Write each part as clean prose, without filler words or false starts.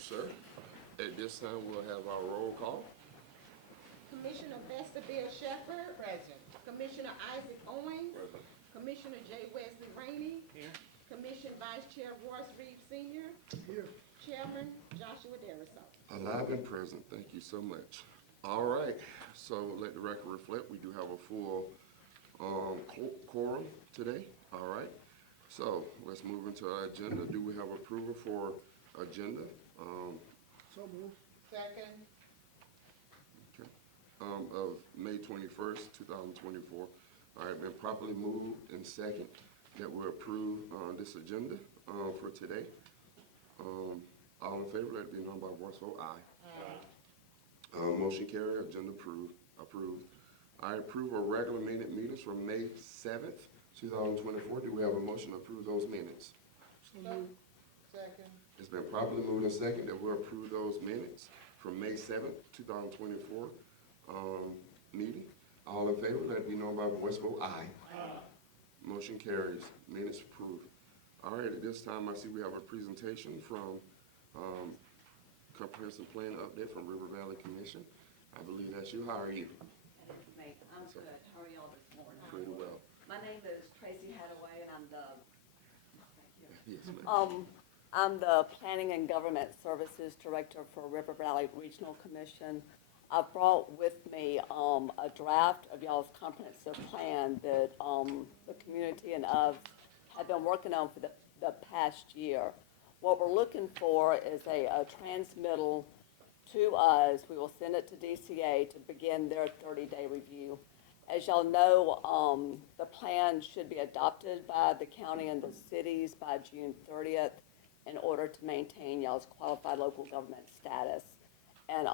you, sir. At this time, we'll have our roll call. Commissioner Vesta Bill Shepherd. Present. Commissioner Isaac Owens. Present. Commissioner J. Wesley Rainey. Here. Commission Vice Chair Royce Reed Sr. Here. Chairman Joshua Darisaw. Alive and present, thank you so much. All right, so let the record reflect, we do have a full quorum today, all right? So let's move into our agenda. Do we have approval for agenda? So moved. Second. Of May 21st, 2024. All right, been properly moved and second that we approve this agenda for today. All in favor, let it be known by voice vote, aye. Motion carried, agenda approved. I approve of regular meetings from May 7th, 2024. Do we have a motion to approve those minutes? So moved. Second. It's been properly moved and second that we approve those minutes from May 7th, 2024 meeting. All in favor, let it be known by voice vote, aye. Motion carries, minutes approved. All right, at this time, I see we have a presentation from Comprehensive Plan Update from River Valley Commission. I believe that's you. How are you? That is me. I'm good. How are y'all this morning? Pretty well. My name is Tracy Hadaway, and I'm the Yes, ma'am. I'm the Planning and Government Services Director for River Valley Regional Commission. I brought with me a draft of y'all's comprehensive plan that the community and I have been working on for the past year. What we're looking for is a transmittal to us. We will send it to DCA to begin their 30-day review. As y'all know, the plan should be adopted by the county and the cities by June 30th in order to maintain y'all's qualified local government status. And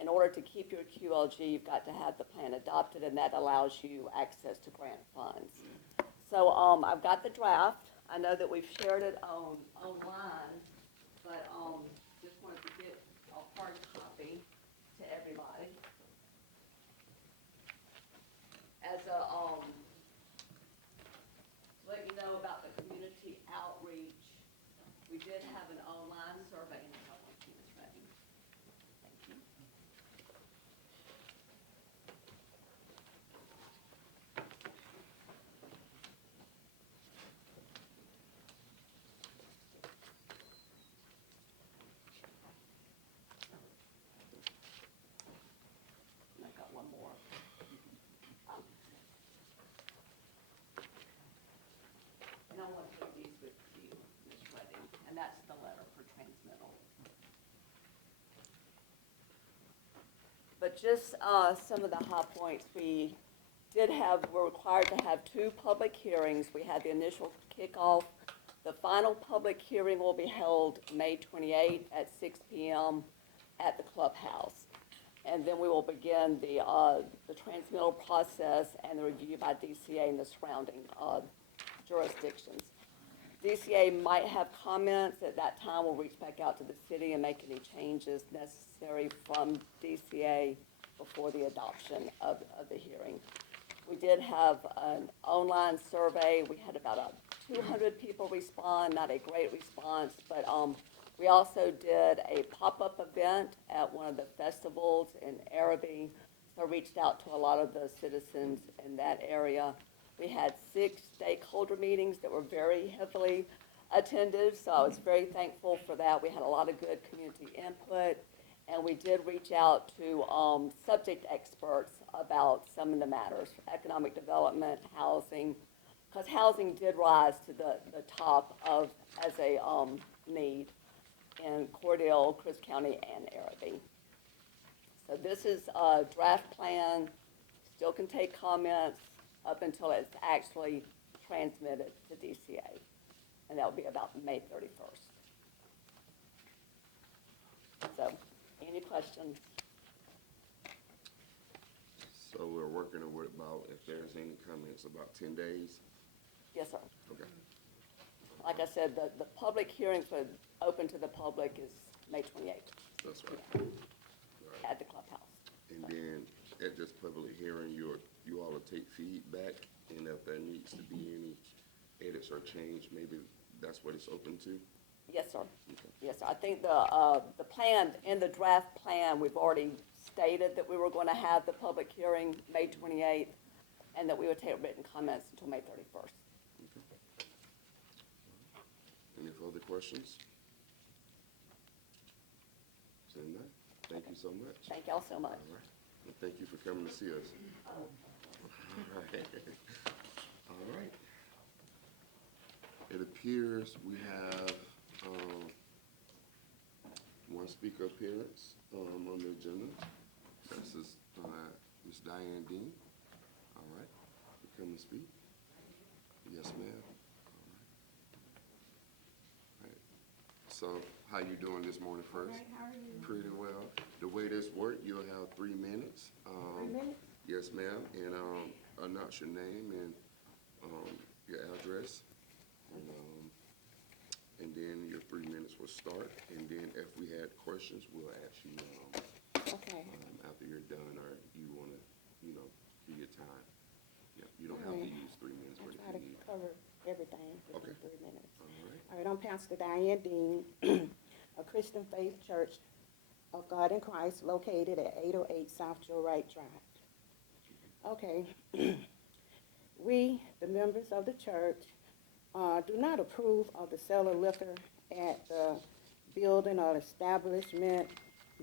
in order to keep your QLG, you've got to have the plan adopted, and that allows you access to grant funds. So I've got the draft. I know that we've shared it online, but just wanted to get a hard copy to everybody. As a, to let you know about the community outreach, we did have an online survey, and I want you to ready. Thank you. And I got one more. And I want to take these with you, Ms. Redding, and that's the letter for transmittal. But just some of the high points, we're required to have 2 public hearings. We had the initial kickoff. The final public hearing will be held May 28th at 6 p.m. at the clubhouse. And then we will begin the transmittal process and the review by DCA and the surrounding jurisdictions. DCA might have comments. At that time, we'll reach back out to the city and make any changes necessary from DCA before the adoption of the hearing. We did have an online survey. We had about 200 people respond, not a great response, but we also did a pop-up event at one of the festivals in Arabi, so I reached out to a lot of the citizens in that area. We had 6 stakeholder meetings that were very heavily attended, so I was very thankful for that. We had a lot of good community input, and we did reach out to subject experts about some of the matters, economic development, housing, because housing did rise to the top as a need in Cordele, Chris County, and Arabi. So this is a draft plan, still can take comments up until it's actually transmitted to DCA, and that will be about May 31st. So, any questions? So we're working with about, if there's any comments, about 10 days? Yes, sir. Okay. Like I said, the public hearing for open to the public is May 28th That's right. at the clubhouse. And then at this public hearing, you all will take feedback, and if there needs to be any edits or change, maybe that's what it's open to? Yes, sir. Yes, sir. I think the plan, in the draft plan, we've already stated that we were going to have the public hearing May 28th, and that we would take written comments until May 31st. Any further questions? Seeing none, thank you so much. Thank y'all so much. All right, and thank you for coming to see us. All right. All right. It appears we have, one speaker appearance, on the agenda. This is, Ms. Diane Dean. All right, you come and speak? Yes, ma'am. All right. So, how you doing this morning first? All right, how are you? Pretty well. The way this work, you'll have 3 minutes. 3 minutes? Yes, ma'am, and, announce your name and, your address. And then your 3 minutes will start, and then if we had questions, we'll ask you, Okay. after you're done, or you wanna, do your time. Yeah, you don't have to Alright. use 3 minutes, but I'll if try you to need. cover everything within Okay. 3 minutes. All right, All right, I'm Pastor Diane Dean, a Christian Faith Church of God in Christ located at 808 South Joe Wright Drive. Okay. We, the members of the church, do not approve of the sale of liquor at the building or establishment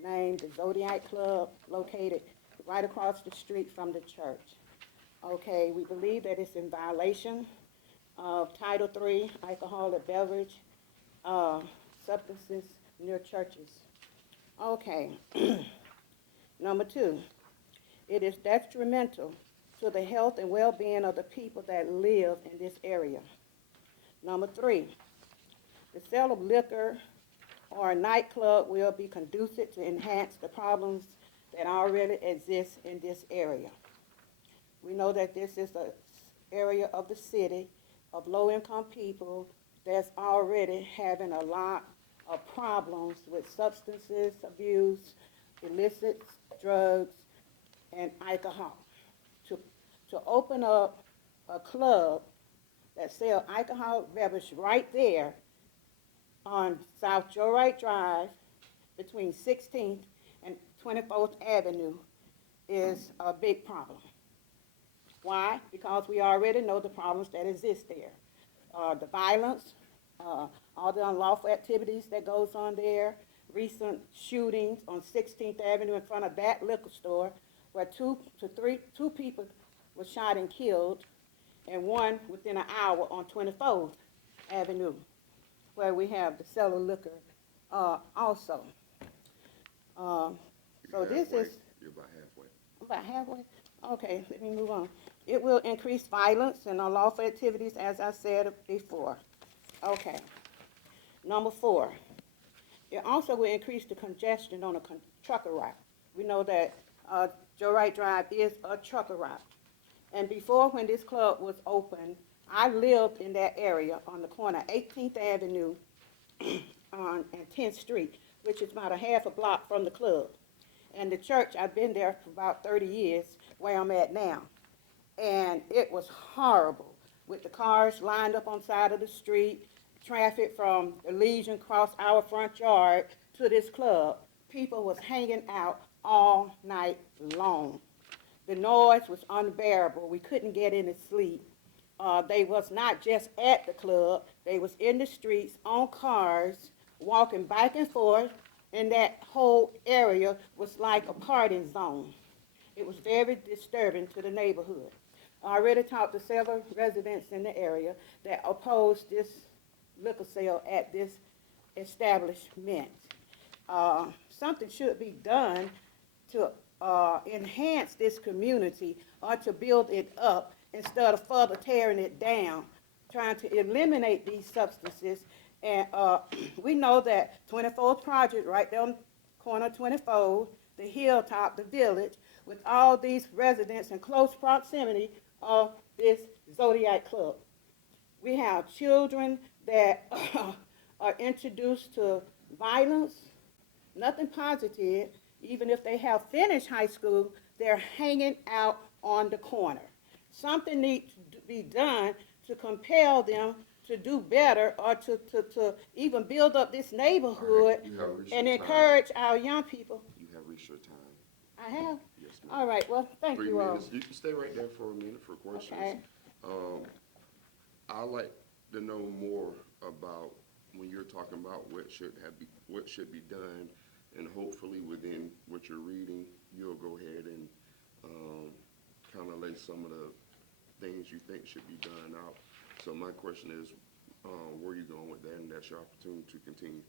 named the Zodiac Club located right across the street from the church. Okay, we believe that it's in violation of Title III, alcoholic beverage, substances near churches. Okay. Number 2, it is detrimental to the health and well-being of the people that live in this area. Number 3, the sale of liquor or a nightclub will be conducive to enhance the problems that already exist in this area. We know that this is an area of the city of low-income people that's already having a lot of problems with substances abuse, illicit drugs, and alcohol. To open up a club that sells alcoholic beverage right there on South Joe Wright Drive between 16th and 24th Avenue is a big problem. Why? Because we already know the problems that exist there. The violence, all the unlawful activities that goes on there, recent shootings on 16th Avenue in front of that liquor store where two people were shot and killed, and one within an hour on 24th Avenue where we have the sale of liquor also. So this halfway. is You're about halfway. about halfway. Okay, let me move on. It will increase violence and unlawful activities, as I said before. Okay. Number 4, it also will increase the congestion on a trucker route. We know that Joe Wright Drive is a trucker route. And before, when this club was open, I lived in that area on the corner 18th Avenue and 10th Street, which is about a half a block from the club. And the church, I've been there for about 30 years, where I'm at now. And it was horrible, with the cars lined up on the side of the street, traffic from the Legion across our front yard to this club. People was hanging out all night long. The noise was unbearable. We couldn't get any sleep. They was not just at the club. They was in the streets, on cars, walking back and forth, and that whole area was like a party zone. It was very disturbing to the neighborhood. I already talked to several residents in the area that opposed this liquor sale at this establishment. Something should be done to enhance this community or to build it up instead of further tearing it down, trying to eliminate these substances. And we know that 24th Project, right there on corner 24th, the Hilltop, the Village, with all these residents in close proximity of this Zodiac Club. We have children that are introduced to violence, nothing positive. Even if they have finished high school, they're hanging out on the corner. Something needs to be done to compel them to do better or to even build up this neighborhood You have reached and your time. encourage our young people. You have reached your time. I have? Yes, ma'am. All right, well, thank 3 you all. minutes. You can stay right there for a minute for questions. Okay. I'd like to know more about when you're talking about what should be done, and hopefully within what you're reading, you'll go ahead and kind of lay some of the things you think should be done out. So my question is, where are you going with that? And that's your opportunity to continue.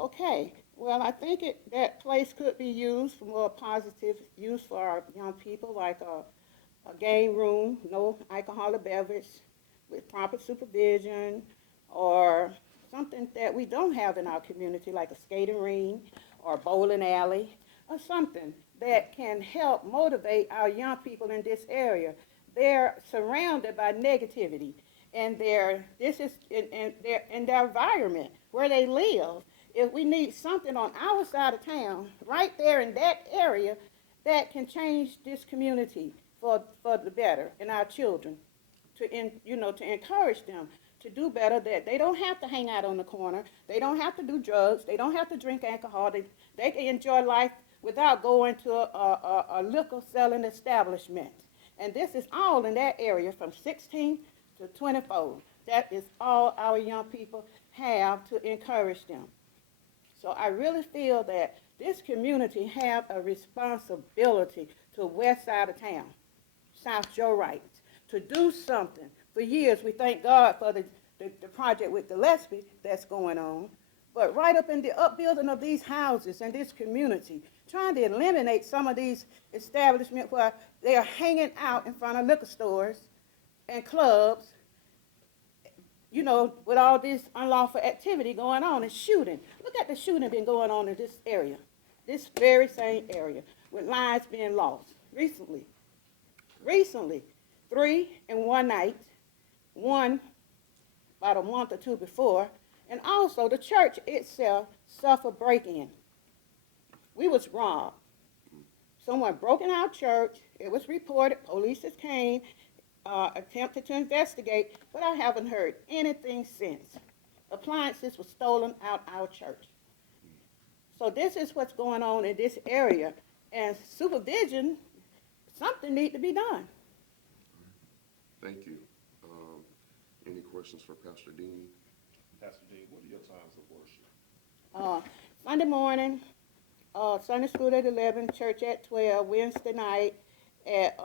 Okay, well, I think that place could be used for more positive use for our young people, like a game room, no alcoholic beverage, with proper supervision, or something that we don't have in our community, like a skating ring or bowling alley, or something that can help motivate our young people in this area. They're surrounded by negativity, and this is in their environment where they live. If we need something on our side of town, right there in that area, that can change this community for the better, and our children, to encourage them to do better, that they don't have to hang out on the corner, they don't have to do drugs, they don't have to drink alcohol, they can enjoy life without going to a liquor selling establishment. And this is all in that area from 16 to 24. That is all our young people have to encourage them. So I really feel that this community have a responsibility to the west side of town, South Joe Wright, to do something. For years, we thank God for the project with Gillespie that's going on, but right up in the upbuilding of these houses and this community, trying to eliminate some of these establishments where they are hanging out in front of liquor stores and clubs, with all this unlawful activity going on and shooting. Look at the shooting been going on in this area, this very same area, with lives being lost recently. 3 in one night, one about a month or two before, and also the church itself suffered break-in. We was robbed. Someone broke in our church. It was reported. Police came, attempted to investigate, but I haven't heard anything since. Appliances were stolen out our church. So this is what's going on in this area, and supervision, something needs to be done. Thank you. Any questions for Pastor Dean? Pastor Dean, what are your times of worship? Sunday morning, Sunday school at 11, church at 12, Wednesday night at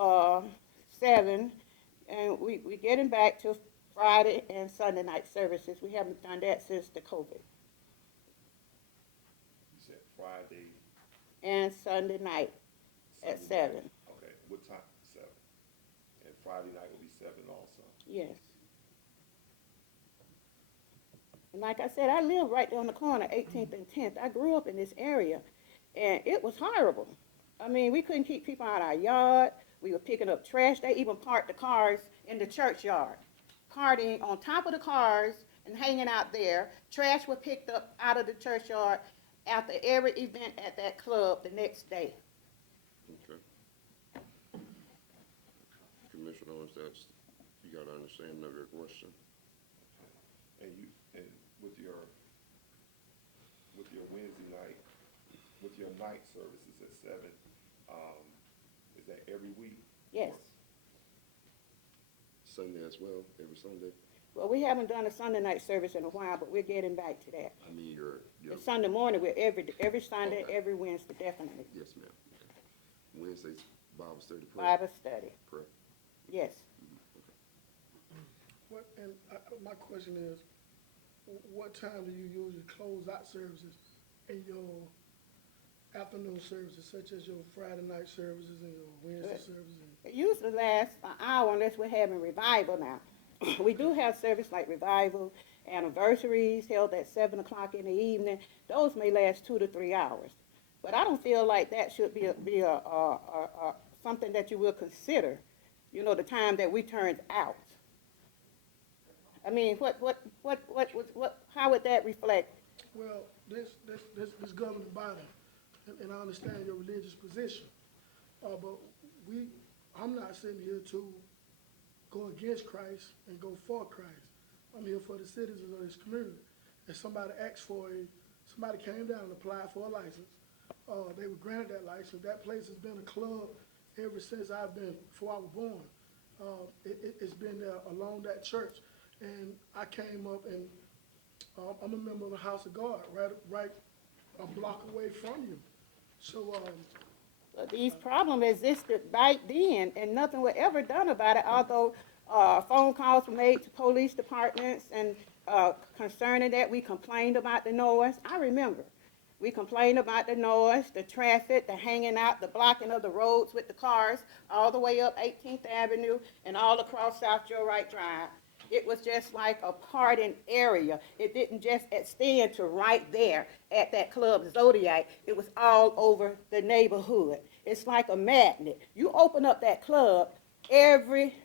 7, and we getting back to Friday and Sunday night services. We haven't done that since the COVID. You said Friday. And Sunday night at Sunday 7. night. Okay, what time? 7. And Friday night will be 7 also. Yes. And like I said, I live right there on the corner, 18th and 10th. I grew up in this area, and it was horrible. I mean, we couldn't keep people out of our yard. We were picking up trash. They even parked the cars in the churchyard, partying on top of the cars and hanging out there. Trash was picked up out of the churchyard after every event at that club the next day. Okay. Commissioner Owens, you got to understand another question. And with your Wednesday night, with your night services at 7, is that every week? Yes. Sunday as well, every Sunday? Well, we haven't done a Sunday night service in a while, but we're getting back to that. I mean, your And Sunday morning, we're every Sunday, Okay. every Wednesday, definitely. yes, ma'am. Okay. Wednesday's Bible study prayer. Bible study, Prayer. yes. My question is, what time do you usually close out services in your afternoon services, such as your Friday night services and your Wednesday services? It usually lasts an hour unless we're having revival now. We do have service like revival, anniversaries held at 7 o'clock in the evening. Those may last 2 to 3 hours. But I don't feel like that should be something that you will consider, the time that we turned out. I mean, how would that reflect? Well, this governing body, and I understand your religious position, but I'm not sitting here to go against Christ and go for Christ. I'm here for the citizens of this community. If somebody somebody came down and applied for a license, they were granted that license. That place has been a club ever since before I was born. It's been there along that church. And I came up and, I'm a member of the House of God, right a block away from you. So, But these problems existed back then, and nothing was ever done about it, although phone calls were made to police departments and concerning that, we complained about the noise. I remember. We complained about the noise, the traffic, the hanging out, the blocking of the roads with the cars, all the way up 18th Avenue and all across South Joe Wright Drive. It was just like a parting area. It didn't just extend to right there at that club Zodiac. It was all over the neighborhood. It's like a magnet. You open up that club, every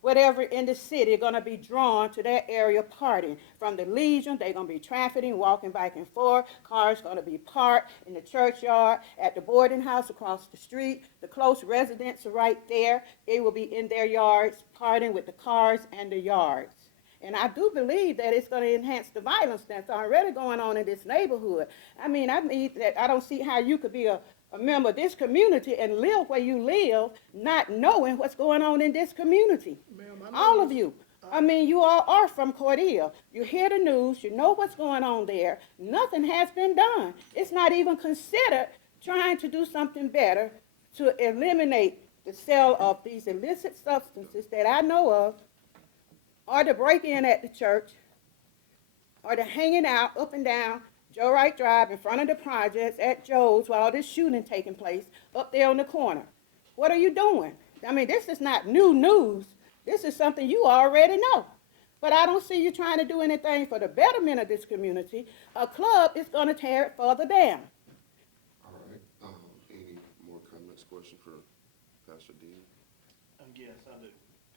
whatever in the city are going to be drawn to that area partying. From the Legion, they're going to be trafficking, walking back and forth. Cars going to be parked in the churchyard, at the boarding house across the street. The close residents are right there. They will be in their yards partying with the cars and the yards. And I do believe that it's going to enhance the violence that's already going on in this neighborhood. I mean that I don't see how you could be a member of this community and live where you live, not knowing what's going on in this community. ma'am, I know All of this. you. I mean, you all are from Cordele. You hear the news. You know what's going on there. Nothing has been done. It's not even considered trying to do something better to eliminate the sale of these illicit substances that I know of, or the break-in at the church, or the hanging out up and down Joe Wright Drive in front of the projects at Joe's while all this shooting taking place up there on the corner. What are you doing? I mean, this is not new news. This is something you already know. But I don't see you trying to do anything for the betterment of this community. A club is going to tear it further down. All right, any more comments, questions for Pastor Dean? Yes, I do.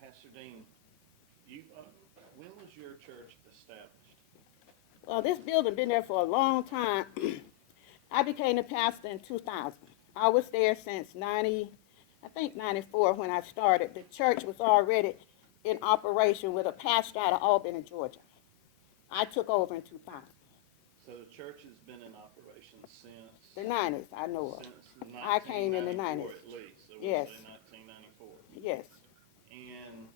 Pastor Dean, when was your church established? Well, this building been there for a long time. I became a pastor in 2000. I was there since 94 when I started. The church was already in operation with a pastor out of Albany, Georgia. I took over in 2000. So the church has been in operation since? The 90s, I know of. Since I came in the 1994 90s. at least, so Yes. we'll say 1994. Yes, And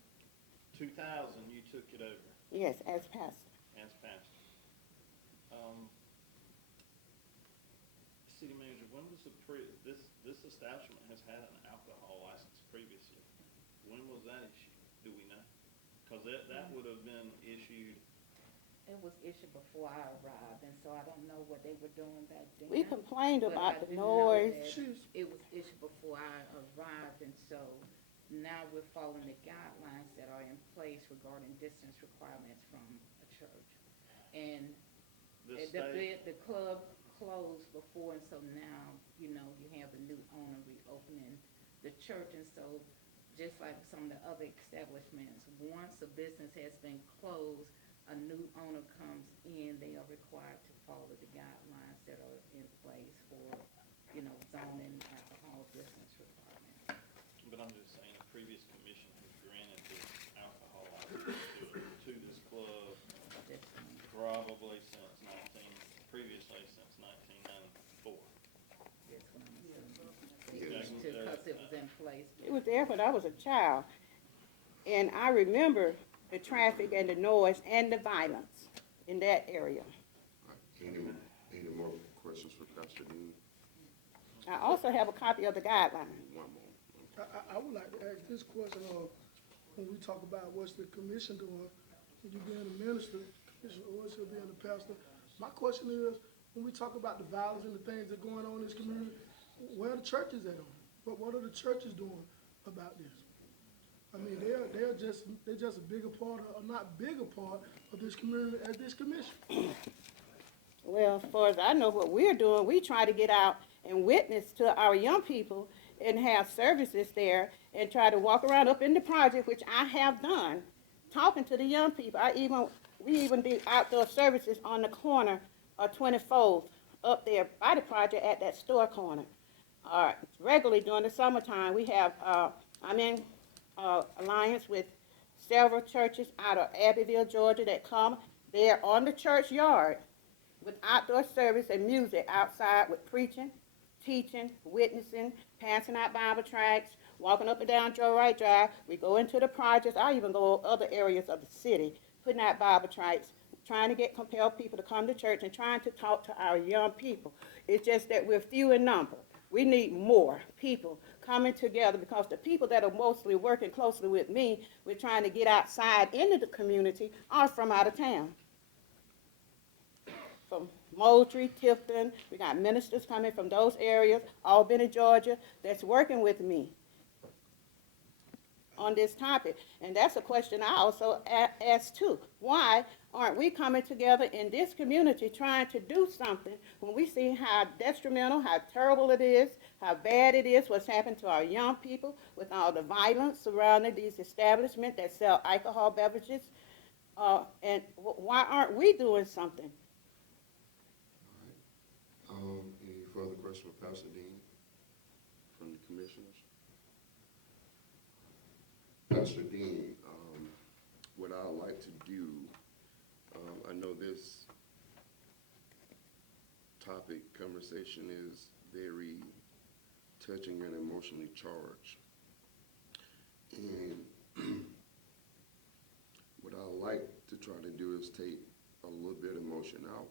2000, you took it over yes, as pastor. as pastor. City manager, when was this establishment has had an alcohol license previously. When was that issued? Do we know? Because that would have been issued. It was issued before I arrived, and so I don't know what they were doing back then. We complained But about I the do know noise. that She's- It was issued before I arrived, and so now we're following the guidelines that are in place regarding distance requirements from a church. And The state, the club closed before, and so now, you have the new owner reopening the church, and so just like some of the other establishments, once a business has been closed, a new owner comes in, they are required to follow the guidelines that are in place for, zoning, alcohol, distance requirements. but I'm just saying, a previous commission has granted this alcohol license to this club This one. probably previously since 1994. This one. Yes. Because it was in place. It was there when I was a child. And I remember the traffic and the noise and the violence in that area. All right, any more questions for Pastor Dean? I also have a copy of the guidelines. One more. I would like to ask this question, when we talk about what's the commission doing, you being a minister, Commissioner Orso being a pastor. My question is, when we talk about the violence and the things that are going on in this community, where are the churches at on it? What are the churches doing about this? I mean, they're just a bigger part, or not bigger part of this community as this commission. Well, as far as I know what we're doing, we try to get out and witness to our young people and have services there and try to walk around up in the project, which I have done, talking to the young people. We even do outdoor services on the corner of 24th up there by the project at that store corner. Regularly during the summertime, we have, I'm in alliance with several churches out of Abbeville, Georgia that come. They're on the church yard with outdoor service and music outside with preaching, teaching, witnessing, passing out Bible tracts, walking up and down Joe Wright Drive. We go into the projects. I even go other areas of the city, putting out Bible tracts, trying to compel people to come to church and trying to talk to our young people. It's just that we're few in number. We need more people coming together because the people that are mostly working closely with me, we're trying to get outside into the community, are from out of town. From Moultrie, Tifton, we got ministers coming from those areas, Albany, Georgia, that's working with me on this topic. And that's a question I also ask too. Why aren't we coming together in this community trying to do something when we see how detrimental, how terrible it is, how bad it is, what's happened to our young people with all the violence surrounding these establishments that sell alcohol beverages? And why aren't we doing something? Any further questions for Pastor Dean from the commissioners? Pastor Dean, what I'd like to do, I know this topic conversation is very touching and emotionally charged. And what I like to try to do is take a little bit of emotion out,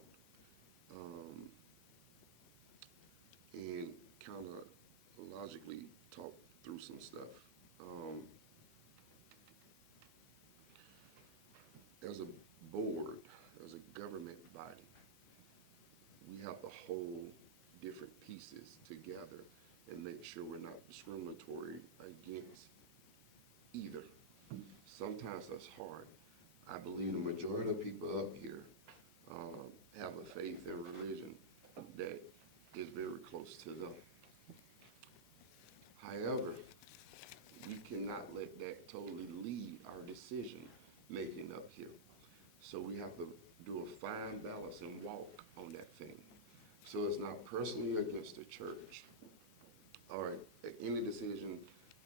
and kind of logically talk through some stuff. As a board, as a government body, we have to hold different pieces together and make sure we're not discriminatory against either. Sometimes that's hard. I believe the majority of people up here have a faith and religion that is very close to them. However, we cannot let that totally lead our decision making up here. So we have to do a fine balance and walk on that thing. So it's not personally against the church. All right, any decision,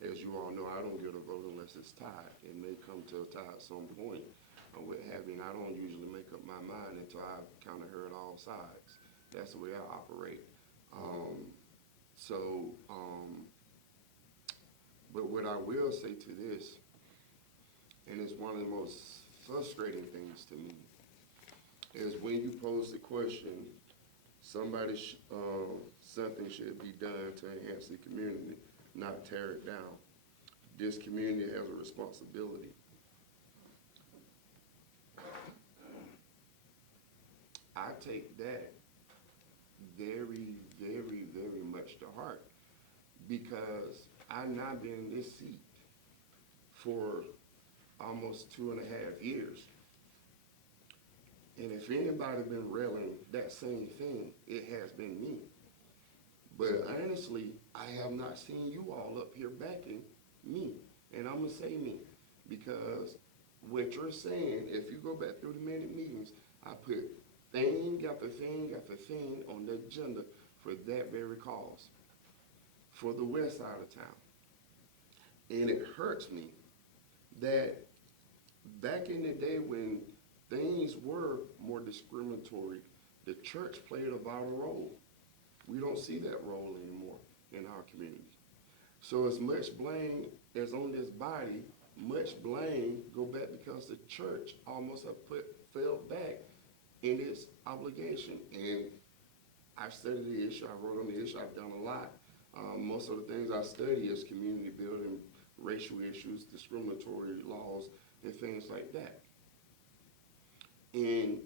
as you all know, I don't get a vote unless it's tied. It may come to a tie at some point or what have you, and I don't usually make up my mind until I've kind of heard all sides. That's the way I operate. But what I will say to this, and it's one of the most frustrating things to me, is when you pose the question, something should be done to enhance the community, not tear it down. This community has a responsibility. I take that very, very, very much to heart because I've now been in this seat for almost 2.5 years. And if anybody been railing that same thing, it has been me. But honestly, I have not seen you all up here backing me. And I'm gonna say me, because what you're saying, if you go back through the minute meetings, I put thing after thing after thing on the agenda for that very cause, for the west side of town. And it hurts me that back in the day when things were more discriminatory, the church played a vital role. We don't see that role anymore in our community. So as much blame as on this body, much blame go back because the church almost fell back in its obligation. And I've studied the issue, I wrote on the issue, I've done a lot. Most of the things I study is community building, racial issues, discriminatory laws, and things like that. And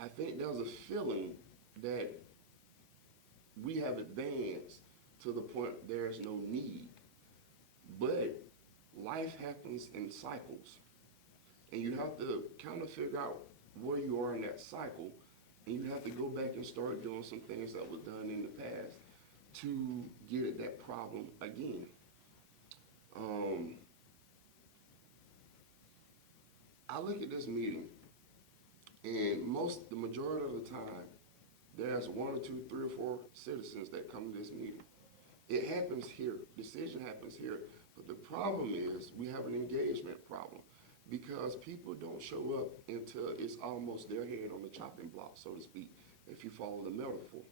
I think there's a feeling that we have advanced to the point there's no need. But life happens in cycles. And you have to kind of figure out where you are in that cycle. And you have to go back and start doing some things that was done in the past to get at that problem again. I look at this meeting, and the majority of the time, there's 1 or 2, 3 or 4 citizens that come to this meeting. It happens here, decision happens here, but the problem is we have an engagement problem. because people don't show up until it's almost their head on the chopping block, so to speak, if you follow the metaphor.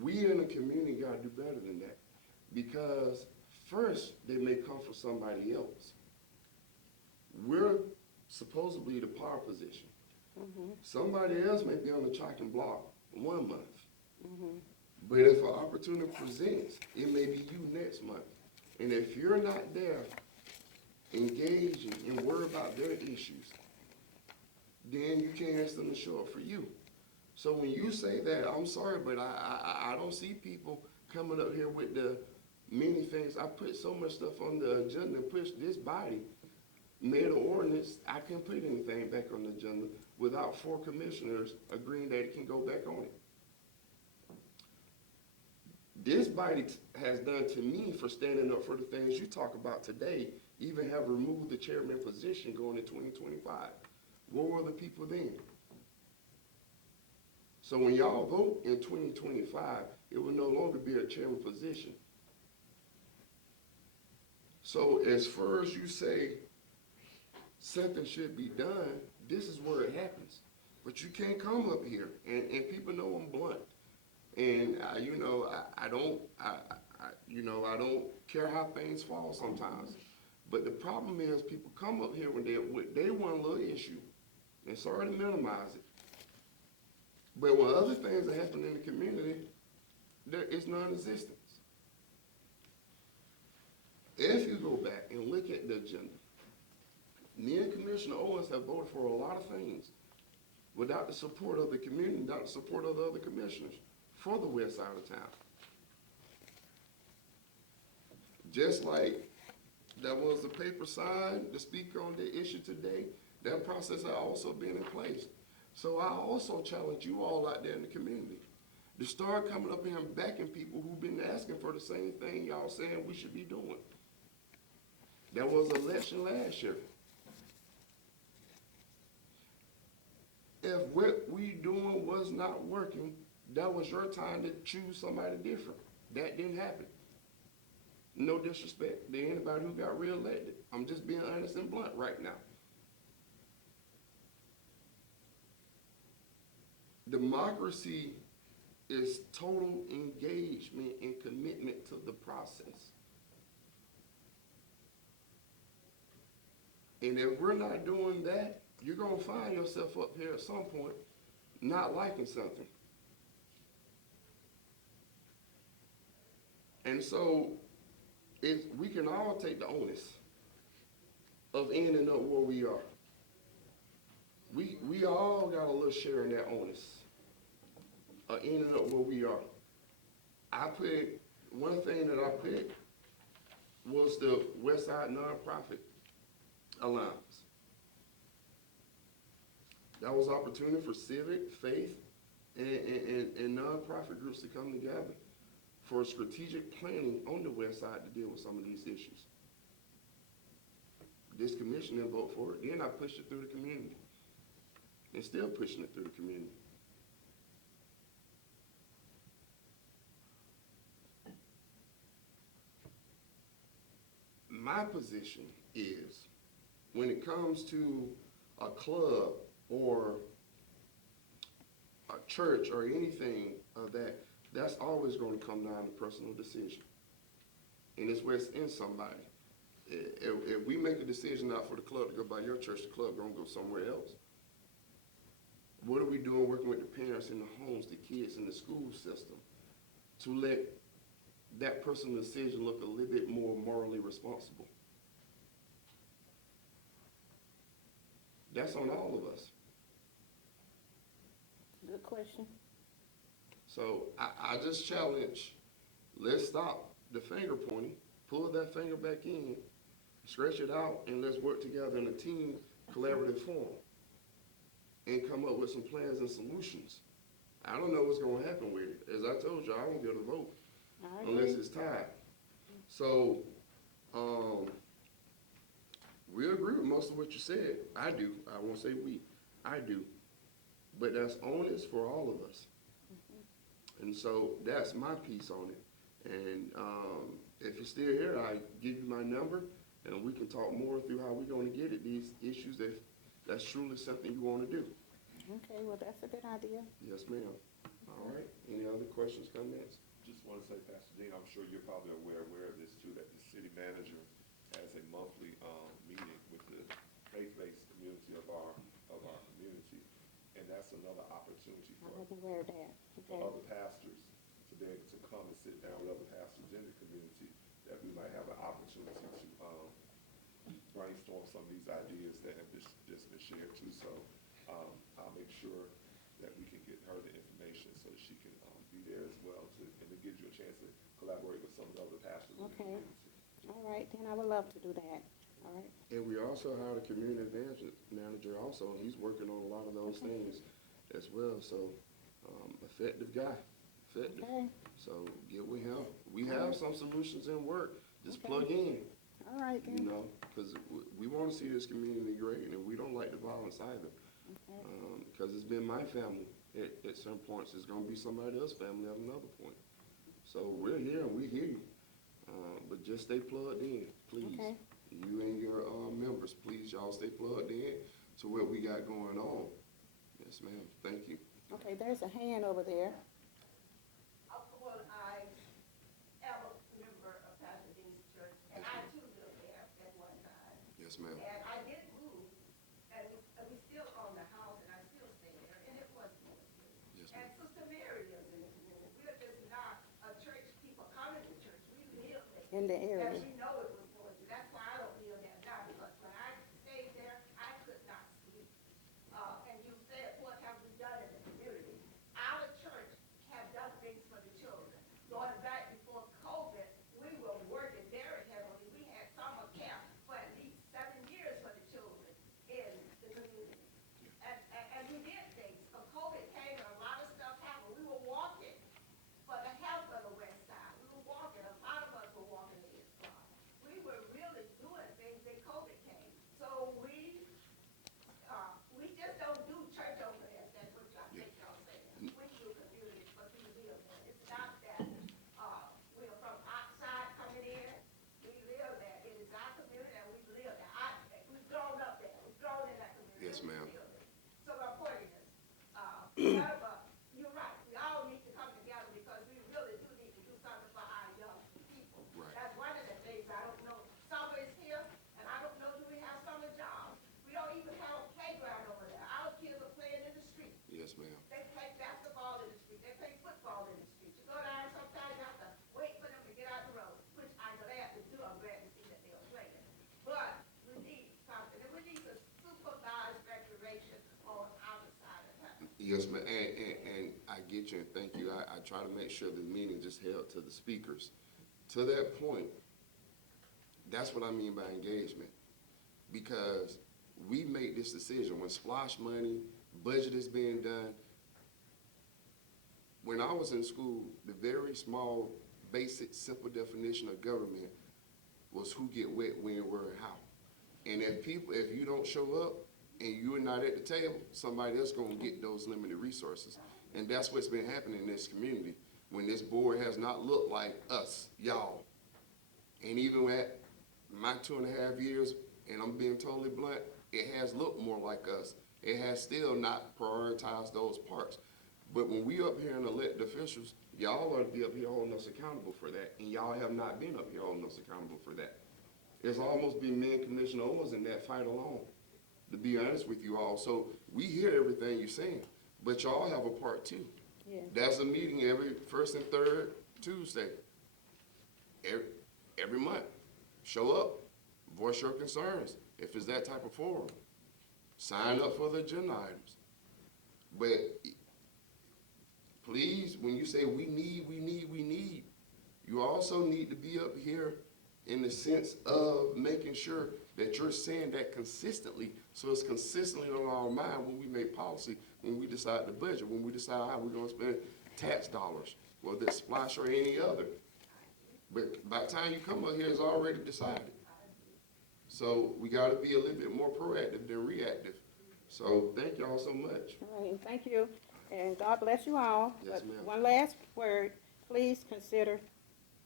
We in the community gotta do better than that, because first, they may come for somebody else. We're supposedly the power position. Somebody else may be on the chopping block 1 month. But if an opportunity presents, it may be you next month. And if you're not there engaging and worry about their issues, then you can't ask them to show up for you. So when you say that, I'm sorry, but I don't see people coming up here with the many things. I put so much stuff on the agenda and pushed this body, made an ordinance, I couldn't put anything back on the agenda without 4 commissioners agreeing that it can go back on it. This body has done to me for standing up for the things you talk about today, even have removed the chairman position going to 2025. Where were the people then? So when y'all vote in 2025, it will no longer be a chairman position. So as far as you say something should be done, this is where it happens. But you can't come up here, and people know I'm blunt. And I don't care how things fall sometimes. But the problem is people come up here when they want a little issue, and sorry to minimize it. But when other things are happening in the community, there is non-existence. If you go back and look at the agenda, me and Commissioner Owens have voted for a lot of things without the support of the community, without the support of the other commissioners for the west side of town. Just like there was a paper signed to speak on the issue today, that process has also been in place. So I also challenge you all out there in the community to start coming up here and backing people who've been asking for the same thing y'all saying we should be doing. There was an election last year. If what we doing was not working, that was your time to choose somebody different. That didn't happen. No disrespect to anybody who got reelected. I'm just being honest and blunt right now. Democracy is total engagement and commitment to the process. And if we're not doing that, you're gonna find yourself up here at some point not liking something. And so we can all take the onus of ending up where we are. We all got a little share in that onus of ending up where we are. One thing that I put was the West Side Nonprofit Alliance. That was opportunity for civic, faith, and nonprofit groups to come together for strategic planning on the west side to deal with some of these issues. This commission didn't vote for it. Then I pushed it through the community. And still pushing it through the community. My position is, when it comes to a club or a church or anything of that, that's always going to come down to personal decision. And it's where it's in somebody. If we make a decision not for the club to go by your church, the club going to go somewhere else. What are we doing working with the parents in the homes, the kids in the school system, to let that personal decision look a little bit more morally responsible? That's on all of us. Good question. So I just challenge, let's stop the finger pointing, pull that finger back in, stretch it out, and let's work together in a team, collaborative form, and come up with some plans and solutions. I don't know what's gonna happen with it. As I told you, I won't be able to vote unless it's tied. So, we agree with most of what you said. I do. I won't say we. I do. But that's onus for all of us. And so that's my piece on it. And if you're still here, I give you my number. and we can talk more through how we're gonna get at these issues if that's truly something you wanna do. Okay, well, that's a good idea. Yes, ma'am. All right, any other questions, comments? Just want to say, Pastor Dean, I'm sure you're probably aware of this too, that the city manager has a monthly, meeting with the faith-based community of our community. And that's another opportunity I for wasn't aware of that. for Okay, other pastors to be able to come and sit down with other pastors in the community, that we might have an opportunity to brainstorm some of these ideas that have just been shared too. So I'll make sure that we can get her the information so that she can be there as well, and it gives you a chance to collaborate with some of the other pastors in the Okay. community. all right, then I would love to do that. All right, And we also hired a community manager also, and he's working on a lot of those things as well, so, effective guy, effective. okay, So get with him. We have some solutions in work, just Okay. plug in, all right you then. know, because we want to see this community great, and we don't like the violence either. Okay. Because it's been my family at some points, it's gonna be somebody else's family at another point. So we're here and we hear you, but just stay plugged in, please. Okay. You and your, members, please, y'all stay plugged in to what we got going on. Yes, ma'am, thank you. Okay, there's a hand over there. Well, I am a member of Pastor Dean's church, and I too lived there at one time. Yes, ma'am. And I did move, and we still own the house, and I still stay there, and it was good. Yes, And ma'am. Sister Mary lives in the community. We're just not a church, people coming to church, we live there. In the area. And we know it was going to, that's why I don't live there now, because when I stayed there, I could not sleep. And you said, what have we done in the community? Our church have done things for the children. Going back before COVID, we were working very heavily. We had summer camp for at least 7 years for the children in the community. And we did things. But COVID came and a lot of stuff happened. We were walking for the health of the West Side. We were walking, a lot of us were walking in this car. We were really doing things when COVID came. So we just don't do church over there, that's what I think y'all saying. We do community, but we live there. It's not that, we are from outside coming in, we live there. It is our community and we live there. We've grown up there, we've grown in that community. Yes, ma'am. We live there. So my point is, none of us, you're right, we all need to come together because we really do need to do something for our young people. Right. That's one of the things I don't know. Summer is here, and I don't know, do we have summer jobs? We don't even have a playground over there. Our kids are playing in the street. Yes, ma'am. They play basketball in the street. They play football in the street. You go down sometimes, you have to wait for them to get out the road, which I'm glad to do. I'm glad to see that they're playing. But we need something, and we need a supervised recreation on our side of town. Yes, ma'am, and I get you, and thank you. I try to make sure the meeting just held to the speakers. To that point, that's what I mean by engagement. Because we make this decision, when splash money, budget is being done. When I was in school, the very small, basic, simple definition of government was who get when, where, and how. And if you don't show up and you're not at the table, somebody else gonna get those limited resources. And that's what's been happening in this community, when this board has not looked like us, y'all. And even at my 2.5 years, and I'm being totally blunt, it has looked more like us. It has still not prioritized those parts. But when we up here and elected officials, y'all ought to be up here holding us accountable for that, and y'all have not been up here holding us accountable for that. It's almost been me and Commissioner Owens in that fight alone, to be honest with you all. So we hear everything you're saying, but y'all have a part too. Yeah. That's a meeting every first and third Tuesday, every month. Show up, voice your concerns, if it's that type of forum. Sign up for the agenda items. But please, when you say we need, you also need to be up here in the sense of making sure that you're saying that consistently, so it's consistently on our mind when we make policy, when we decide the budget, when we decide how we're gonna spend tax dollars, whether it's Splash or any other. But by the time you come up here, it's already decided. So we gotta be a little bit more proactive than reactive. So thank y'all so much. All right, and thank you, and God bless you all. Yes, But ma'am. one last word, please consider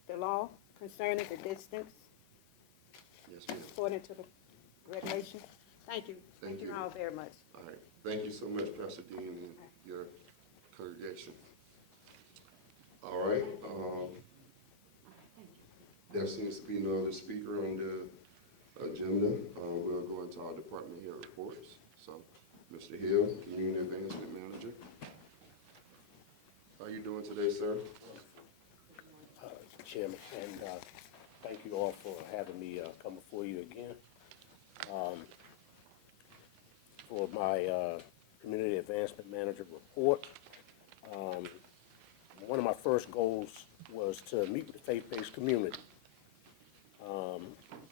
the law concerning the distance Yes, ma'am. according to the regulation. Thank you. Thank Thank you you. all very much. All right, thank you so much, Pastor Dean, and your congregation. All right, there seems to be no other speaker on the agenda. We'll go into our department head reports. So, Mr. Hill, Community Advancement Manager. How you doing today, sir? Chairman, and thank you all for having me come before you again. For my Community Advancement Manager report, one of my first goals was to meet with the faith-based community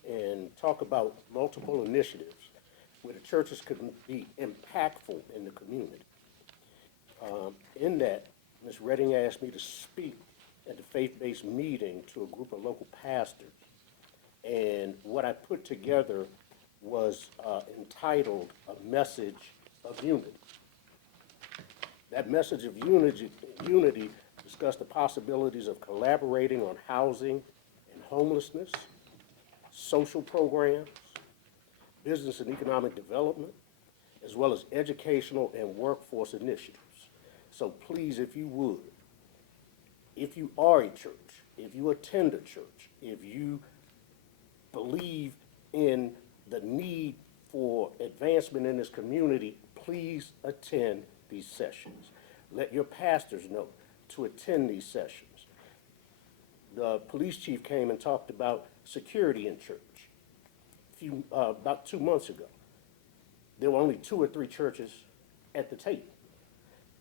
and talk about multiple initiatives where the churches could be impactful in the community. In that, Ms. Redding asked me to speak at the faith-based meeting to a group of local pastors. And what I put together was entitled A Message of Unity. That message of unity discussed the possibilities of collaborating on housing and homelessness, social programs, business and economic development, as well as educational and workforce initiatives. So please, if you would, if you are a church, if you attend a church, if you believe in the need for advancement in this community, please attend these sessions. Let your pastors know to attend these sessions. The police chief came and talked about security in church about 2 months ago. There were only 2 or 3 churches at the table.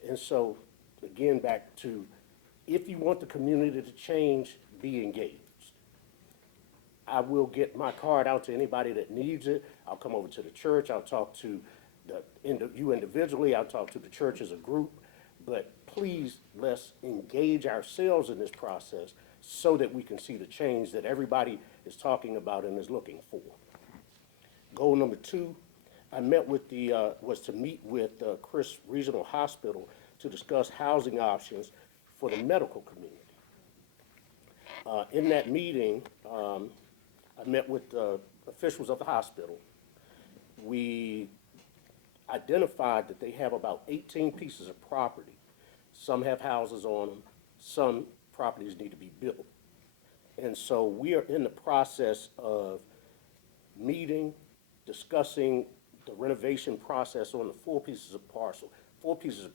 And so, again, back to, if you want the community to change, be engaged. I will get my card out to anybody that needs it. I'll come over to the church. I'll talk to you individually. I'll talk to the church as a group. But please, let's engage ourselves in this process so that we can see the change that everybody is talking about and is looking for. Goal number 2, I met with was to meet with Chris Regional Hospital to discuss housing options for the medical community. In that meeting, I met with officials of the hospital. We identified that they have about 18 pieces of property. Some have houses on them, some properties need to be built. And so we are in the process of meeting, discussing the renovation process on the 4 pieces of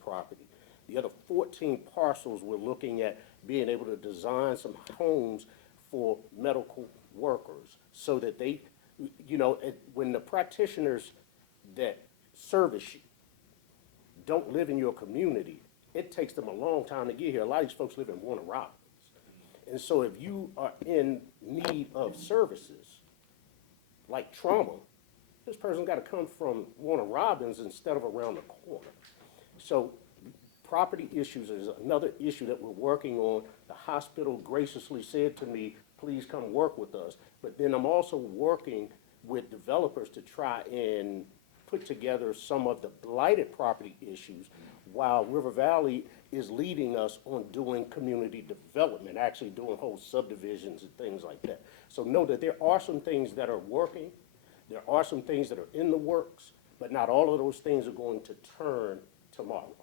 property. The other 14 parcels, we're looking at being able to design some homes for medical workers so that they, when the practitioners that service you don't live in your community, it takes them a long time to get here. A lot of these folks live in Warner Robins. And so if you are in need of services like trauma, this person's got to come from Warner Robins instead of around the corner. So property issues is another issue that we're working on. The hospital graciously said to me, please come work with us. But then I'm also working with developers to try and put together some of the blighted property issues while River Valley is leading us on doing community development, actually doing whole subdivisions and things like that. So know that there are some things that are working, there are some things that are in the works, but not all of those things are going to turn tomorrow.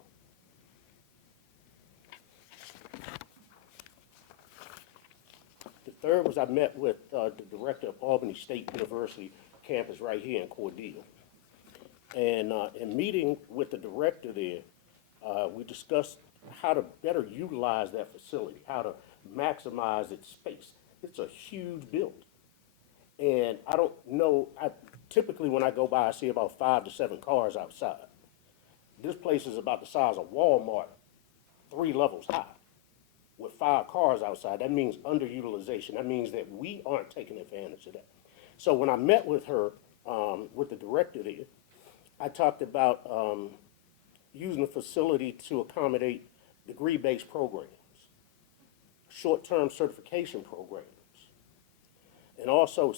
The third was I met with the director of Albany State University campus right here in Cordele. And in meeting with the director there, we discussed how to better utilize that facility, how to maximize its space. It's a huge building. And I don't know, typically when I go by, I see about 5 to 7 cars outside. This place is about the size of Walmart, 3 levels high, with 5 cars outside. That means underutilization. That means that we aren't taking advantage of that. So when I met with her, with the director there, I talked about using the facility to accommodate degree-based programs, short-term certification programs, and also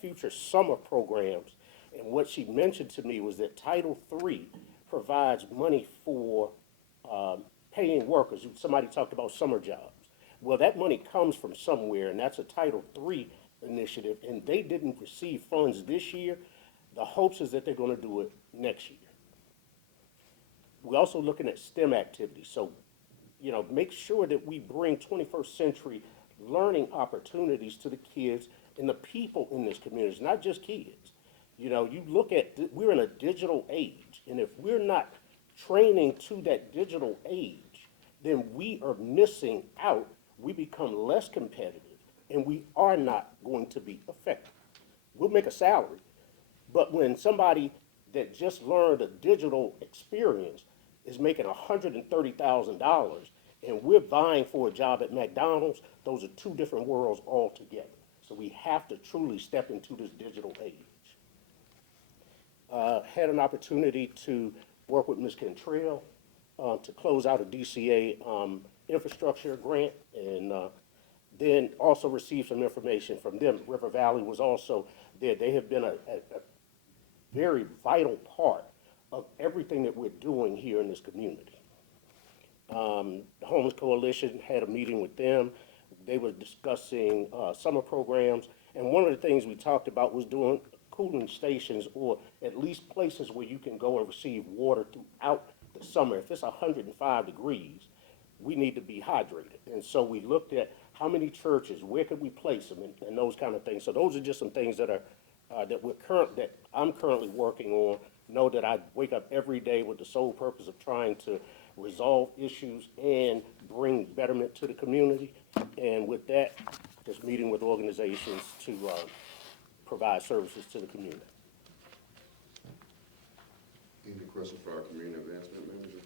future summer programs. And what she mentioned to me was that Title III provides money for paying workers. Somebody talked about summer jobs. Well, that money comes from somewhere, and that's a Title III initiative, and they didn't receive funds this year. The hopes is that they're gonna do it next year. We're also looking at STEM activities, so, you know, make sure that we bring 21st century learning opportunities to the kids and the people in this community, it's not just kids. You know, you look at, we're in a digital age, and if we're not training to that digital age, then we are missing out. We become less competitive, and we are not going to be effective. We'll make a salary, but when somebody that just learned a digital experience is making $130,000 and we're vying for a job at McDonald's, those are two different worlds altogether. So we have to truly step into this digital age. Had an opportunity to work with Ms. Cantrell to close out a DCA infrastructure grant, and then also received some information from them. River Valley was also there. They have been a very vital part of everything that we're doing here in this community. The Homeless Coalition had a meeting with them. They were discussing summer programs, and one of the things we talked about was doing cooling stations, or at least places where you can go and receive water throughout the summer. If it's 105 degrees, we need to be hydrated. And so we looked at how many churches, where could we place them, and those kind of things. So those are just some things that are that I'm currently working on. Know that I wake up every day with the sole purpose of trying to resolve issues and bring betterment to the community. And with that, just meeting with organizations to provide services to the community. Any questions for our community advancement manager?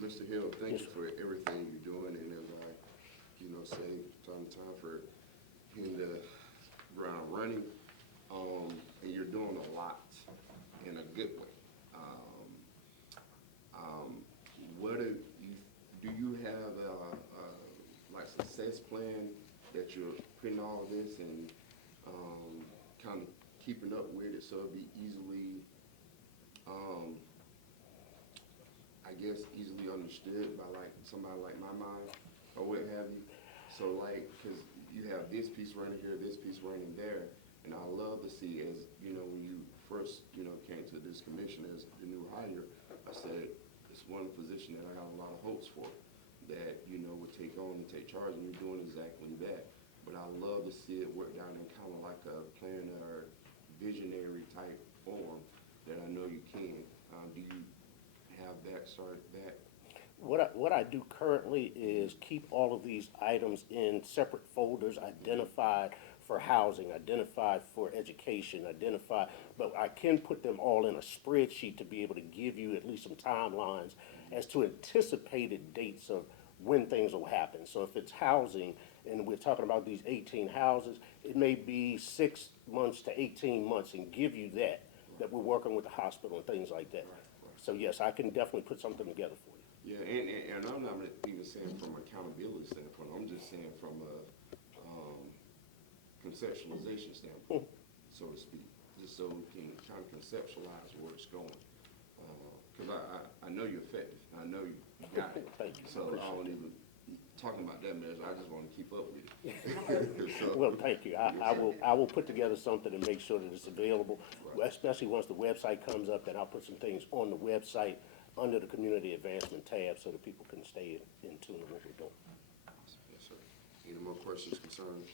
Mr. Hill, thank you for everything you're doing, and as I, say time to time for hitting the ground running, and you're doing a lot in a good way. What do you have like success plan that you're putting all of this and kind of keeping up with it so it'll be easily, I guess, easily understood by like somebody like my mind or what have you? So like, cause you have this piece running here, this piece running there, and I love to see as, when you first, came to this commission as the new hire, I said, it's one position that I got a lot of hopes for, that, would take on and take charge, and you're doing exactly that. But I love to see it work down in kind of like a planner or visionary type form that I know you can. Do you have that, start that? What I do currently is keep all of these items in separate folders, identified for housing, identified for education, identified, but I can put them all in a spreadsheet to be able to give you at least some timelines as to anticipated dates of when things will happen. So if it's housing, and we're talking about these 18 houses, it may be 6 months to 18 months, and give you that we're working with the hospital and things like that. So yes, I can definitely put something together for you. Yeah, and I'm not even saying from an accountability standpoint, I'm just saying from a conceptualization standpoint, so to speak, just so we can kind of conceptualize where it's going. Because I know you're effective, I know you got it. Thank you. So I don't even, talking about that measure, I just want to keep up with it. So, Well, thank you. I will put together something and make sure that it's available, especially once the website comes up, then I'll put some things on the website under the community advancement tab so that people can stay in tune with what we're doing. yes, sir. Any more questions, concerns?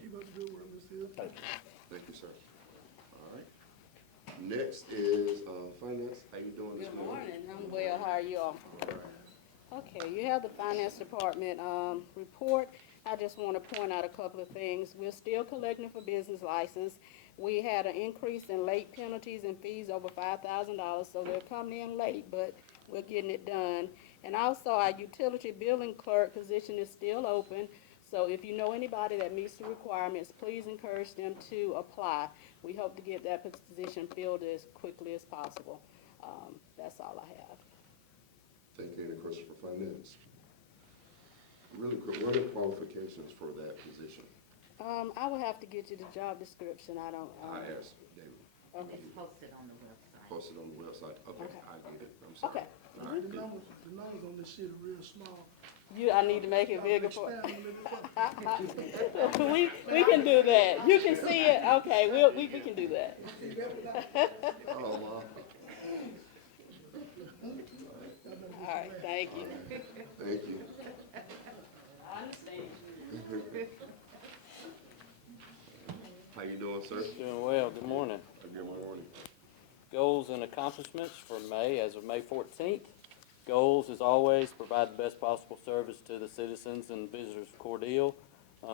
Keep up the good work, Ms. Hill. Thank you. Thank you, sir. All right. Next is finance. How you doing this Good morning? morning, I'm well, how are you all? All right. Okay, you have the finance department, report. I just want to point out a couple of things. We're still collecting for business license. We had an increase in late penalties and fees over $5,000, so they're coming in late, but we're getting it done. And also, our utility billing clerk position is still open, so if you know anybody that meets the requirements, please encourage them to apply. We hope to get that position filled as quickly as possible. That's all I have. Thank you. Any questions for finance? Really quick, what are the qualifications for that position? I will have to get you the job description, I don't, I asked David. okay, It's posted on the website. Posted on the website. Okay, Okay. I get it. I'm sorry. Okay. All right, The good. numbers on this sheet are real small. I need to make it I'll bigger for, expand a little bit. we can do that. You can see it, okay, we can do that. See that without- Oh, wow. All right, thank you. Thank you. I understand. How you doing, sir? Doing well, good morning. Good morning. Goals and accomplishments for May, as of May 14th. Goals, as always, provide the best possible service to the citizens and visitors of Cordele.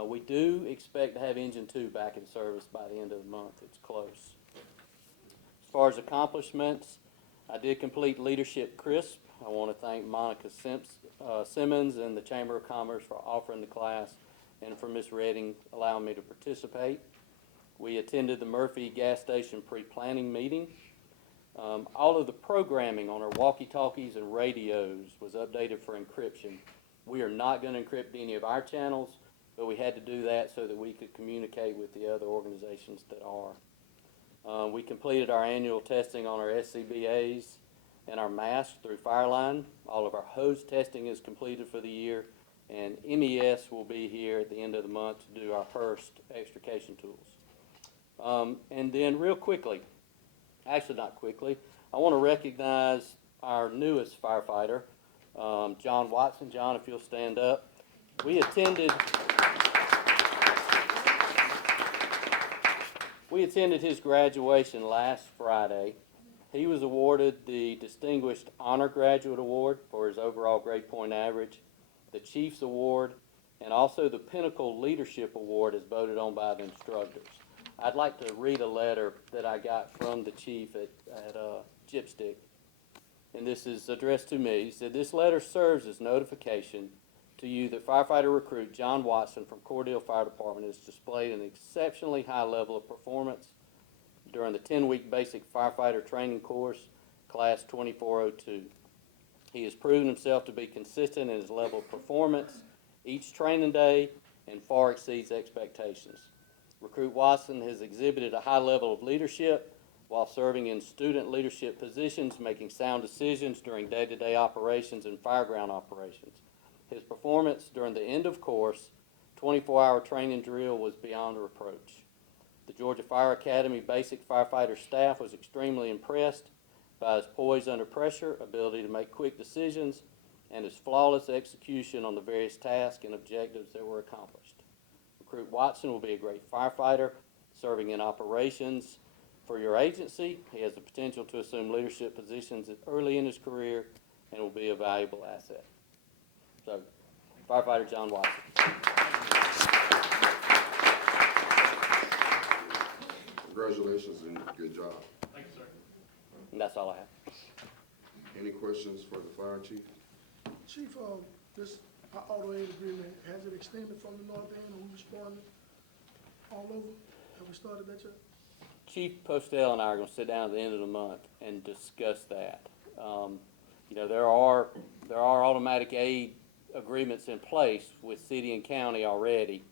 We do expect to have Engine 2 back in service by the end of the month. It's close. As far as accomplishments, I did complete Leadership Crisp. I want to thank Monica Simmons and the Chamber of Commerce for offering the class and for Ms. Redding allowing me to participate. We attended the Murphy gas station pre-planning meeting. All of the programming on our walkie-talkies and radios was updated for encryption. We are not going to encrypt any of our channels, but we had to do that so that we could communicate with the other organizations that are. We completed our annual testing on our SCBAs and our masks through Fireline. All of our hose testing is completed for the year, and MES will be here at the end of the month to do our first extrication tools. And then real quickly, actually not quickly, I want to recognize our newest firefighter, John Watson. John, if you'll stand up. We attended his graduation last Friday. He was awarded the Distinguished Honor Graduate Award for his overall grade point average, the Chief's Award, and also the Pinnacle Leadership Award is voted on by the instructors. I'd like to read a letter that I got from the chief at Gypstick, and this is addressed to me. He said, "This letter serves as notification to you that firefighter recruit John Watson from Cordele Fire Department has displayed an exceptionally high level of performance during the 10-week basic firefighter training course, class 2402. He has proven himself to be consistent in his level of performance each training day and far exceeds expectations. Recruit Watson has exhibited a high level of leadership while serving in student leadership positions, making sound decisions during day-to-day operations and fireground operations. His performance during the end of course 24-hour training drill was beyond reproach. The Georgia Fire Academy basic firefighter staff was extremely impressed by his poise under pressure, ability to make quick decisions, and his flawless execution on the various tasks and objectives that were accomplished. Recruit Watson will be a great firefighter, serving in operations for your agency. He has the potential to assume leadership positions early in his career and will be a valuable asset." So, firefighter John Watson. Congratulations and good job. Thank you, sir. And that's all I have. Any questions for the fire chief? Chief, this auto aid agreement, has it extended from the north end, or we responding all over? Have we started that yet? Chief Postel and I are going to sit down at the end of the month and discuss that. There are automatic aid agreements in place with city and county already.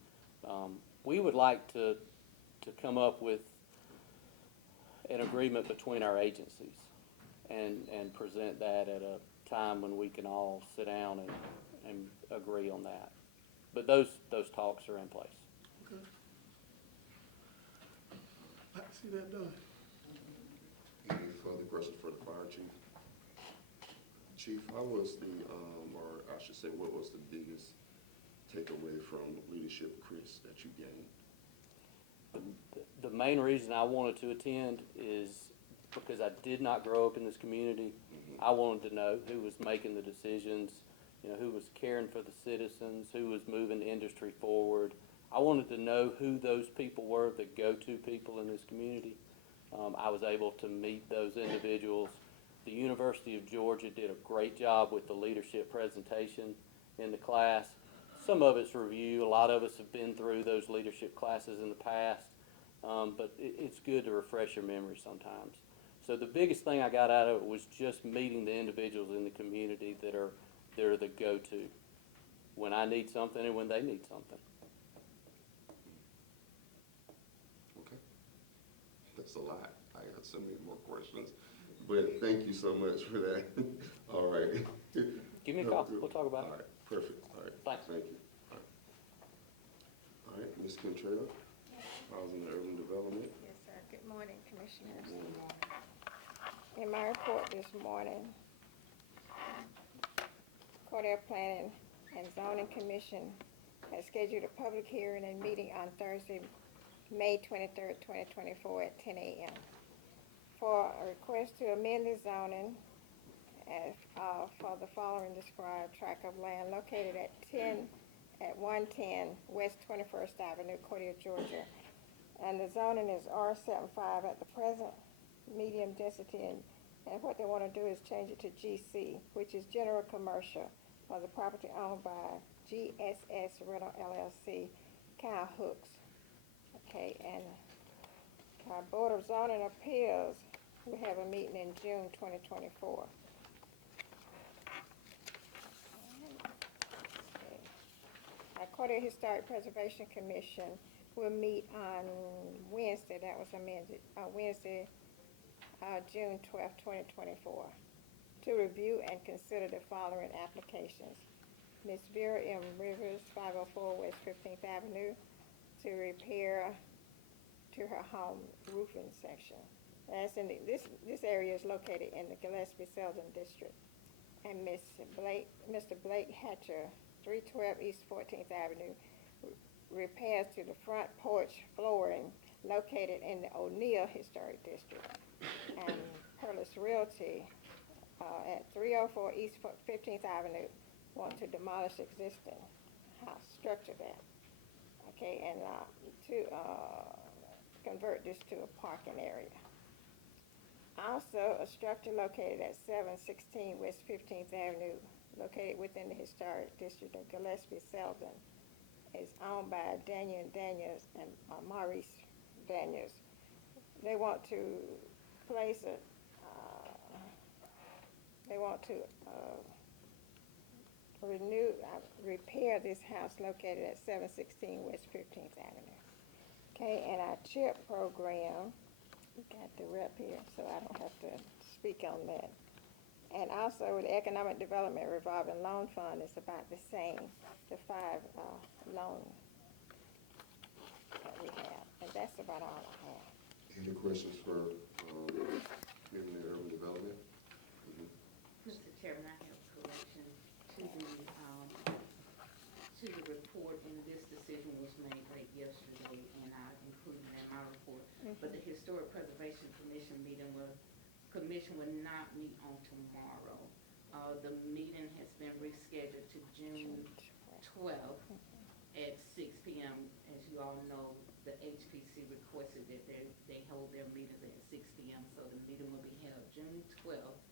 We would like to come up with an agreement between our agencies and present that at a time when we can all sit down and agree on that. But those talks are in place. Okay. Like to see that done. Any further questions for the fire chief? Chief, how was or I should say, what was the biggest takeaway from Leadership Chris that you gained? The main reason I wanted to attend is because I did not grow up in this community. I wanted to know who was making the decisions, who was caring for the citizens, who was moving the industry forward. I wanted to know who those people were, the go-to people in this community. I was able to meet those individuals. The University of Georgia did a great job with the leadership presentation in the class. Some of it's review. A lot of us have been through those leadership classes in the past, but it's good to refresh your memory sometimes. So the biggest thing I got out of it was just meeting the individuals in the community that are the go-to when I need something and when they need something. Okay. That's a lot. I got so many more questions, but thank you so much for that. All right. Give me a call. We'll talk about it. All right. Perfect, all right. Thanks. Thank you. All right, Ms. Contreras, Housing and Urban Development. Yes, sir. Good morning, Commissioners. In my report this morning, Cordele Planning and Zoning Commission has scheduled a public hearing and meeting on Thursday, May 23rd, 2024 at 10 a.m. for a request to amend the zoning as, for the following described tract of land located at 110 West 21st Avenue, Cordele, Georgia. And the zoning is R75 at the present, medium density, and what they want to do is change it to GC, which is General Commercial, for the property owned by GSS Rental LLC, Cow Hooks. Okay, and our Board of Zoning Appeals, we have a meeting in June 2024. Our Cordele Historic Preservation Commission will meet on Wednesday, that was amended, Wednesday, June 12th, 2024, to review and consider the following applications. Ms. Vera M. Rivers, 504 West 15th Avenue, to repair to her home roofing section. That's in this area is located in the Gillespie Selden District. And Mr. Blake Hatcher, 312 East 14th Avenue, repairs to the front porch flooring located in the O'Neill Historic District. And Perlis Realty at 304 East 15th Avenue want to demolish existing house structure there. Okay, and to convert this to a parking area. Also, a structure located at 716 West 15th Avenue, located within the Historic District of Gillespie Selden, is owned by Daniel and Daniels and Maurice Daniels. They want to place a, repair this house located at 716 West 15th Avenue. Okay, and our CHIP program, we got the rep here, so I don't have to speak on that. And also, the Economic Development Revolving Loan Fund is about the same, the 5 loan that we have. And that's about all I have. Any questions for Community and Urban Development? Mr. Chairman, I have a correction to the report, and this decision was made late yesterday, and I included it in my report. But the Historic Preservation Commission will not meet on tomorrow. The meeting has been rescheduled to June 12th at 6 p.m. As you all know, the HPC requested that they hold their meetings at 6 p.m. So the meeting will be held June 12th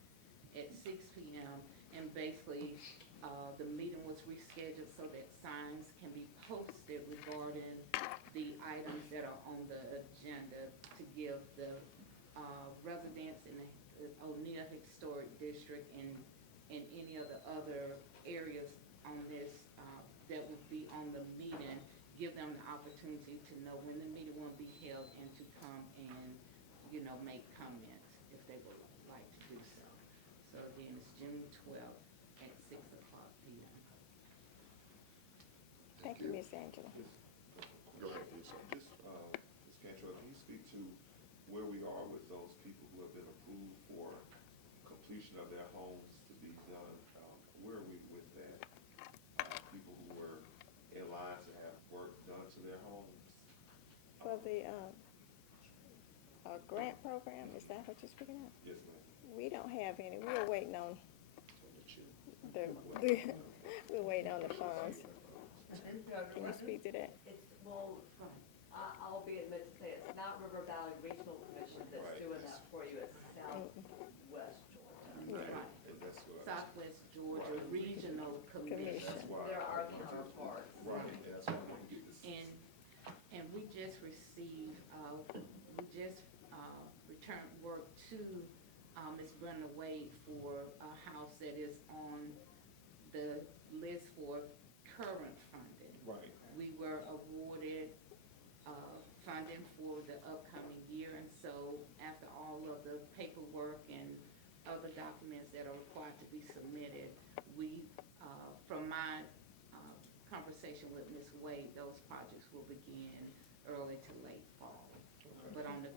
at 6 p.m. And basically, the meeting was rescheduled so that signs can be posted regarding the items that are on the agenda to give the residents in the O'Neill Historic District and any of the other areas on this that would be on the meeting, give them the opportunity to know when the meeting will be held and to come and, make comments if they would like to do so. So again, it's June 12th at 6 o'clock p.m. Thank you, Ms. Angela. Go ahead, please. Just, Ms. Cantrell, can you speak to where we are with those people who have been approved for completion of their homes to be done? Where are we with that? People who were in line to have work done to their homes? For the grant program, is that what you're speaking of? Yes, ma'am. We don't have any. We're waiting on we're waiting on the funds. Can you speak to that? It's, well, I'll be admitted to say it's not River Valley Regional Commission that's Right. doing that for you, it's Southwest Georgia. Right. And that's what, Southwest Georgia Regional Commission. that's why. They're our counterparts. Right, that's why we get this. And we just received, returned work to Ms. Brenda Wade for a house that is on the list for current funding. Right. We were awarded funding for the upcoming year, and so after all of the paperwork and other documents that are required to be submitted, we from my, conversation with Ms. Wade, those projects will begin early to late fall. But on the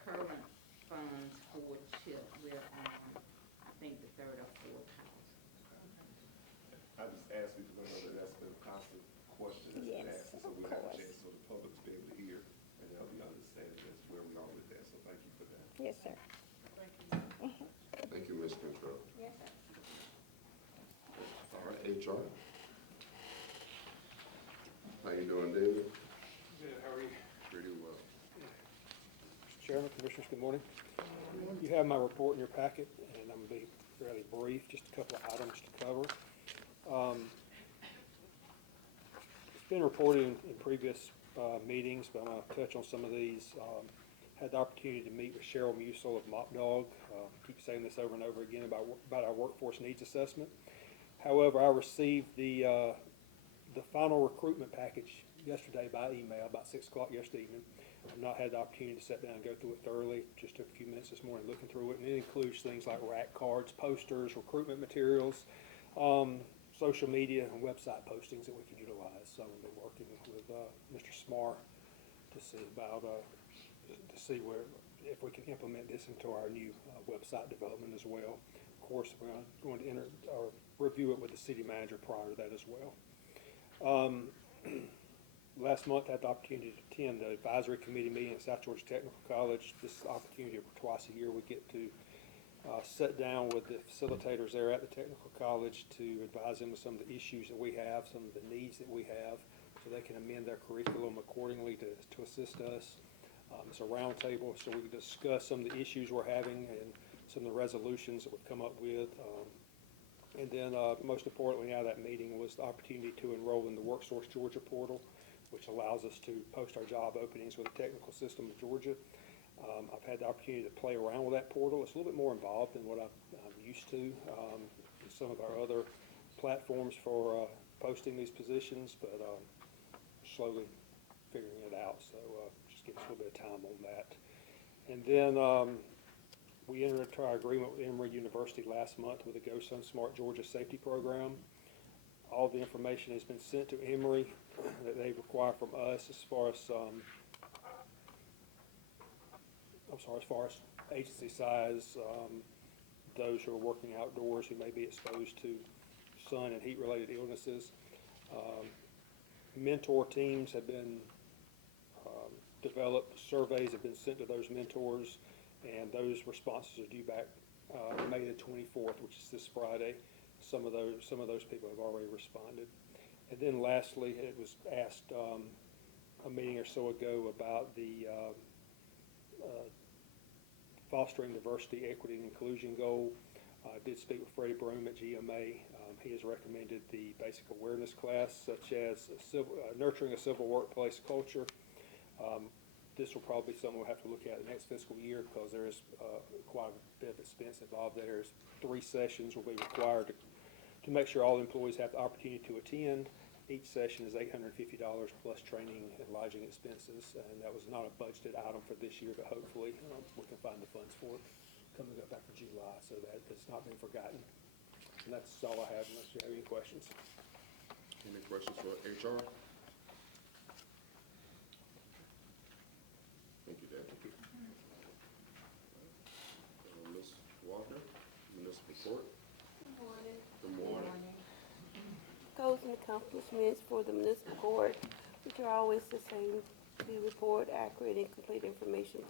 current funds for CHIP, we're on, I think, the third or fourth house. I just asked you because I know that that's been a constant question that's been Yes, asked, so of we have a course. chance for the public to be able to hear and help you understand that's where we are with that, so thank you for that. Yes, sir. Thank you, Ms. Control. Yes, sir. All right, HR. How you doing, David? Good, how are you? Pretty well. Mr. Chairman, Commissioners, good morning. You have my report in your packet, and I'm gonna be fairly brief, just a couple of items to cover. It's been reported in previous meetings, but I'm gonna touch on some of these. Had the opportunity to meet with Cheryl Musel of Mop Dog. Keep saying this over and over again about our workforce needs assessment. However, I received the final recruitment package yesterday by email, about 6 o'clock yesterday evening. I've not had the opportunity to sit down and go through it thoroughly. Just took a few minutes this morning looking through it, and it includes things like rack cards, posters, recruitment materials, social media and website postings that we can utilize. So I've been working with Mr. Smar to see about to see where if we can implement this into our new website development as well. Of course, we're going to enter or review it with the city manager prior to that as well. Last month, I had the opportunity to attend the advisory committee meeting at South Georgia Technical College. This opportunity twice a year we get to sit down with the facilitators there at the technical college to advise them of some of the issues that we have, some of the needs that we have, so they can amend their curriculum accordingly to assist us. It's a round table, so we can discuss some of the issues we're having and some of the resolutions that we've come up with. And then most importantly out of that meeting was the opportunity to enroll in the WorkSource Georgia portal, which allows us to post our job openings with the technical system of Georgia. I've had the opportunity to play around with that portal. It's a little bit more involved than what I'm used to in some of our other platforms for posting these positions, but slowly figuring it out. So just give us a little bit of time on that. And then we entered into our agreement with Emory University last month with the Go Sun Smart Georgia Safety Program. All the information has been sent to Emory that they require from us as far as agency size, those who are working outdoors who may be exposed to sun and heat related illnesses. Mentor teams have been developed, surveys have been sent to those mentors, and those responses are due back May the 24th, which is this Friday. Some of those people have already responded. And then lastly, it was asked a meeting or so ago about the fostering diversity, equity, and inclusion goal. I did speak with Freddie Broom at GMA. He has recommended the basic awareness class, such as nurturing a civil workplace culture. This will probably be something we'll have to look at the next fiscal year because there is quite a bit of expense involved there. 3 sessions will be required to make sure all employees have the opportunity to attend. Each session is $850 plus training and lodging expenses, and that was not a budgeted item for this year, but hopefully we can find the funds for it coming up after July, so that it's not been forgotten. And that's all I have, unless you have any questions. Any questions for HR? Thank you, David. Ms. Walker, Municipal Court. Good morning. Good morning. Goals and accomplishments for the municipal court, which are always the same, to report accurate and complete information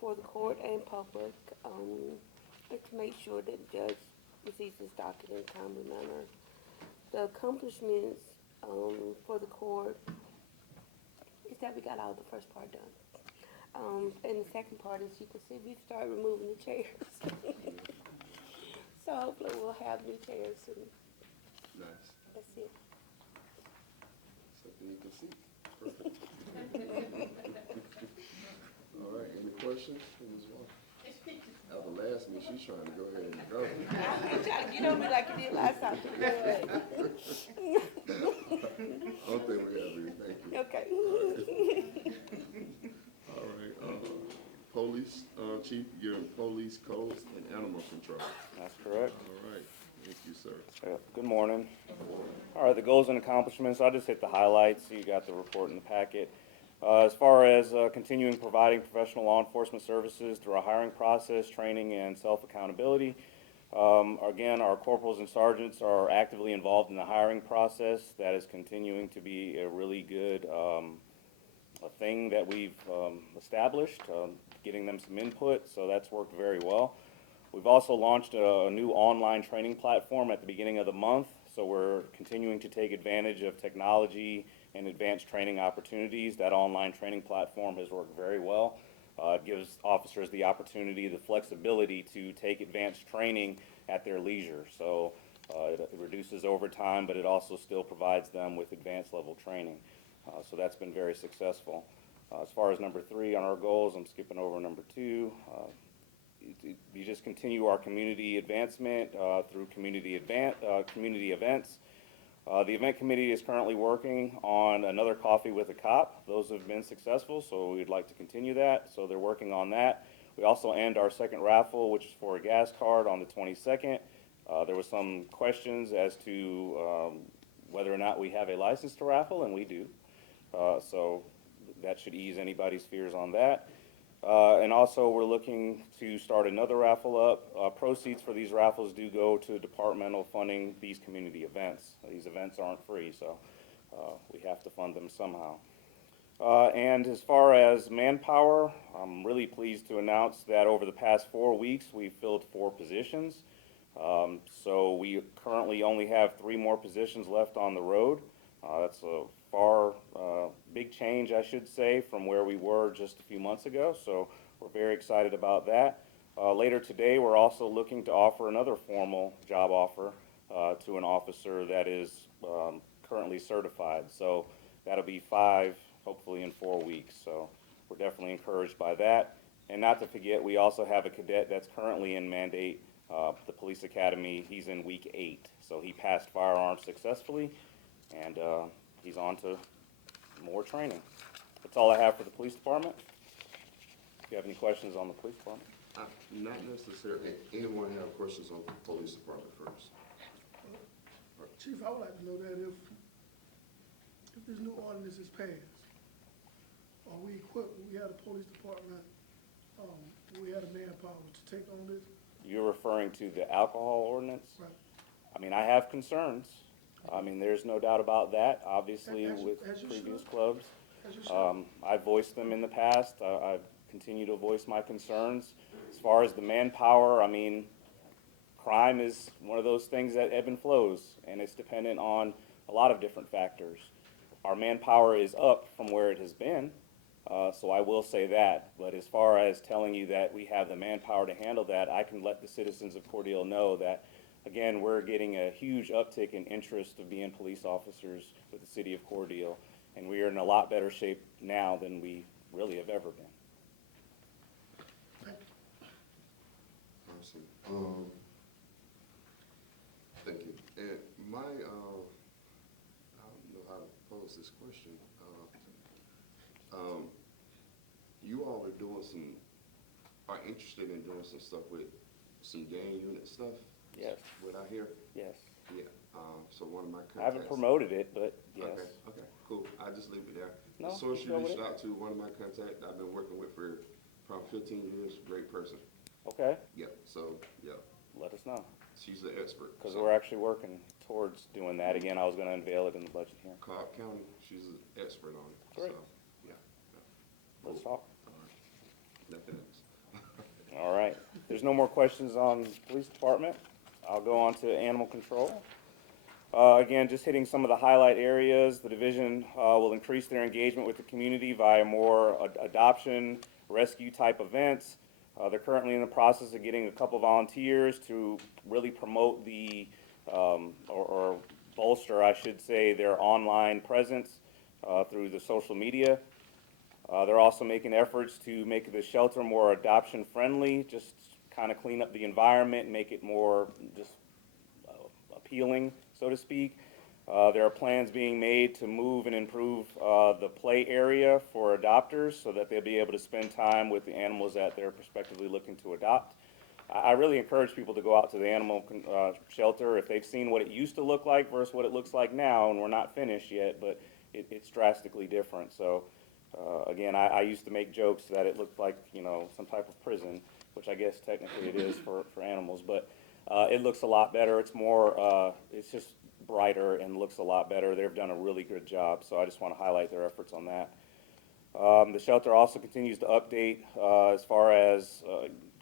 for the court and public, and to make sure that the judge receives his docket in a timely manner. The accomplishments for the court is that we got all the first part done. And the second part, as you can see, we've started removing the chairs. So hopefully we'll have new chairs soon. Nice. That's it. Something you can see. Perfect. All right, any questions for Ms. Walker? At the last meeting, she's trying to go ahead and go. I'm trying to get on me like you did last time. I don't think we have any, thank you. Okay. All right, police, chief, you're in police, codes, and animal control. That's correct. All right, Thank you, sir. Good morning. All right, the goals and accomplishments, I'll just hit the highlights. You got the report in the packet. As far as continuing providing professional law enforcement services through our hiring process, training, and self-accountability. Again, our corporals and sergeants are actively involved in the hiring process. That is continuing to be a really good a thing that we've established, getting them some input, so that's worked very well. We've also launched a new online training platform at the beginning of the month, so we're continuing to take advantage of technology and advanced training opportunities. That online training platform has worked very well. It gives officers the opportunity, the flexibility to take advanced training at their leisure. So it reduces overtime, but it also still provides them with advanced level training. So that's been very successful. As far as number 3 on our goals, I'm skipping over number 2. We just continue our community advancement through community events. The event committee is currently working on another coffee with a cop. Those have been successful, so we'd like to continue that. So they're working on that. We also end our second raffle, which is for a gas card, on the 22nd. There was some questions as to whether or not we have a license to raffle, and we do. So that should ease anybody's fears on that. And also, we're looking to start another raffle up. Proceeds for these raffles do go to departmental funding these community events. These events aren't free, so we have to fund them somehow. And as far as manpower, I'm really pleased to announce that over the past 4 weeks, we've filled 4 positions. So we currently only have 3 more positions left on the road. That's a big change, I should say, from where we were just a few months ago, so we're very excited about that. Later today, we're also looking to offer another formal job offer to an officer that is currently certified, so that'll be 5, hopefully in 4 weeks, so we're definitely encouraged by that. And not to forget, we also have a cadet that's currently in mandate, the police academy. He's in week 8, so he passed firearms successfully, and he's on to more training. That's all I have for the police department. If you have any questions on the police department. Not necessarily. Anyone have questions on the police department first? Chief, I would like to know that if this new ordinance is passed, are we equipped, we have a police department, we have the manpower to take on this? You're referring to the alcohol ordinance? Right. I mean, I have concerns. I mean, there's no doubt about that, obviously, As you- with as you previous should. clubs. As you should. I've voiced them in the past. I continue to voice my concerns. As far as the manpower, I mean, crime is one of those things that ebb and flows, and it's dependent on a lot of different factors. Our manpower is up from where it has been, so I will say that. But as far as telling you that we have the manpower to handle that, I can let the citizens of Cordele know that, again, we're getting a huge uptick in interest of being police officers with the city of Cordele, and we are in a lot better shape now than we really have ever been. Awesome. Thank you. And my, I don't know how to pose this question. You all are interested in doing some stuff with some gang unit stuff? Yes. What I hear? Yes. Yeah, so one of my contacts. I haven't promoted it, but yes. Okay, cool. I'll just leave it there. No, The source keep you going with reached it. out to, one of my contacts I've been working with for probably 15 years, great person. Okay, Yeah, so, yeah, let us know, she's an expert. because So, we're actually working towards doing that. Again, I was gonna unveil it in the budget hearing. Cobb County, she's an expert on it, Great. so, yeah. Let's talk. All right. Nothing else. All right, there's no more questions on the police department. I'll go on to animal control. Again, just hitting some of the highlight areas. The division will increase their engagement with the community via more adoption, rescue type events. They're currently in the process of getting a couple volunteers to really promote the, or bolster, I should say, their online presence through the social media. They're also making efforts to make the shelter more adoption friendly, just kind of clean up the environment and make it more just appealing, so to speak. There are plans being made to move and improve the play area for adopters so that they'll be able to spend time with the animals that they're prospectively looking to adopt. I really encourage people to go out to the animal shelter if they've seen what it used to look like versus what it looks like now, and we're not finished yet, but it's drastically different. So, again, I used to make jokes that it looked like, you know, some type of prison, which I guess technically it is for animals, but it looks a lot better. It's more, it's just brighter and looks a lot better. They've done a really good job, so I just want to highlight their efforts on that. The shelter also continues to update as far as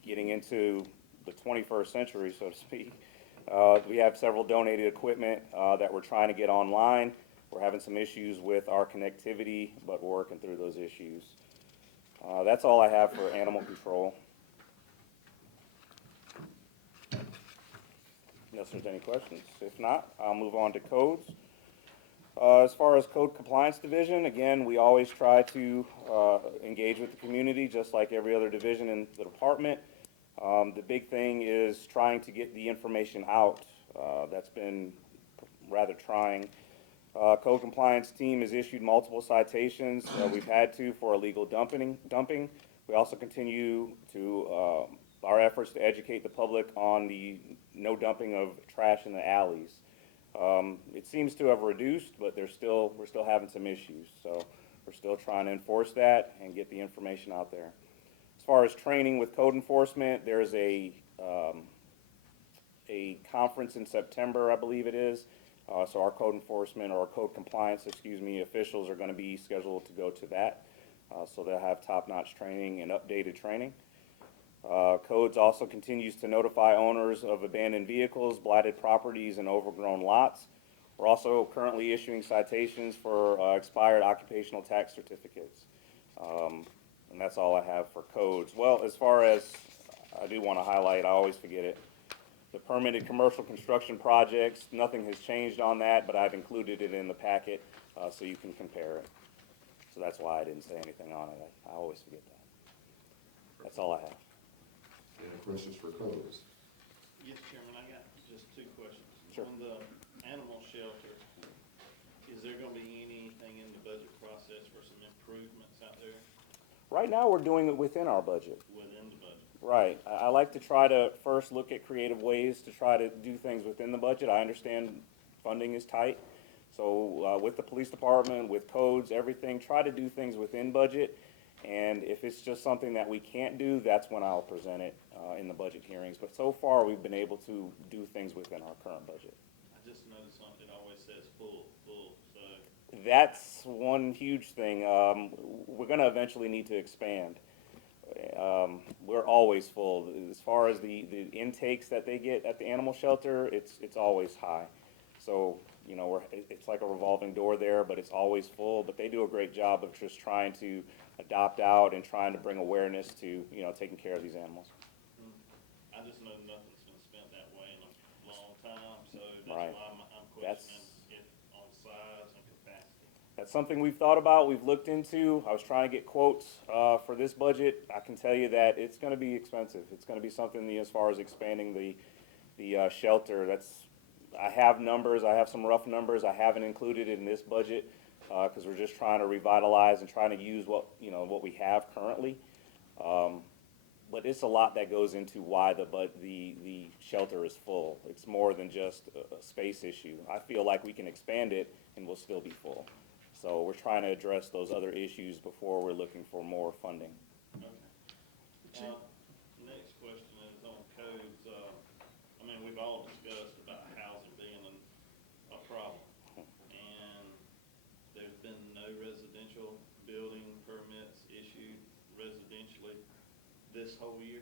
getting into the 21st century, so to speak. We have several donated equipment that we're trying to get online. We're having some issues with our connectivity, but we're working through those issues. That's all I have for animal control. Unless there's any questions. If not, I'll move on to codes. As far as Code Compliance Division, again, we always try to engage with the community just like every other division in the department. The big thing is trying to get the information out. That's been rather trying. Code Compliance team has issued multiple citations. We've had to for illegal dumping. We also continue to our efforts to educate the public on the no dumping of trash in the alleys. It seems to have reduced, but we're still having some issues. So we're still trying to enforce that and get the information out there. As far as training with code enforcement, there's a conference in September, I believe it is. So our code enforcement or code compliance, officials are going to be scheduled to go to that. So they'll have top-notch training and updated training. Codes also continues to notify owners of abandoned vehicles, blighted properties, and overgrown lots. We're also currently issuing citations for expired occupational tax certificates. And that's all I have for codes. Well, as far as, I do want to highlight, I always forget it, the permitted commercial construction projects, nothing has changed on that, but I've included it in the packet so you can compare it. So that's why I didn't say anything on it. I always forget that. That's all I have. Any questions for codes? Yes, Chairman, I got just two questions. Sure. On the animal shelter, is there gonna be anything in the budget process for some improvements out there Right now, we're doing it within our budget. within the budget? Right. I like to try to first look at creative ways to try to do things within the budget. I understand funding is tight. So with the police department, with codes, everything, try to do things within budget. And if it's just something that we can't do, that's when I'll present it in the budget hearings. But so far, we've been able to do things within our current budget. I just noticed something, it always says full, so. That's one huge thing. We're going to eventually need to expand. We're always full. As far as the intakes that they get at the animal shelter, it's always high. So, you know, it's like a revolving door there, but it's always full. But they do a great job of just trying to adopt out and trying to bring awareness to, you know, taking care of these animals. I just know nothing's been spent that way in a long time, so Right. that's why I'm questioning it on size and capacity. That's something we've thought about, we've looked into. I was trying to get quotes for this budget. I can tell you that it's going to be expensive. It's going to be something as far as expanding the shelter. I have numbers. I have some rough numbers. I haven't included it in this budget because we're just trying to revitalize and trying to use what we have currently. But it's a lot that goes into why the shelter is full. It's more than just a space issue. I feel like we can expand it and we'll still be full. So we're trying to address those other issues before we're looking for more funding. Okay. Next question is on codes. I mean, we've all discussed about housing being a problem. And there's been no residential building permits issued residentially this whole year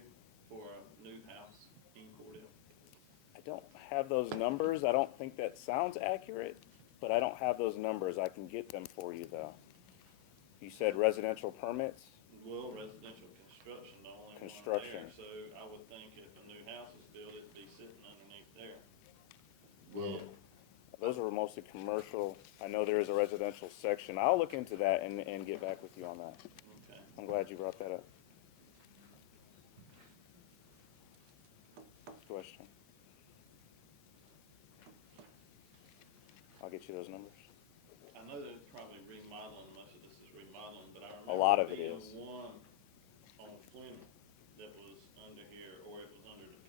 for a new house in Cordele. I don't have those numbers. I don't think that sounds accurate, but I don't have those numbers. I can get them for you, though. You said residential permits? Well, residential construction, the only Construction. one there, so I would think if a new house is built, it'd be sitting underneath there. Well, Those are mostly commercial. I know there is a residential section. I'll look into that and get back with you on that. Okay. I'm glad you brought that up. Question. I'll get you those numbers. I know there's probably remodeling, much of this is remodeling, but I remember. A lot of it being is. one on Fleming that was under here, or it was under the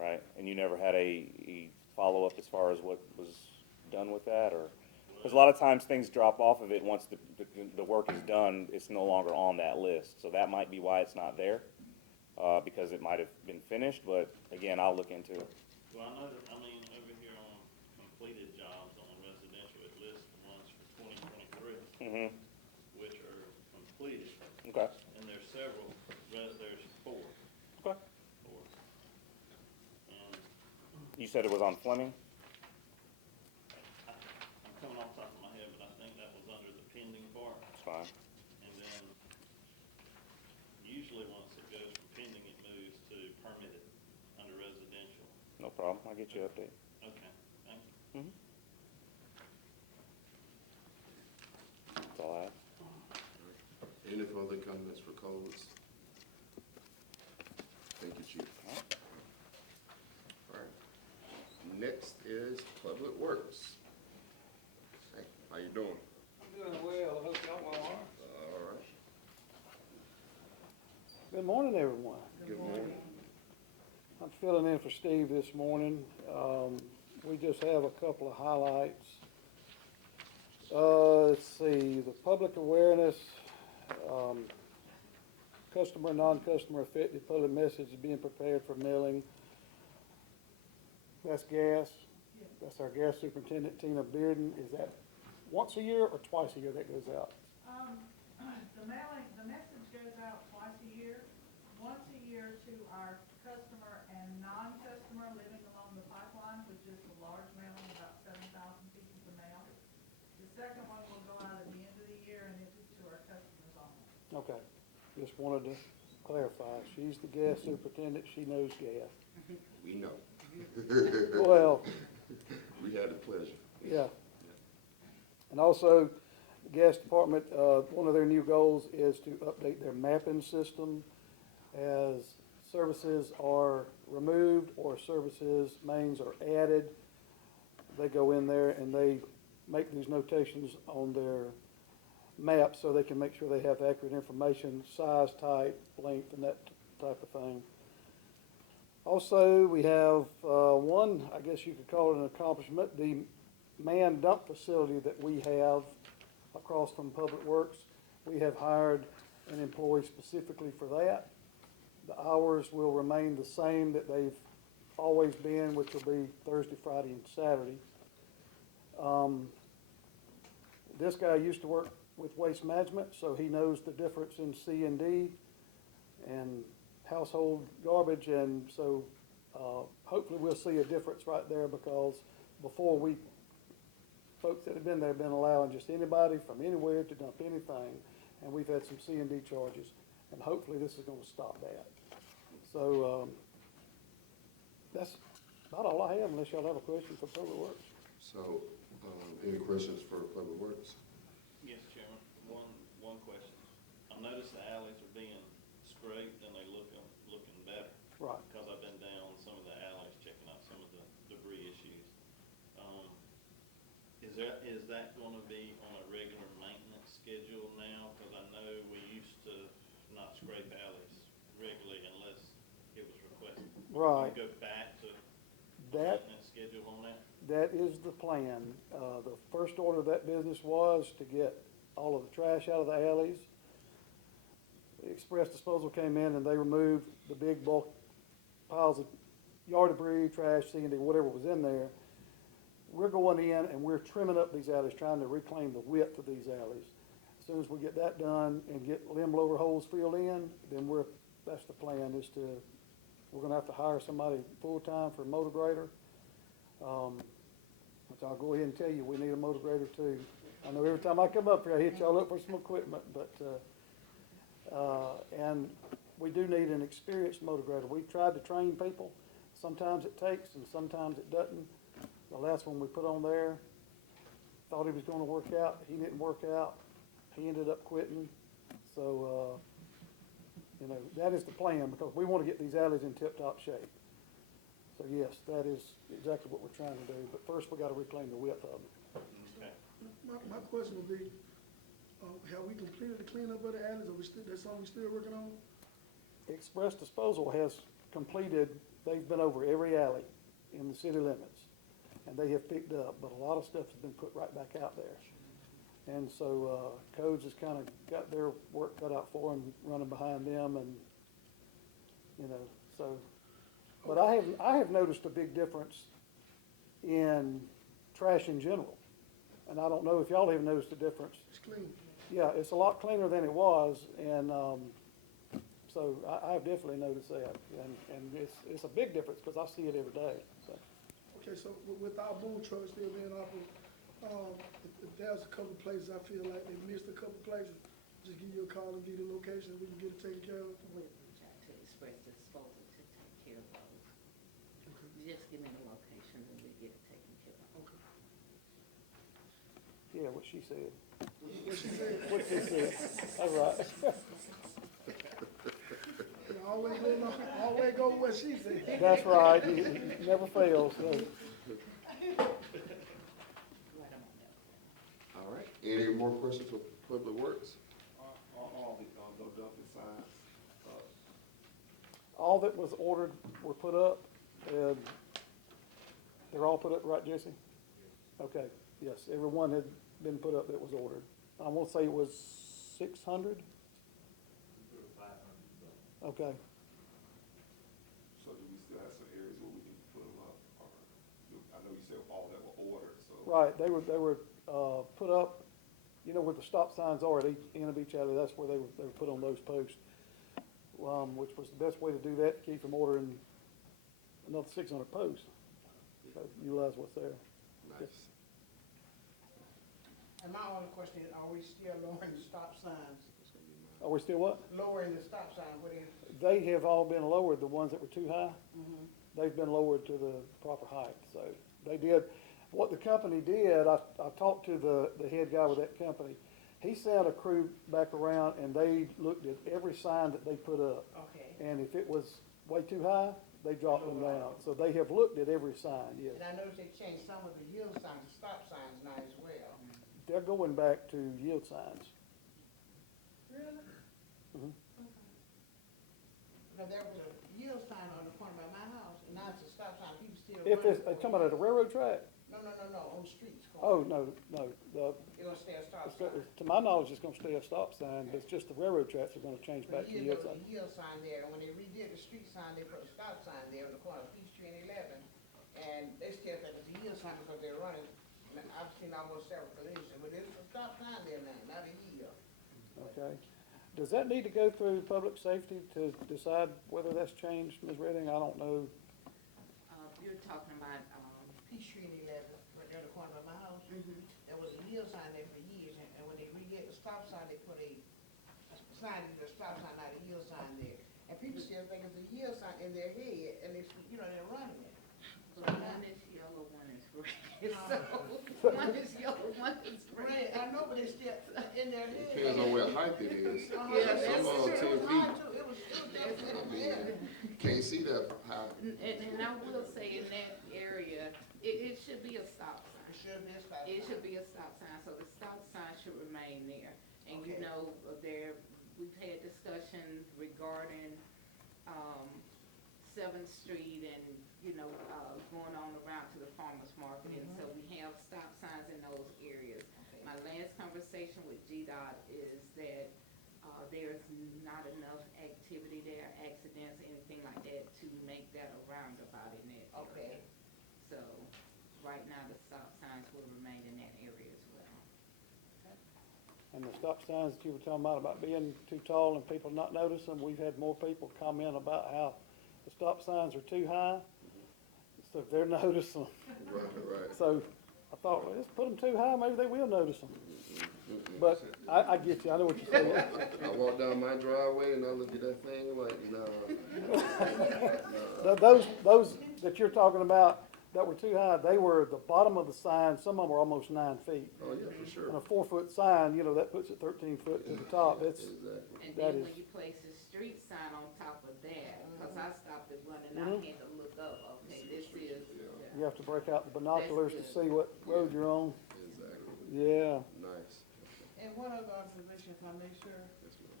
Right, and you never had a follow-up as far as what was done with that, or? Because a lot of times things drop off of it once the work is done, it's no longer on that list. So that might be why it's not there, because it might have been finished, but again, I'll look into it. Well, I know that, I mean, over here on completed jobs on residential, it lists the ones for 2023, Mm-hmm, which are completed. okay, And there's several, there's four. okay. Four. And You said it was on Fleming? I'm coming off the top of my head, but I think that was under the pending part. That's fine. And then usually once it goes from pending, it moves to permitted under residential. No problem, I'll get you an update. Okay, thank you. Mm-hmm. That's all I have. Any further comments for codes? Thank you, Chief. All right. Next is Public Works. Hey, how you doing? I'm doing well, I hope y'all are. All right. Good morning, everyone. Good morning. I'm filling in for Steve this morning. We just have a couple of highlights. Let's see, the public awareness, customer, non-customer effective public message is being prepared for mailing. That's gas. That's our gas superintendent, Tina Bearden. Is that once a year or twice a year that goes out? The message goes out twice a year, once a year to our customer and non-customer living along the pipeline, which is a large mailing, about 7,000 pieces of mail. The second one will go out at the end of the year, and it is to our customers only. Okay, just wanted to clarify. She's the gas superintendent, she knows gas. We know. Well, We had the pleasure. yeah. And also, the gas department, one of their new goals is to update their mapping system as services are removed or services mains are added. They go in there and they make these notations on their map so they can make sure they have accurate information, size, type, length, and that type of thing. Also, we have one, I guess you could call it an accomplishment, the manned dump facility that we have across from Public Works. We have hired an employee specifically for that. The hours will remain the same that they've always been, which will be Thursday, Friday, and Saturday. This guy used to work with Waste Management, so he knows the difference in C&D and household garbage, and so hopefully we'll see a difference right there, because before folks that have been there have been allowing just anybody from anywhere to dump anything, and we've had some C&D charges, and hopefully this is gonna stop that. So, that's about all I have, unless y'all have a question for Public Works. So, any questions for Public Works? Yes, Chairman, one question. I noticed the alleys are being scraped and they looking better. Right. Because I've been down some of the alleys, checking out some of the debris issues. Is that gonna be on a regular maintenance schedule now? Because I know we used to not scrape alleys regularly unless it was requested. Right. Go back to That, maintenance schedule on that? that is the plan. The first order of that business was to get all of the trash out of the alleys. Express Disposal came in and they removed the big bulk piles of yard debris, trash, C&D, whatever was in there. We're going in and we're trimming up these alleys, trying to reclaim the width of these alleys. As soon as we get that done and get limb blower holes filled in, then that's the plan, is we're gonna have to hire somebody full-time for a motor grader. Which I'll go ahead and tell you, we need a motor grader too. I know every time I come up here, I hit y'all up for some equipment, but, and we do need an experienced motor grader. We've tried to train people. Sometimes it takes and sometimes it doesn't. The last one we put on there, thought he was gonna work out. He didn't work out. He ended up quitting. So, that is the plan, because we wanna get these alleys in tip-top shape. So yes, that is exactly what we're trying to do, but first we gotta reclaim the width of them. Okay. My question would be, have we completed the cleanup of the alleys, or that's something we still working on? Express Disposal has completed they've been over every alley in the city limits, and they have picked up, but a lot of stuff has been put right back out there. And so, Codes has kind of got their work cut out for them, running behind them, and, you know, so. But I have noticed a big difference in trash in general. And I don't know if y'all have noticed a difference. It's clean. Yeah, it's a lot cleaner than it was, and, so I've definitely noticed that. And it's a big difference, because I see it every day, so. Okay, so with our boom truck still being operated, if there's a couple places I feel like they missed a couple places, just give you a call and give you the location, we can get it taken care of. We'll reach out to Express Disposal to take care of those. Just give me the location and we get it taken care of. Okay. Yeah, what she said. What she said? What she said. That's right. You always go with what she said. That's right. It never fails, so. All right, any more questions for Public Works? All the, no dumping signs, All that was ordered were put up, and they're all put up, right, Jesse? Okay, yes, every one had been put up that was ordered. I want to say it was 600? Okay, so do we still have some areas where we can put them up? Or, I know you said all that were ordered, so. right, they were put up, you know, where the stop signs are at each end of each alley, that's where they were put on those posts. Which was the best way to do that, to keep from ordering another 600 posts. So utilize what's there. Nice. And my only question is, are we still lowering the stop signs? Are we still what? Lowering the stop sign, what is? They have all been lowered, the ones that were too high. They've been lowered to the proper height, so they did. What the company did, I talked to the head guy with that company. He sent a crew back around and they looked at every sign that they put up. Okay. And if it was way too high, they dropped them down. So they have looked at every sign, yes. And I noticed they changed some of the yield signs, the stop signs now as well. They're going back to yield signs. Really? Mhm. No, there was a yield sign on the corner by my house, and now it's a stop sign, people still If running it's, for it. talking about at a railroad track? No, on the streets. Oh, no, the, It's gonna stay a stop it's sign. go- to my knowledge, it's gonna stay a stop sign, but it's just the railroad tracks are gonna change back But to there yield was sign. a yield sign there, and when they redid the street sign, they put a stop sign there on the corner of Peachtree and 11. And they still think it's a yield sign because they're running. And I've seen almost several collisions, but there's a stop sign there now, not a yield. Okay. Does that need to go through public safety to decide whether that's changed, Ms. Redding? I don't know. You're talking about, Peachtree and 11, right there on the corner of my house. There was a yield sign there for years, and when they redid the stop sign, they put a sign, the stop sign, not a yield sign there. And people still think it's a yield sign in their head, and they, they're running it. but one is yellow, one is red, so, one is yellow, one is Right, red. I know, but it's still in their head. Depends on what height it is. Yeah, Some that's are It 10 was feet. hard too, it was definitely there. Can't see that high. And I will say in that area, it should be a stop sign. It should be a stop sign. It should be a stop sign, so the stop sign should remain there. And you Okay. know, we've had discussions regarding, 7th Street and, going on around to the farmer's market. And so we have stop signs in those areas. Okay. My last conversation with GDOT is that, there's not enough activity there, accidents, anything like that, to make that a roundabout in that area. Okay. So, right now, the stop signs will remain in that area as well. And the stop signs that you were talking about being too tall and people not noticing, we've had more people comment about how the stop signs are too high. So they're noticing. Right. So I thought, well, let's put them too high, maybe they will notice them. But I get you, I know what you're saying. I walk down my driveway and I look at that thing like, nah. Those that you're talking about that were too high, they were the bottom of the sign, some of them were almost 9 feet. Oh, yeah, for sure. And a 4-foot sign, that puts it 13 foot to the top, that's, Exactly. And that then is, when you place the street sign on top of that, cause I stopped at one and I had to look up, okay, this is, you have to break out the binoculars to see what road you're on. Exactly. Yeah. Nice. And one other observation, if I may, sir. Yes, ma'am.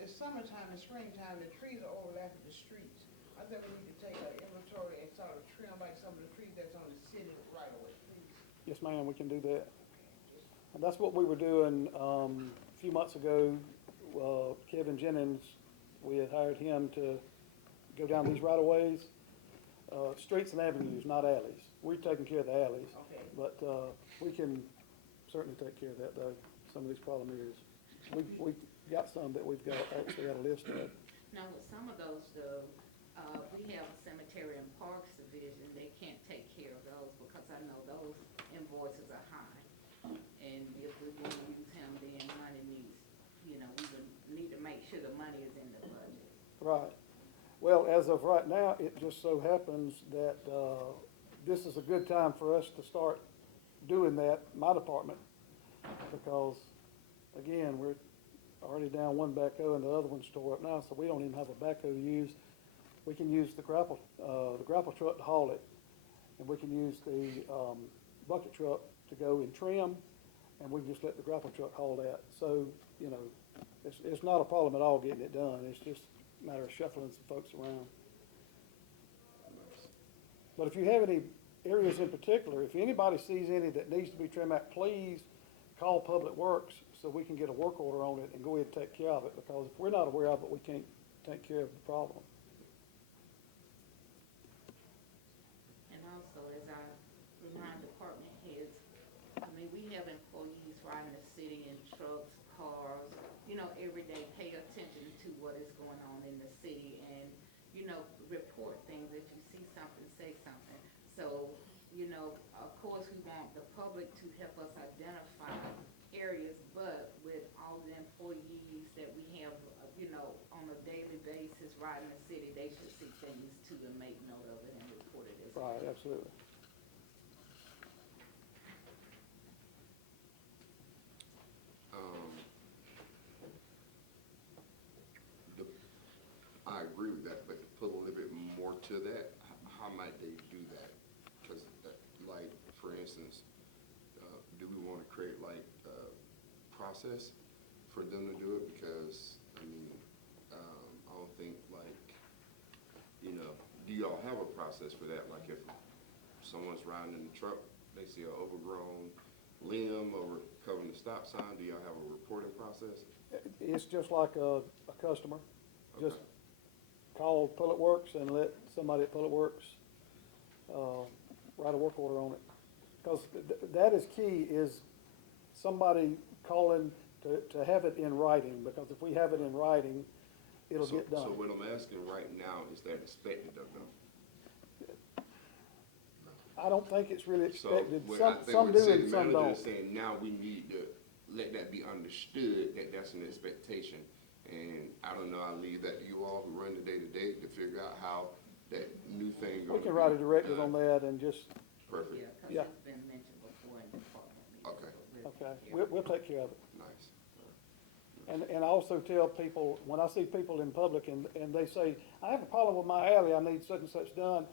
It's summertime and springtime, the trees are overlapping the streets. I think we need to take an inventory and sort of trim back some of the trees that's on the city right away, please. Yes, ma'am, we can do that. And that's what we were doing, a few months ago. Kevin Jennings, we had hired him to go down these right-of-ways, streets and avenues, not alleys. We're taking care of the alleys. Okay. But, we can certainly take care of that, though, some of these problem areas. We got some that we've got, actually got a list of. Now, with some of those though, we have a cemetery and parks division, they can't take care of those because I know those invoices are high. And if we want to use him, then money needs, we would need to make sure the money is in the budget. Right. Well, as of right now, it just so happens that, this is a good time for us to start doing that, my department, because, again, we're already down one backhoe and the other one's tore up now, so we don't even have a backhoe to use. We can use the grapple truck to haul it, and we can use the, bucket truck to go and trim, and we can just let the grapple truck haul that. So, it's not a problem at all getting it done, it's just a matter of shuffling some folks around. But if you have any areas in particular, if anybody sees any that needs to be trimmed out, please call Public Works so we can get a work order on it and go ahead and take care of it, because if we're not aware of it, we can't take care of the problem. And also, as I remind department heads, we have employees riding the city in trucks, cars, every day, pay attention to what is going on in the city and, report things. If you see something, say something. So, of course, we want the public to help us identify areas, but with all the employees that we have, on a daily basis riding the city, they should see things too and make note of it and report it as well. Right, absolutely. I agree with that, but to put a little bit more to that, how might they do that? Because, like, for instance, do we want to create like a process for them to do it? Because, I don't think like, do y'all have a process for that? Like if someone's riding in the truck, they see an overgrown limb over covering the stop sign, do y'all have a reporting process? It's just like a customer, just Okay. call Public Works and let somebody at Public Works, write a work order on it. Because that is key, is somebody calling to have it in writing, because if we have it in writing, it'll get done. So what I'm asking right now, is that expected of them? I don't think it's really expected. So, Some do and some manager don't. is saying now we need to let that be understood, that that's an expectation. And I don't know, I'll leave that to you all who run the day-to-day to figure out how that new thing goes. We can write a directive on that and just, Perfect, Yeah, because Yeah. it's been mentioned before in department meetings. Okay. but we'll okay, take care of it. we'll take care of it. nice. And I also tell people, when I see people in public and they say, I have a problem with my alley, I need such and such done.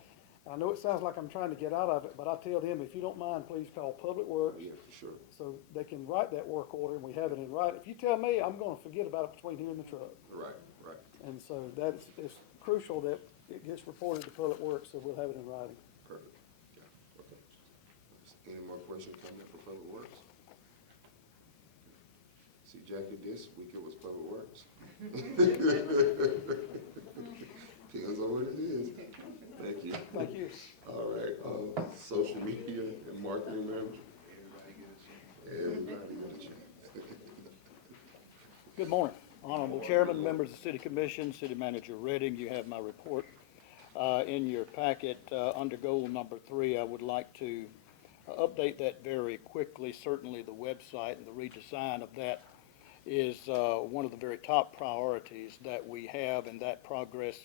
I know it sounds like I'm trying to get out of it, but I tell them, if you don't mind, please call Public Works Yeah, for sure. so they can write that work order and we have it in writing. If you tell me, I'm gonna forget about it between here and the truck. Right, right. And so it's crucial that it gets reported to Public Works, so we'll have it in writing. Perfect. Yeah, okay. Any more questions, comment for Public Works? See, Jackie, this week it was Public Works. Depends on what it is. Thank you. Thank you. All right, social media and marketing manager. Everybody get a chance. Good morning, Honorable Chairman, members of the City Commission, City Manager Redding, you have my report in your packet. Under goal number 3, I would like to update that very quickly. Certainly the website and the redesign of that is one of the very top priorities that we have, and that progress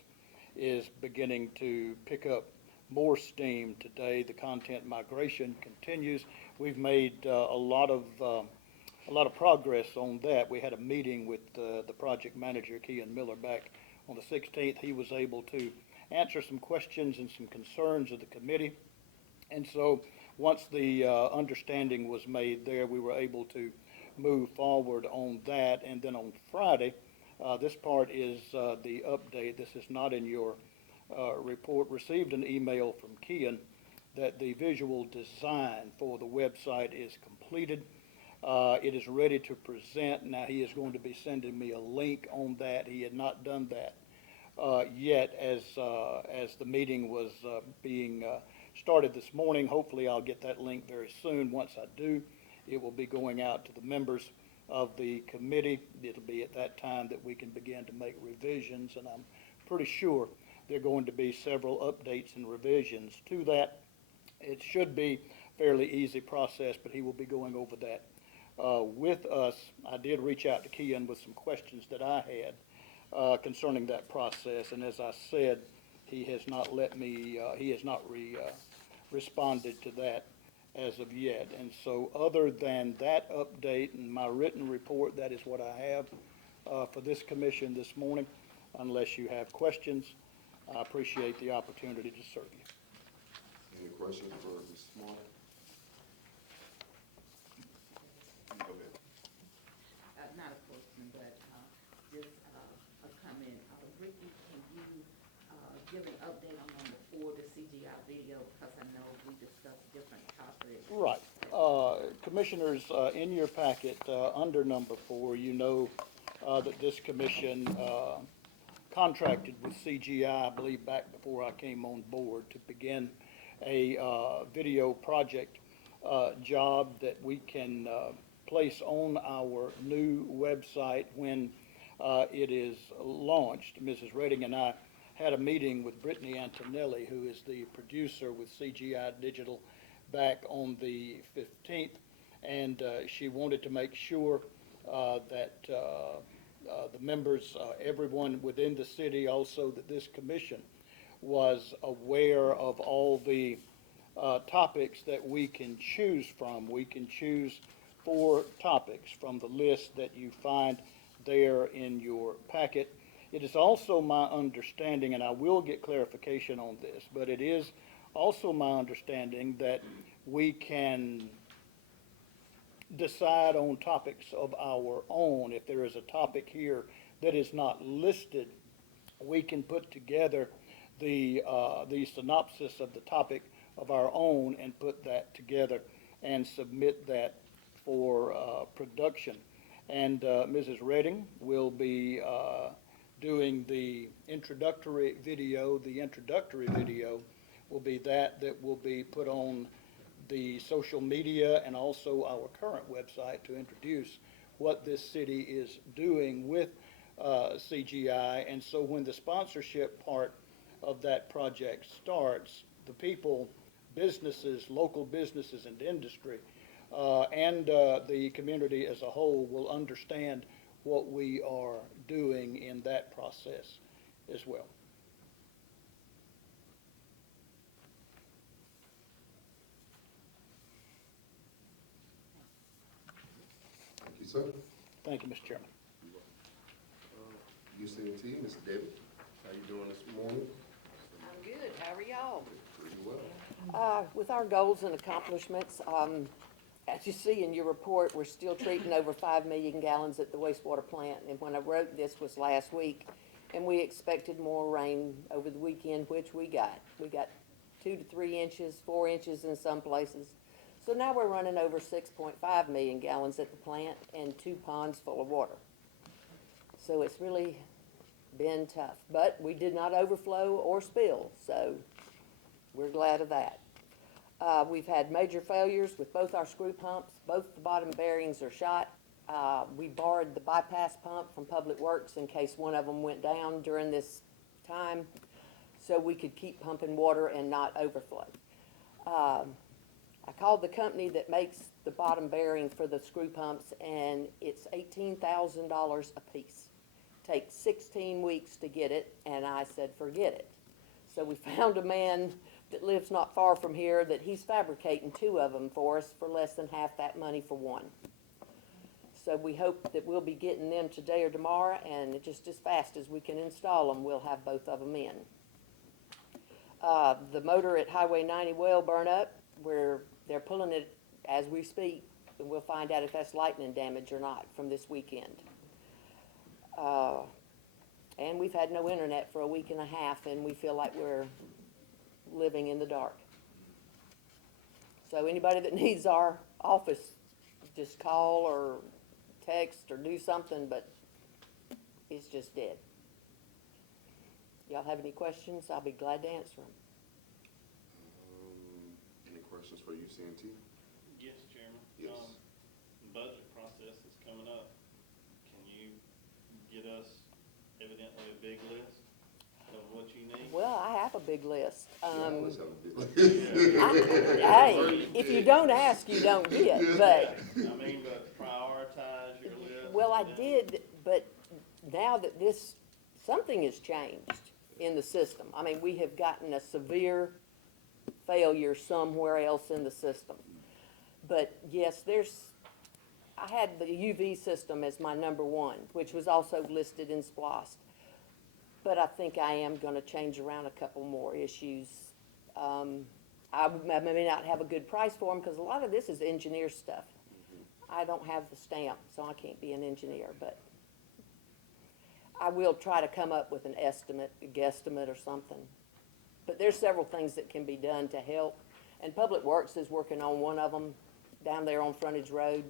is beginning to pick up more steam today. The content migration continues. We've made a lot of progress on that. We had a meeting with the project manager, Kean Miller, back on the 16th. He was able to answer some questions and some concerns of the committee. And so once the understanding was made there, we were able to move forward on that. And then on Friday, this part is the update. This is not in your report, received an email from Kian that the visual design for the website is completed. It is ready to present. Now, he is going to be sending me a link on that. He had not done that yet as the meeting was being started this morning. Hopefully, I'll get that link very soon. Once I do, it will be going out to the members of the committee. It'll be at that time that we can begin to make revisions, and I'm pretty sure there are going to be several updates and revisions to that. It should be a fairly easy process, but he will be going over that with us. I did reach out to Kian with some questions that I had concerning that process, and as I said, he has not let me, he has not responded to that as of yet. And so other than that update and my written report, that is what I have for this commission this morning. Unless you have questions, I appreciate the opportunity to serve you. Any questions for Ms. Smart? Go ahead. Not a question, but just a comment. Ricky, can you give an update on number 4, the CGI video? Because I know we discussed different topics. Right. Commissioners, in your packet, under number 4, you know that this commission contracted with CGI, I believe back before I came on board, to begin a video project job that we can place on our new website when it is launched. Mrs. Redding and I had a meeting with Brittany Antonelli, who is the producer with CGI Digital, back on the 15th, and she wanted to make sure that the members, everyone within the city, also that this commission was aware of all the topics that we can choose from. We can choose 4 topics from the list that you find there in your packet. It is also my understanding, and I will get clarification on this, but it is also my understanding that we can decide on topics of our own. If there is a topic here that is not listed, we can put together the synopsis of the topic of our own and put that together and submit that for production. And Mrs. Redding will be doing the introductory video. The introductory video will be that will be put on the social media and also our current website to introduce what this city is doing with CGI. And so when the sponsorship part of that project starts, the people, businesses, local businesses and industry, and the community as a whole will understand what we are doing in that process as well. Thank you, sir. Thank you, Mr. Chairman. UCNT, Ms. Debbie, how you doing this morning? I'm good. How are y'all? Pretty well. With our goals and accomplishments, as you see in your report, we're still treating over 5 million gallons at the wastewater plant. And when I wrote this was last week, and we expected more rain over the weekend, which we got. We got 2 to 3 inches, 4 inches in some places. So now we're running over 6.5 million gallons at the plant and 2 ponds full of water. So it's really been tough, but we did not overflow or spill, so we're glad of that. We've had major failures with both our screw pumps. Both the bottom bearings are shot. We borrowed the bypass pump from Public Works in case one of them went down during this time, so we could keep pumping water and not overflow. I called the company that makes the bottom bearing for the screw pumps, and it's $18,000 a piece. Takes 16 weeks to get it, and I said, forget it. So we found a man that lives not far from here that he's fabricating 2 of them for us for less than half that money for one. So we hope that we'll be getting them today or tomorrow, and just as fast as we can install them, we'll have both of them in. The motor at Highway 90 well burn up. They're pulling it as we speak, and we'll find out if that's lightning damage or not from this weekend. And we've had no internet for a week and a half, and we feel like we're living in the dark. So anybody that needs our office, just call or text or do something, but it's just dead. Y'all have any questions? I'll be glad to answer them. Any questions for you, CNT? Yes, Chairman. Yes. The budget process is coming up. Can you get us evidently a big list of what you need? Well, I have a big list. You always have a big list. Hey, if you don't ask, you don't get, but. I mean, but prioritize your list. Well, I did, but now that something has changed in the system. I mean, we have gotten a severe failure somewhere else in the system. But yes, I had the UV system as my number one, which was also listed in SPLOST. But I think I am gonna change around a couple more issues. I may not have a good price for them, because a lot of this is engineer stuff. I don't have the stamp, so I can't be an engineer, but I will try to come up with an estimate, a guesstimate or something. But there's several things that can be done to help, and Public Works is working on one of them down there on Frontage Road.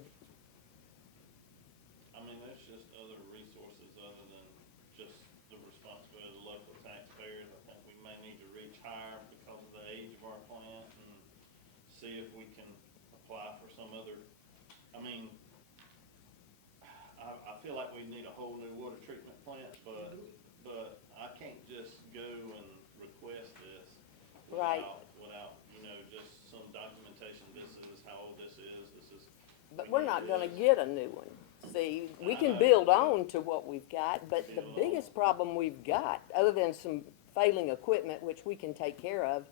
I mean, there's just other resources other than just the responsibility of the local taxpayers. I think we may need to reach higher because of the age of our plant and see if we can apply for some other, I mean, I feel like we need a whole new water treatment plant, but I can't just go and request this Right. without, just some documentation. This is how old this is. But we're not gonna get a new one. See, we can build on to what we've got, but the biggest problem we've got, other than some failing equipment, which we can take care of,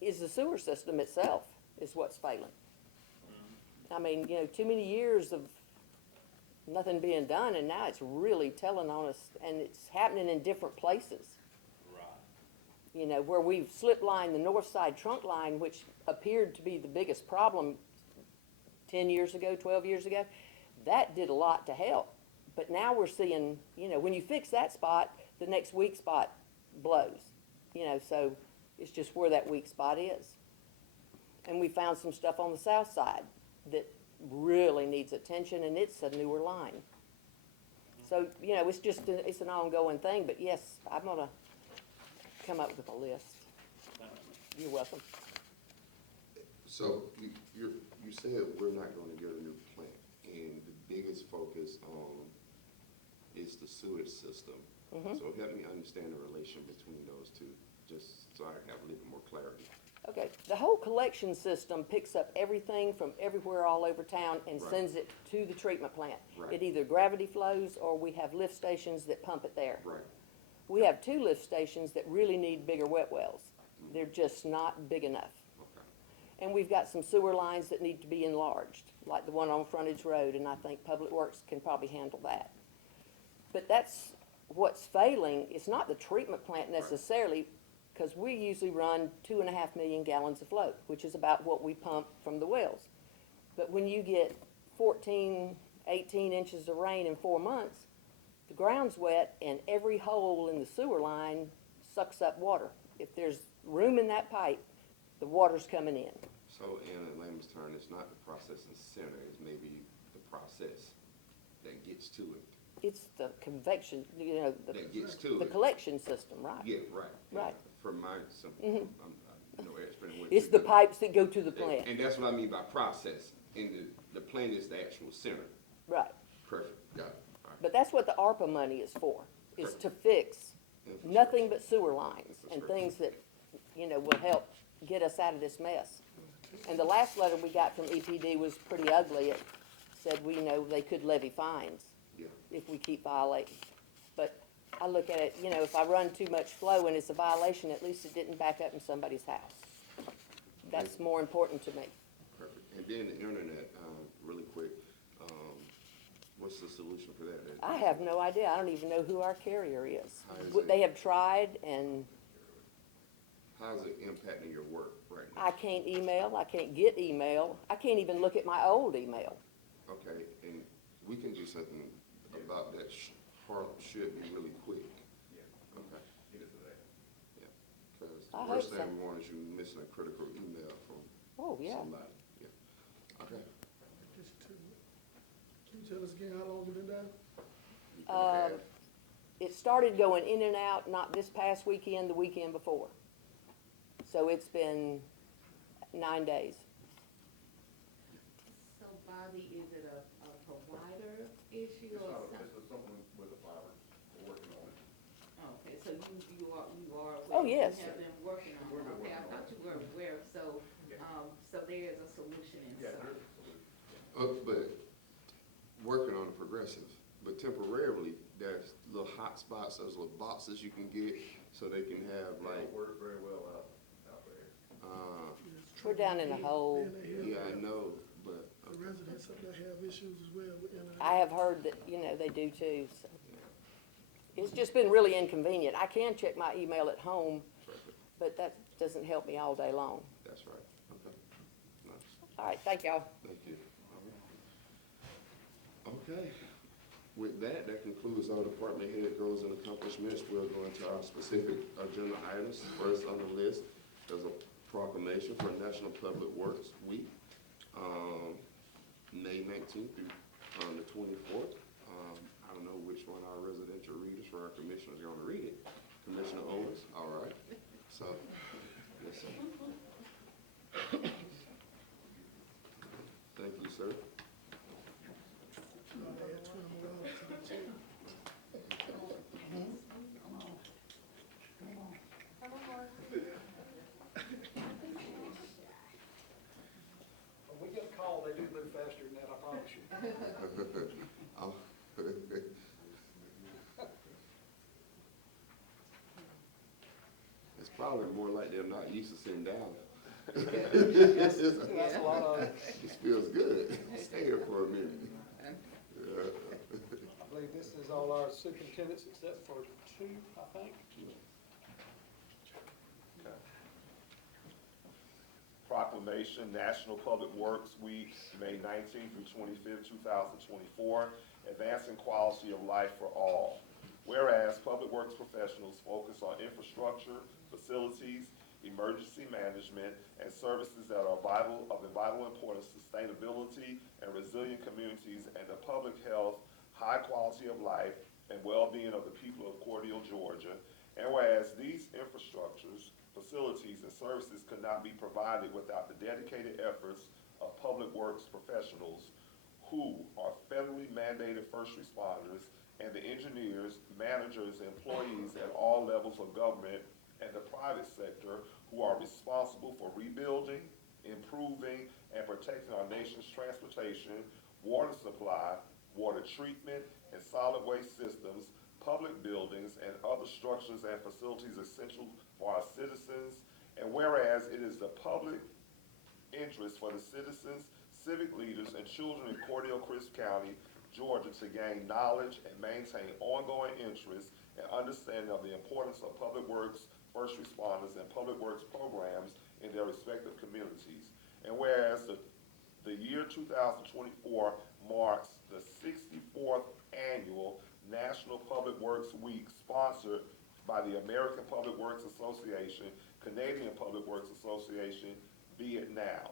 is the sewer system itself is what's failing. I mean, too many years of nothing being done, and now it's really telling on us, and it's happening in different places. Right. Where we've slip lined the north side trunk line, which appeared to be the biggest problem 10 years ago, 12 years ago, that did a lot to help. But now we're seeing, when you fix that spot, the next weak spot blows. So it's just where that weak spot is. And we found some stuff on the south side that really needs attention, and it's a newer line. So, it's an ongoing thing, but yes, I'm gonna come up with a list. You're welcome. So you said we're not gonna get a new plant, and the biggest focus is the sewage system. So help me understand the relation between those two, just so I have a little more clarity. Okay, the whole collection system picks up everything from everywhere all over town and Right. sends it to the treatment plant. Right. It either gravity flows, or we have lift stations that pump it there. Right. We have 2 lift stations that really need bigger wet wells. They're just not big enough. Okay. And we've got some sewer lines that need to be enlarged, like the one on Frontage Road, and I think Public Works can probably handle that. But that's what's failing. It's not the treatment plant necessarily, because we usually run 2.5 million gallons of flow, which is about what we pump from the wells. But when you get 14, 18 inches of rain in 4 months, the ground's wet, and every hole in the sewer line sucks up water. If there's room in that pipe, the water's coming in. So in layman's term, it's not the processing center, it's maybe the process that gets to it. It's the convection, That gets to the it. collection system, right? Yeah, right. Right. From my simple, I'm no expert in what. It's the pipes that go to the plant. And that's what I mean by process, and the plant is the actual center. Right. Perfect, got it. All right. But that's what the ARPA money is for, is to fix nothing but sewer lines and things that, will help get us out of this mess. And the last letter we got from EPD was pretty ugly. It said they could levy fines if we keep violating. But I look at it, if I run too much flow and it's a violation, at least it didn't back up in somebody's house. That's more important to me. Perfect. And then the internet, really quick, what's the solution for that? I have no idea. I don't even know who our carrier is. How is it? They have tried, and How's it impacting your work right now? I can't email, I can't get email, I can't even look at my old email. Okay, and we can do something about that, should be really quick. I The worst hope thing so. we want is you missing a critical email from Oh, yeah. somebody, yeah. Okay. Just two. Can you tell us again how long you been down? It started going in and out, not this past weekend, the weekend before. So it's been 9 days. So Bobby, is it a provider issue or something? It's something with the fiber, we're working on it. Okay, so you are aware. Oh, yes. You have been working on it. Okay, I thought you were aware, so, so there is a solution in sight. There's a solution. But working on the progressive, but temporarily, there's little hot spots, those little boxes you can get, so they can have like, Work very well out there. We're down in a hole. yeah, I know, but, The residents up there have issues as well with internet. I have heard that, they do too, so. It's just been really inconvenient. I can check my email at home, but that doesn't help me all day long. that's right, okay. Nice. All right, thank y'all. Thank you. Okay. With that, that concludes our department head goals and accomplishments. We'll go into our specific agenda items. First on the list is a proclamation for National Public Works Week, May 19th through the 24th. I don't know which one our residential readers for our commissioners are going to read it. Commissioner Owens, all right. So, yes, sir. Thank you, sir. When we get a call, they do move faster than that, I promise you. Oh. It's probably more like they're not used to sitting down. That's a lot of, This feels good. Stay here for a minute. Yeah. I believe this is all our superintendents except for two, I think. Proclamation, National Public Works Week, May 19th through 25th, 2024, advancing quality of life for all. Whereas public works professionals focus on infrastructure, facilities, emergency management, and services that are of vital importance to sustainability and resilient communities and the public health, high quality of life, and well-being of the people of Cordele, Georgia. And whereas these infrastructures, facilities, and services could not be provided without the dedicated efforts of public works professionals who are federally mandated first responders and the engineers, managers, and employees at all levels of government and the private sector who are responsible for rebuilding, improving, and protecting our nation's transportation, water supply, water treatment, and solid waste systems, public buildings, and other structures and facilities essential for our citizens. And whereas it is the public interest for the citizens, civic leaders, and children in Cordele-Crisp County, Georgia, to gain knowledge and maintain ongoing interest and understanding of the importance of public works, first responders, and public works programs in their respective communities. And whereas the year 2024 marks the 64th annual National Public Works Week sponsored by the American Public Works Association, Canadian Public Works Association, Be It Now.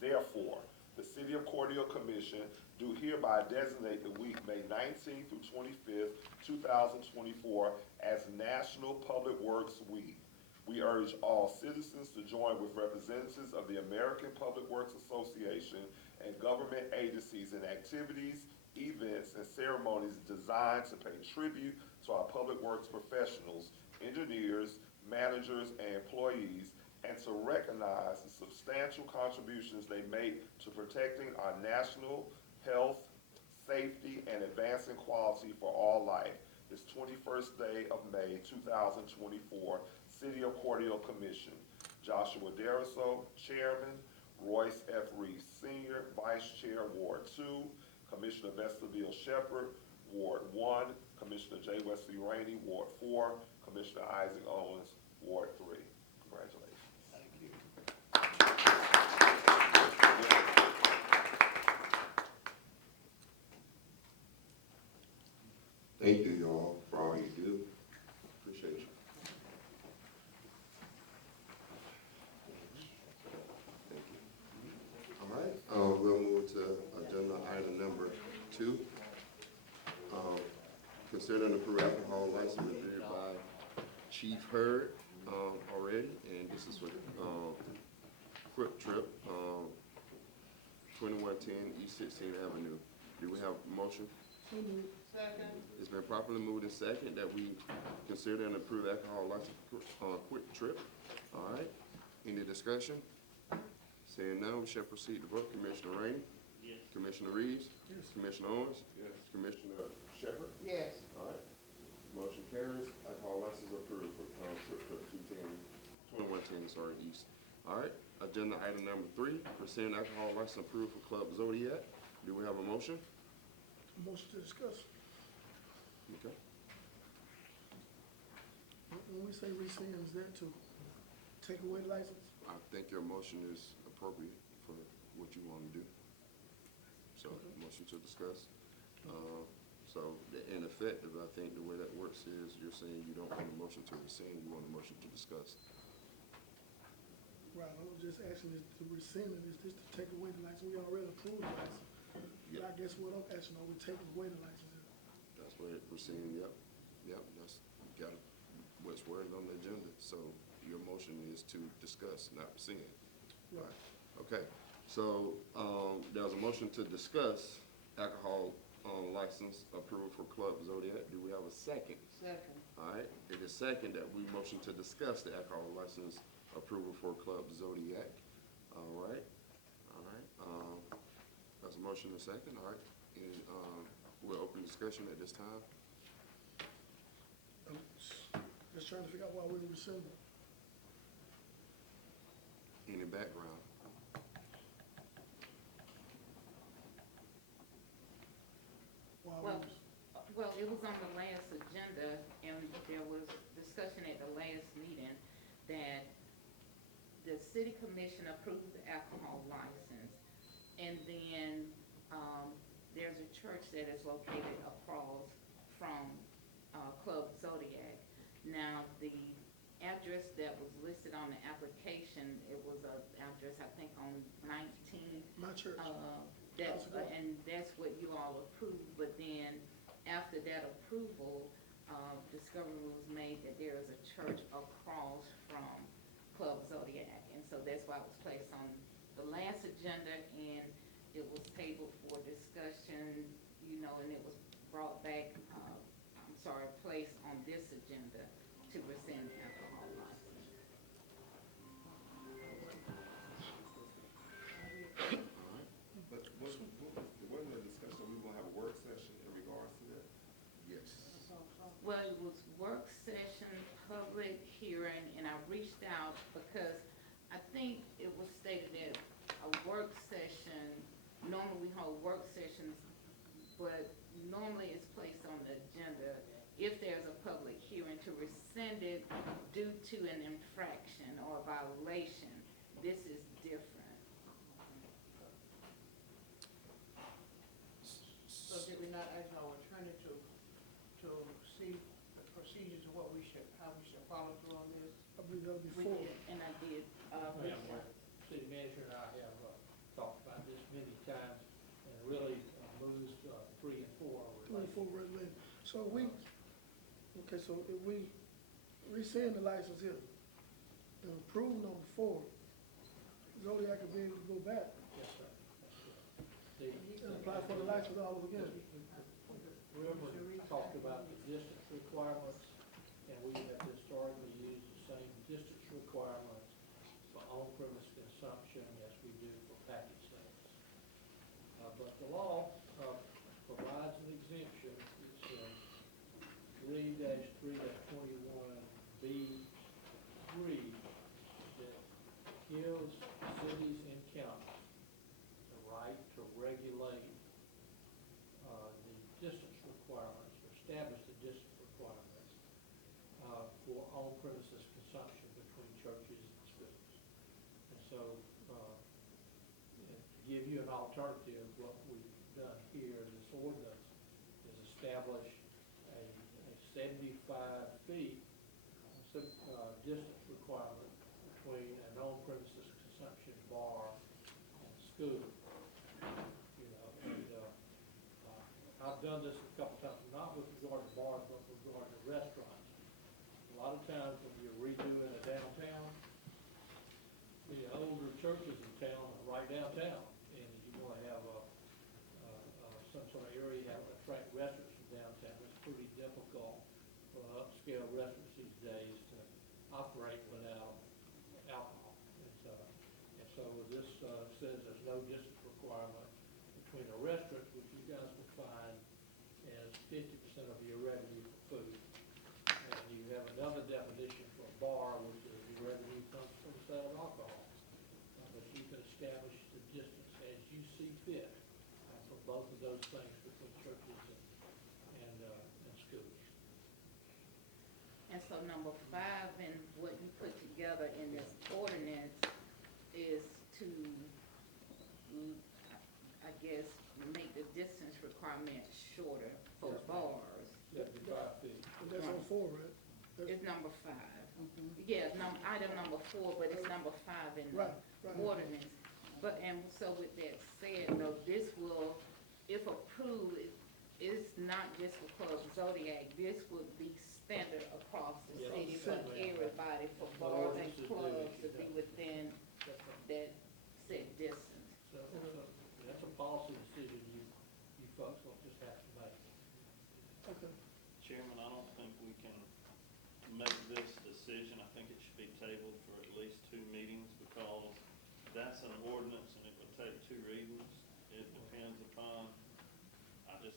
Therefore, the City of Cordele Commission do hereby designate the week May 19th through 25th, 2024 as National Public Works Week. We urge all citizens to join with representatives of the American Public Works Association and government agencies in activities, events, and ceremonies designed to pay tribute to our public works professionals, engineers, managers, and employees, and to recognize the substantial contributions they make to protecting our national health, safety, and advancing quality for all life. This 21st day of May 2024, City of Cordele Commission. Joshua Deriso, Chairman. Royce F. Reese, Sr., Vice Chair, Ward 2. Commissioner Vestaville Shepherd, Ward 1. Commissioner J. Wesley Rainey, Ward 4. Commissioner Isaac Owens, Ward 3. Congratulations. Thank you, y'all, for all you do. Appreciate you. consider and approve alcohol license reviewed by Chief Hurd, already, and this is for, Quick Trip, 2110 East 16th Avenue. Do we have a motion? So moved. Second. It's been properly moved and second that we consider and approve alcohol license for, Quick Trip. All right, any discussion? Seeing none, we shall proceed to vote. Commissioner Rainey? Yes. Commissioner Reeves? Yes. Commissioner Owens? Yes. Commissioner Shepherd? Yes. All right, motion carries. Alcohol license approved for, Quick Trip 2110, sorry, East. All right, agenda item number 3, rescind alcohol license approved for Club Zodiac. Do we have a motion? Motion to discuss. Okay. When we say rescind, is that to take away the license? I think your motion is appropriate for what you want to do. So, motion to discuss. So, in effect, I think the way that works is you're saying you don't want a motion to rescind, you want a motion to discuss. Right, I was just asking is to rescind it, is this to take away the license? We already approved the license. Yeah. I guess what I'm asking, are we taking away the license? That's what it rescind, yep, that's got what's worded on the agenda. So, your motion is to discuss, not rescind. Right. Okay, so, there's a motion to discuss alcohol, license approval for Club Zodiac. Do we have a second? Second. All right, it is second that we motion to discuss the alcohol license approval for Club Zodiac. All right, there's a motion and a second, all right. And, we'll open discussion at this time. I'm just trying to figure out why we're rescinding. Any background? Why Well, we, well, it was on the last agenda, and there was discussion at the last meeting that the city commission approved the alcohol license. And then, there's a church that is located across from, Club Zodiac. Now, the address that was listed on the application, it was a address, I think, on 19. my church. That's, and that's what you all approved, but then after that approval, discovery was made that there is a church across from Club Zodiac, and so that's why it was placed on the last agenda, and it was tabled for discussion, you know, and it was brought back, placed on this agenda to rescind the alcohol license. But wasn't the discussion, we were gonna have a work session in regards to that? Yes. Well, it was work session, public hearing, and I reached out because I think it was stated that a work session, normally we hold work sessions, but normally it's placed on the agenda if there's a public hearing to rescind it due to an infraction or a violation. This is different. So did we not ask our attorney to see the procedures of what we should, how we should follow through on this? I believe that'll be We four. did, and I did, reach out. City manager and I have talked about this many times, and really moves 3 and 4 are related. 24 regulated. So so if we rescind the license here and approve number 4, Zodiac will be able to go back Yes, sir. and apply for the license all over again. Remember, talked about the distance requirements, and we have historically used the same distance requirements for on-premise consumption as we do for package sales. But the law provides an exemption. It's 3-3-21B3 that gives cities and counties the right to regulate the distance requirements, or establish the distance requirements for on-premises consumption between churches and schools. And so, to give you an alternative, what we've done here in this ordinance is establish a 75 feet distance requirement between an on-premises consumption bar and school. You know, and I've done this a couple times, not with regard to bars, lot of times when you're redoing a downtown, the older churches in town are right downtown, and you wanna have some sort of area that will attract restaurants from downtown. It's pretty difficult for upscale restaurants these days to operate without alcohol. And so this says there's no distance requirement between a restaurant, which you guys will find as 50% of your revenue for food. And you have another definition for a bar, which is the revenue comes from the sale of alcohol. But you can establish the distance as you see fit for both of those things between churches and schools. And so number 5, and what you put together in this ordinance is to, I guess, make the distance requirement shorter for Yes, ma'am. bars. 75 feet. And that's on 4, right? It's number 5. Yeah, item number 4, but it's number 5 in the Right. ordinance. But, and so with that said, though, this will, if approved, it's not just for Club Zodiac, this would be standard across the Yes, city for certainly. everybody, for The bars and ordinance is clubs doing to it, be yeah. within That's right. that said distance. So that's a policy decision you folks will just have to make. Okay. Chairman, I don't think we can make this decision. I think it should be tabled for at least 2 meetings because that's an ordinance and it would take 2 readings. It depends upon, it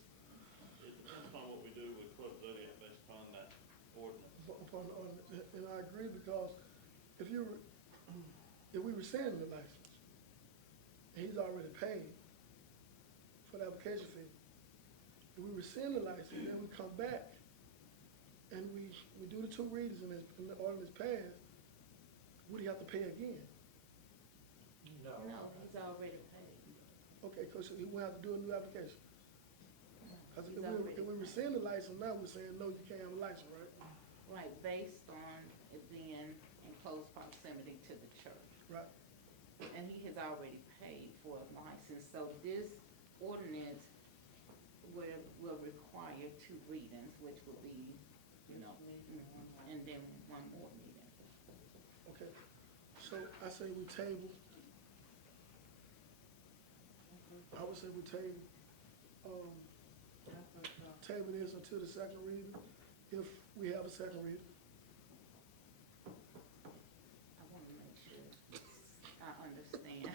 depends upon what we do with Club Zodiac based upon that ordinance. Upon the ordinance, and I agree because if we rescind the license, and he's already paid for the application fee, if we rescind the license, then we come back and we do the 2 readings and the ordinance passed, would he have to pay again? No. No, he's already paid. Okay, because he won't have to do a new application. Because He's already if we rescind the license, now we're saying, no, you can't have a license, right? Right, based on it being in close proximity to the church. Right. And he has already paid for a license, so this ordinance will require 2 readings, which will be, and then 1 more meeting. Okay, so I say we table. I would say we table this until the 2nd reading, if we have a 2nd reading. I want to make sure I understand,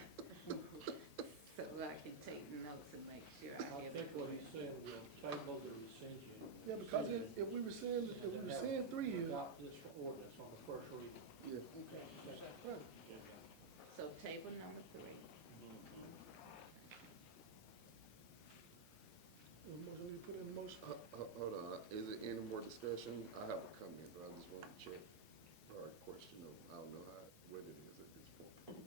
so I can take notes and make sure I I have think it what correct. he's saying, we'll table the rescission. Yeah, because if we rescind 3 years. Adopt this ordinance on the first reading. Yeah. Right. So table number 3. Motion, you put in the motion. Hold on, is there any more discussion? I have a comment, but I just want to check, or a question, I don't know what it is at this point.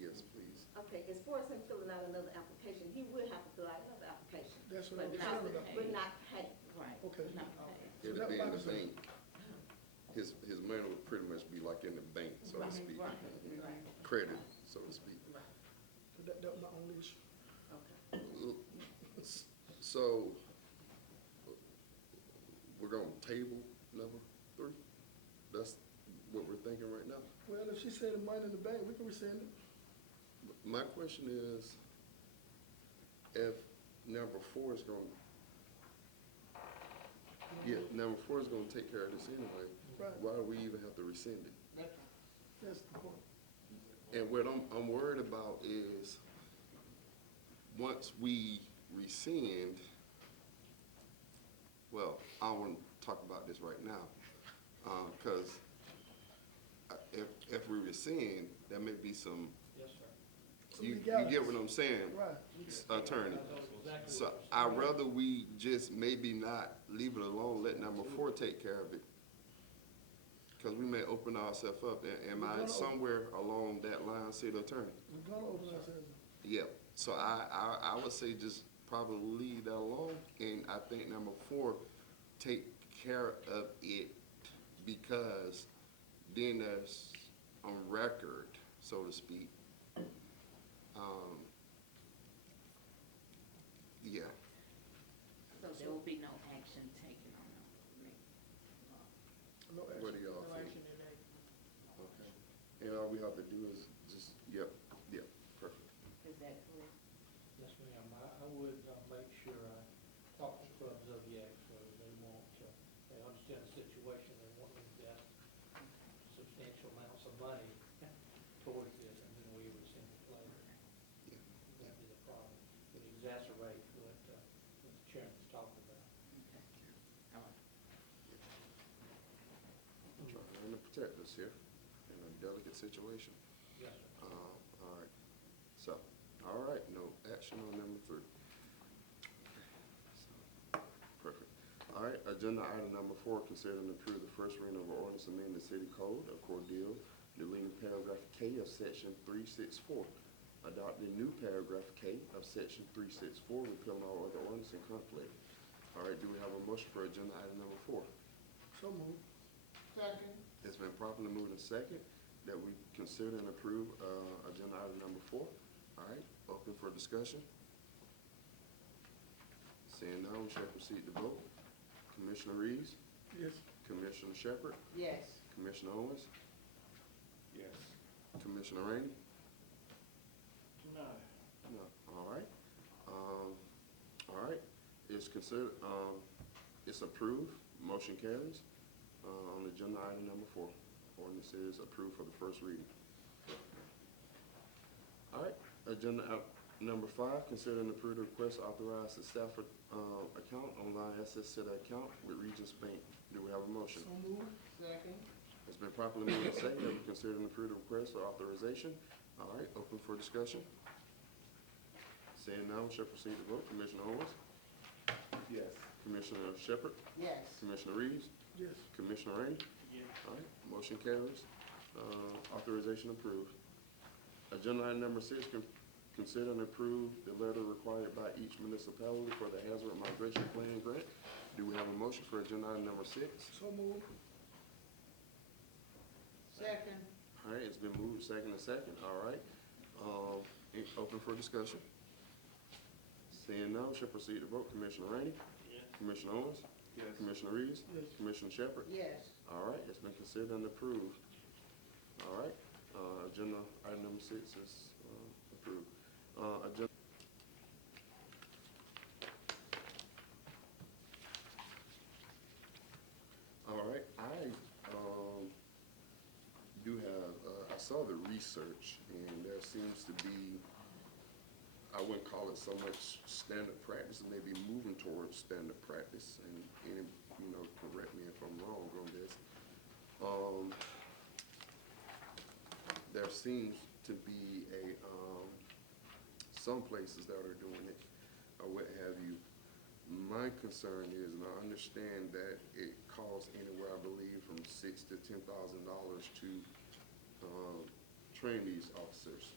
Yes, please. Okay, as far as him filling out another application, he would have to fill out another application. That's what I'm But concerned not about. But not pay. Right. Okay. Not paid. It'll that be in was the my bank. His money would pretty much be like in the bank, so to speak. Right. Credit, so to speak. So that was my only issue. So, we're gonna table number 3? That's what we're thinking right now? Well, if she said the money in the bank, we can rescind it. My question is, if number 4 is gonna, number 4 is gonna take care of this anyway, Right. why do we even have to rescind it? That's the point. And what I'm worried about is, once we rescind, well, I want to talk about this right now, because if we rescind, there may be some, Yes, sir. you legalities. get what I'm saying, Right. attorney? I know exactly So what you're I'd saying. rather we just maybe not leave it alone, let number 4 take care of it. Because we may open ourselves up, am I somewhere along that line, city attorney? We're gonna open ourselves. Yeah, so I would say just probably leave that alone, and I think number 4, take care of it, because then there's on record, so to speak. Yeah. So there will be no action taken on And all we have to do is just, yep, perfect. Is that correct? Yes, ma'am. I would make sure I talk to Club Zodiac, so they want, they understand the situation, they want to invest substantial amounts of money towards this, and then we rescind it later. That'd be the problem. It exacerbates what the chairman's talking about. All right. Trying to protect us here in a delicate situation. Yes, sir. All right. So, all right, no action on number 3. So, perfect. All right, agenda item number 4, consider and approve the first reading of ordinance amending the city code of Cordele, deleting paragraph K of section 364. Adopting new paragraph K of section 364, repealing all other ordinance in conflict. All right, do we have a motion for agenda item number 4? So moved. Second. It's been properly moved and second that we consider and approve agenda item number 4. All right, open for discussion. Seeing none, we shall proceed to vote. Commissioner Reeves, Yes. Commissioner Shepherd, Yes. Commissioner Owens, Yes. Commissioner Rainey. No. No. All right. All right. It's considered. It's approved. Motion carries. On agenda item number 4, ordinance is approved for the first reading. All right. Agenda number 5, consider and approve the request to authorize the Stafford account online access to the account with Regions Bank. Do we have a motion? So moved. Second. It's been properly moved and seconded that we consider and approve the request for authorization. All right, open for discussion. Seeing none, we shall proceed to vote. Commissioner Owens, Yes. Commissioner Shepherd, Yes. Commissioner Reeves, Yes. Commissioner Rainey. Yes. All right, motion carries. Authorization approved. Agenda item number 6, consider and approve the letter required by each municipality for the Hazard Migration Plan Grant. Do we have a motion for agenda item number 6? So moved. Second. All right, it's been moved, second. All right. Open for discussion. Seeing none, shall proceed to vote. Commissioner Rainey, Yes. Commissioner Owens, Yes. Commissioner Reeves, Yes. Commissioner Shepherd. Yes. All right, it's been considered and approved. All right, agenda item number 6 is approved. Agenda. All right, I do have, I saw the research, and there seems to be, I wouldn't call it so much standard practice, maybe moving towards standard practice, and correct me if I'm wrong on this. There seems to be some places that are doing it, or what have you. My concern is, and I understand that it costs anywhere, I believe, from $6,000 to $10,000 to train these officers.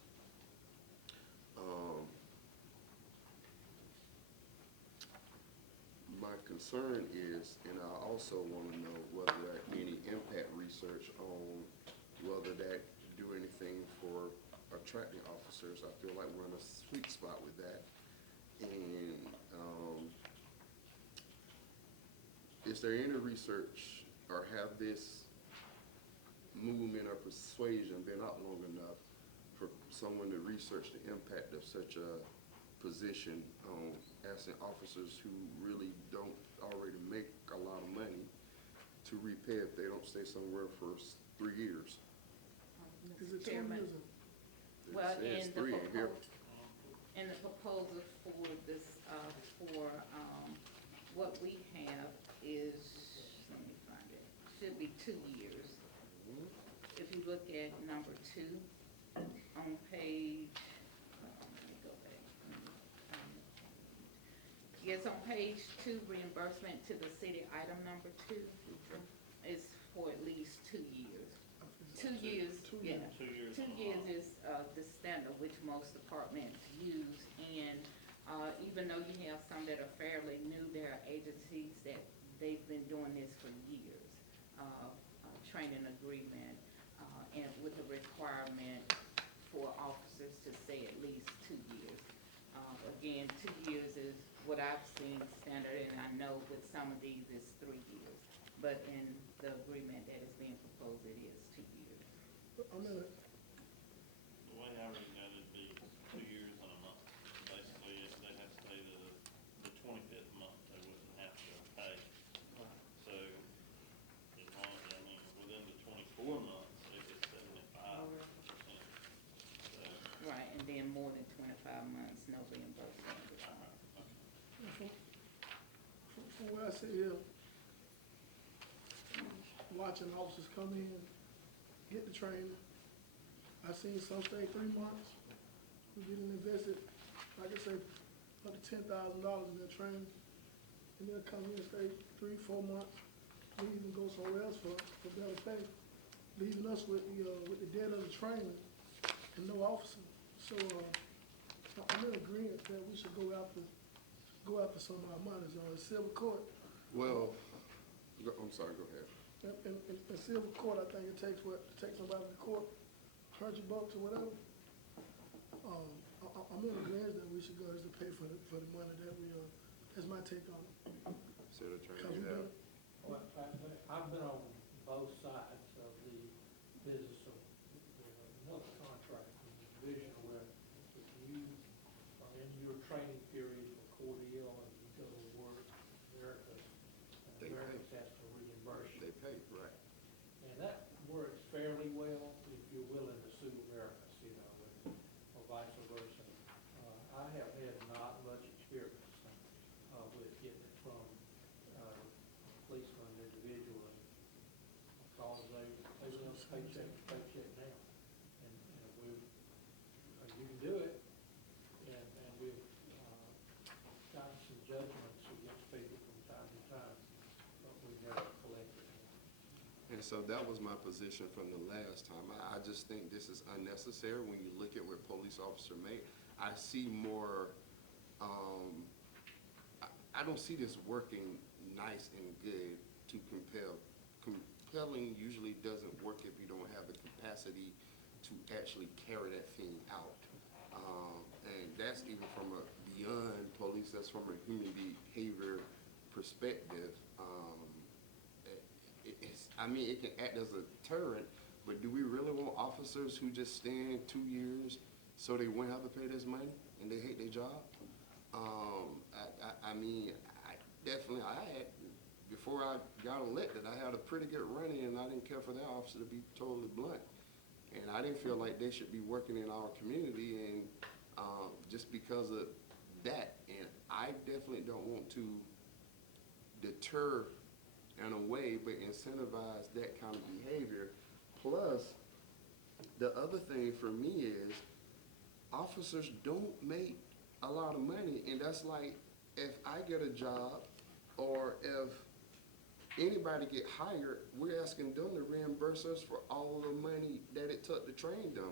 My concern is, and I also want to know whether there any impact research on whether that do anything for attracting officers. I feel like we're in a sweet spot with that. And is there any research, or have this movement or persuasion been out long enough for someone to research the impact of such a position on asking officers who really don't already make a lot of money to repay if they don't stay somewhere for 3 years? Is it 2 Chairman. years? Well, It says in the 3 in here. in the proposal for this, what we have is, let me find it, should be 2 years. If you look at number 2 on page, let me go back. Yes, on page 2, reimbursement to the city, item number 2 is for at least 2 years. 2 years, yeah. 2 years. 2 years is the standard which most departments use, and even though you have some that are fairly new, there are agencies that they've been doing this for years. Training agreement, and with a requirement for officers to stay at least 2 years. Again, 2 years is what I've seen standard, and I know with some of these it's 3 years. But in the agreement that is being proposed, it is 2 years. I'm in it. The way I read that, it'd be 2 years and a month. Basically, if they had to stay the 25th month, they wouldn't have to pay. So, as long as, I mean, within the 24 months, it is 75%. So, Right, and then more than 25 months, no reimbursement. From where I sit here, watching officers come in, get the training. I seen some stay 3 months. We didn't invest it, like I said, up to $10,000 in their training. And they'll come in and stay 3, 4 months, leave and go somewhere else for better pay, leaving us with the debt of the training and no officer. So, I'm in agreement that we should go after some of our monies. In civil court, Well, I'm sorry, go ahead. in civil court, I think it takes to take somebody to court, $100 or whatever. I'm in agreement that we should go ahead and pay for the money that we, that's my take on it. City Attorney, Cause we you have, Well, I've been on both sides of the business of another contract, the division where if you are in your training period for Cordele and you go to work, Americas, They pay. Americas has to reimburse you. they pay, right? And that works fairly well if you're willing to sue Americas, you know, or vice versa. I have had not much experience with getting it from policemen individually, because they live paycheck to paycheck now. And you can do it, and we've gotten some judgments against people from time to time, but we never collected. And so that was my position from the last time. I just think this is unnecessary when you look at what police officer made. I see more, I don't see this working nice and good to compel. Compelling usually doesn't work if you don't have the capacity to actually carry that thing out. And that's even from a beyond police, that's from a human behavior perspective. I mean, it can act as a deterrent, but do we really want officers who just stand 2 years so they won't have to pay this money and they hate their job? I mean, before I got elected, I had a pretty good run-in, and I didn't care for that officer, to be totally blunt. And I didn't feel like they should be working in our community, and just because of that. And I definitely don't want to deter in a way, but incentivize that kind of behavior. Plus, the other thing for me is officers don't make a lot of money, and that's like if I get a job or if anybody get hired, we're asking them to reimburse us for all the money that it took to train them.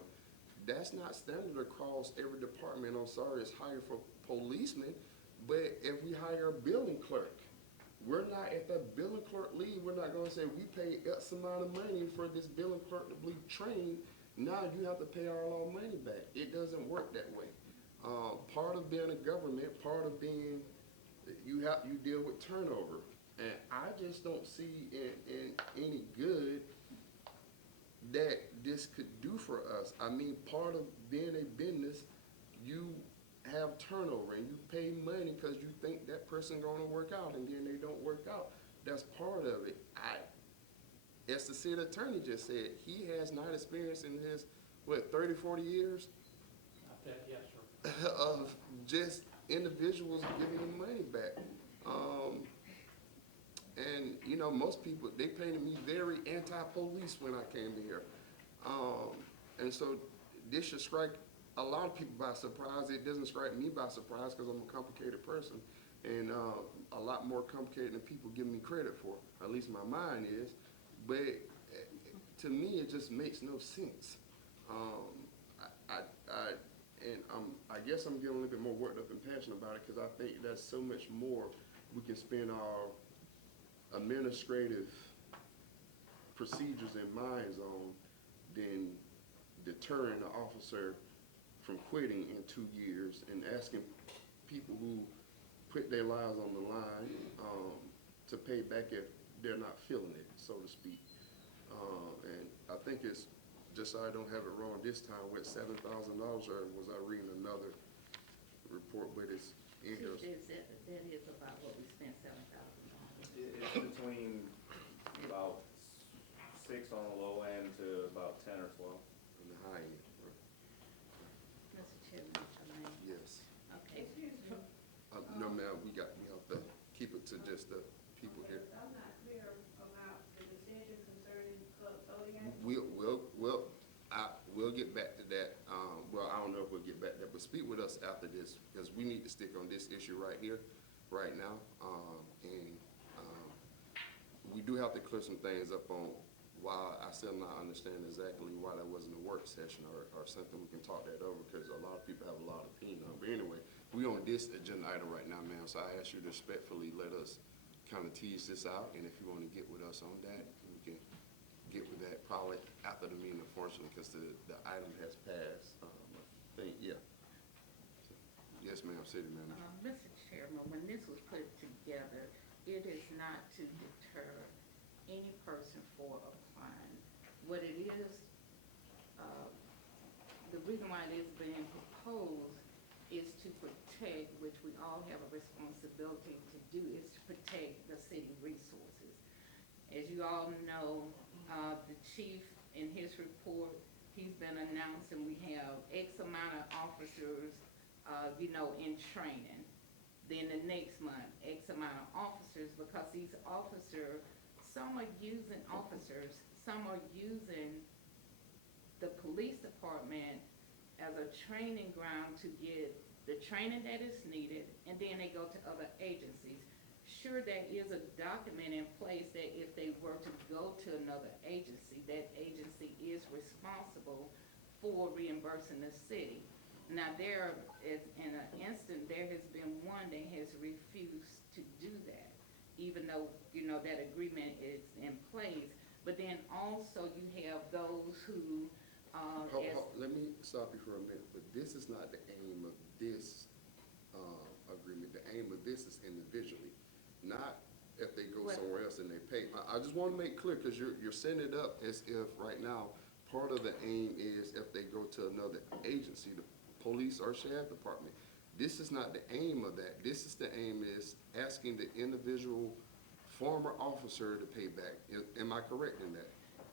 That's not standard across every department. I'm sorry, it's higher for policemen, but if we hire a billing clerk, we're not, if that billing clerk leave, we're not gonna say, we pay X amount of money for this billing clerk to be trained, now you have to pay all our money back. It doesn't work that way. Part of being a government, part of being, you deal with turnover. And I just don't see in any good that this could do for us. I mean, part of being a business, you have turnover and you pay money because you think that person gonna work out, and then they don't work out. That's part of it. As the city attorney just said, he has not experienced in his, 30, 40 years Yes, sir. of just individuals giving him money back. And, you know, most people, they painted me very anti-police when I came here. And so this should strike a lot of people by surprise. It doesn't strike me by surprise because I'm a complicated person, and a lot more complicated than people give me credit for. At least my mind is. But to me, it just makes no sense. I guess I'm getting a little bit more worked up and passionate about it because I think there's so much more we can spend our administrative procedures and minds on than deterring the officer from quitting in 2 years and asking people who put their lives on the line to pay back if they're not feeling it, so to speak. And I think it's just so I don't have it wrong this time, went $7,000, or was I reading another report, but it's in here? That is about what we spent, $7,000. It's between about 6 on the low end to about 10 or 12 On the high end, right? Mr. Chairman, if I may. Yes. Okay. Excuse me, No, ma'am, we have to keep it to just the people here. I'm not clear about the decision concerning custodian. We'll get back to that. Well, I don't know if we'll get back to that, but speak with us after this, because we need to stick on this issue right here, right now. We do have to clear some things up on why I still not understand exactly why that wasn't a work session or something. We can talk that over, because a lot of people have a lot of opinion on it. But anyway, we on this agenda item right now, ma'am, so I ask you to respectfully let us kind of tease this out, and if you want to get with us on that, we can get with that probably after the meeting, unfortunately, because the item has passed. I think, yeah. So, yes, ma'am, city manager. Mr. Chairman, when this was put together, it is not to deter any person for applying. What it is, the reason why it is being proposed is to protect, which we all have a responsibility to do, is to protect the city resources. As you all know, the chief in his report, he's been announcing we have X amount of officers, in training. Then the next month, X amount of officers, because these officers, some are using the police department as a training ground to get the training that is needed, and then they go to other agencies. Sure, there is a document in place that if they were to go to another agency, that agency is responsible for reimbursing the city. Now, there is, in an instant, there has been one that has refused to do that, even though, that agreement is in place. But then also you have those who, Let me stop you for a minute, but this is not the aim of this agreement. The aim of this is individually, not if they go somewhere else and they pay. I just want to make clear, because you're setting it up as if right now part of the aim is if they go to another agency, the police or sheriff department. This is not the aim of that. This is the aim is asking the individual former officer to pay back. Am I correct in that?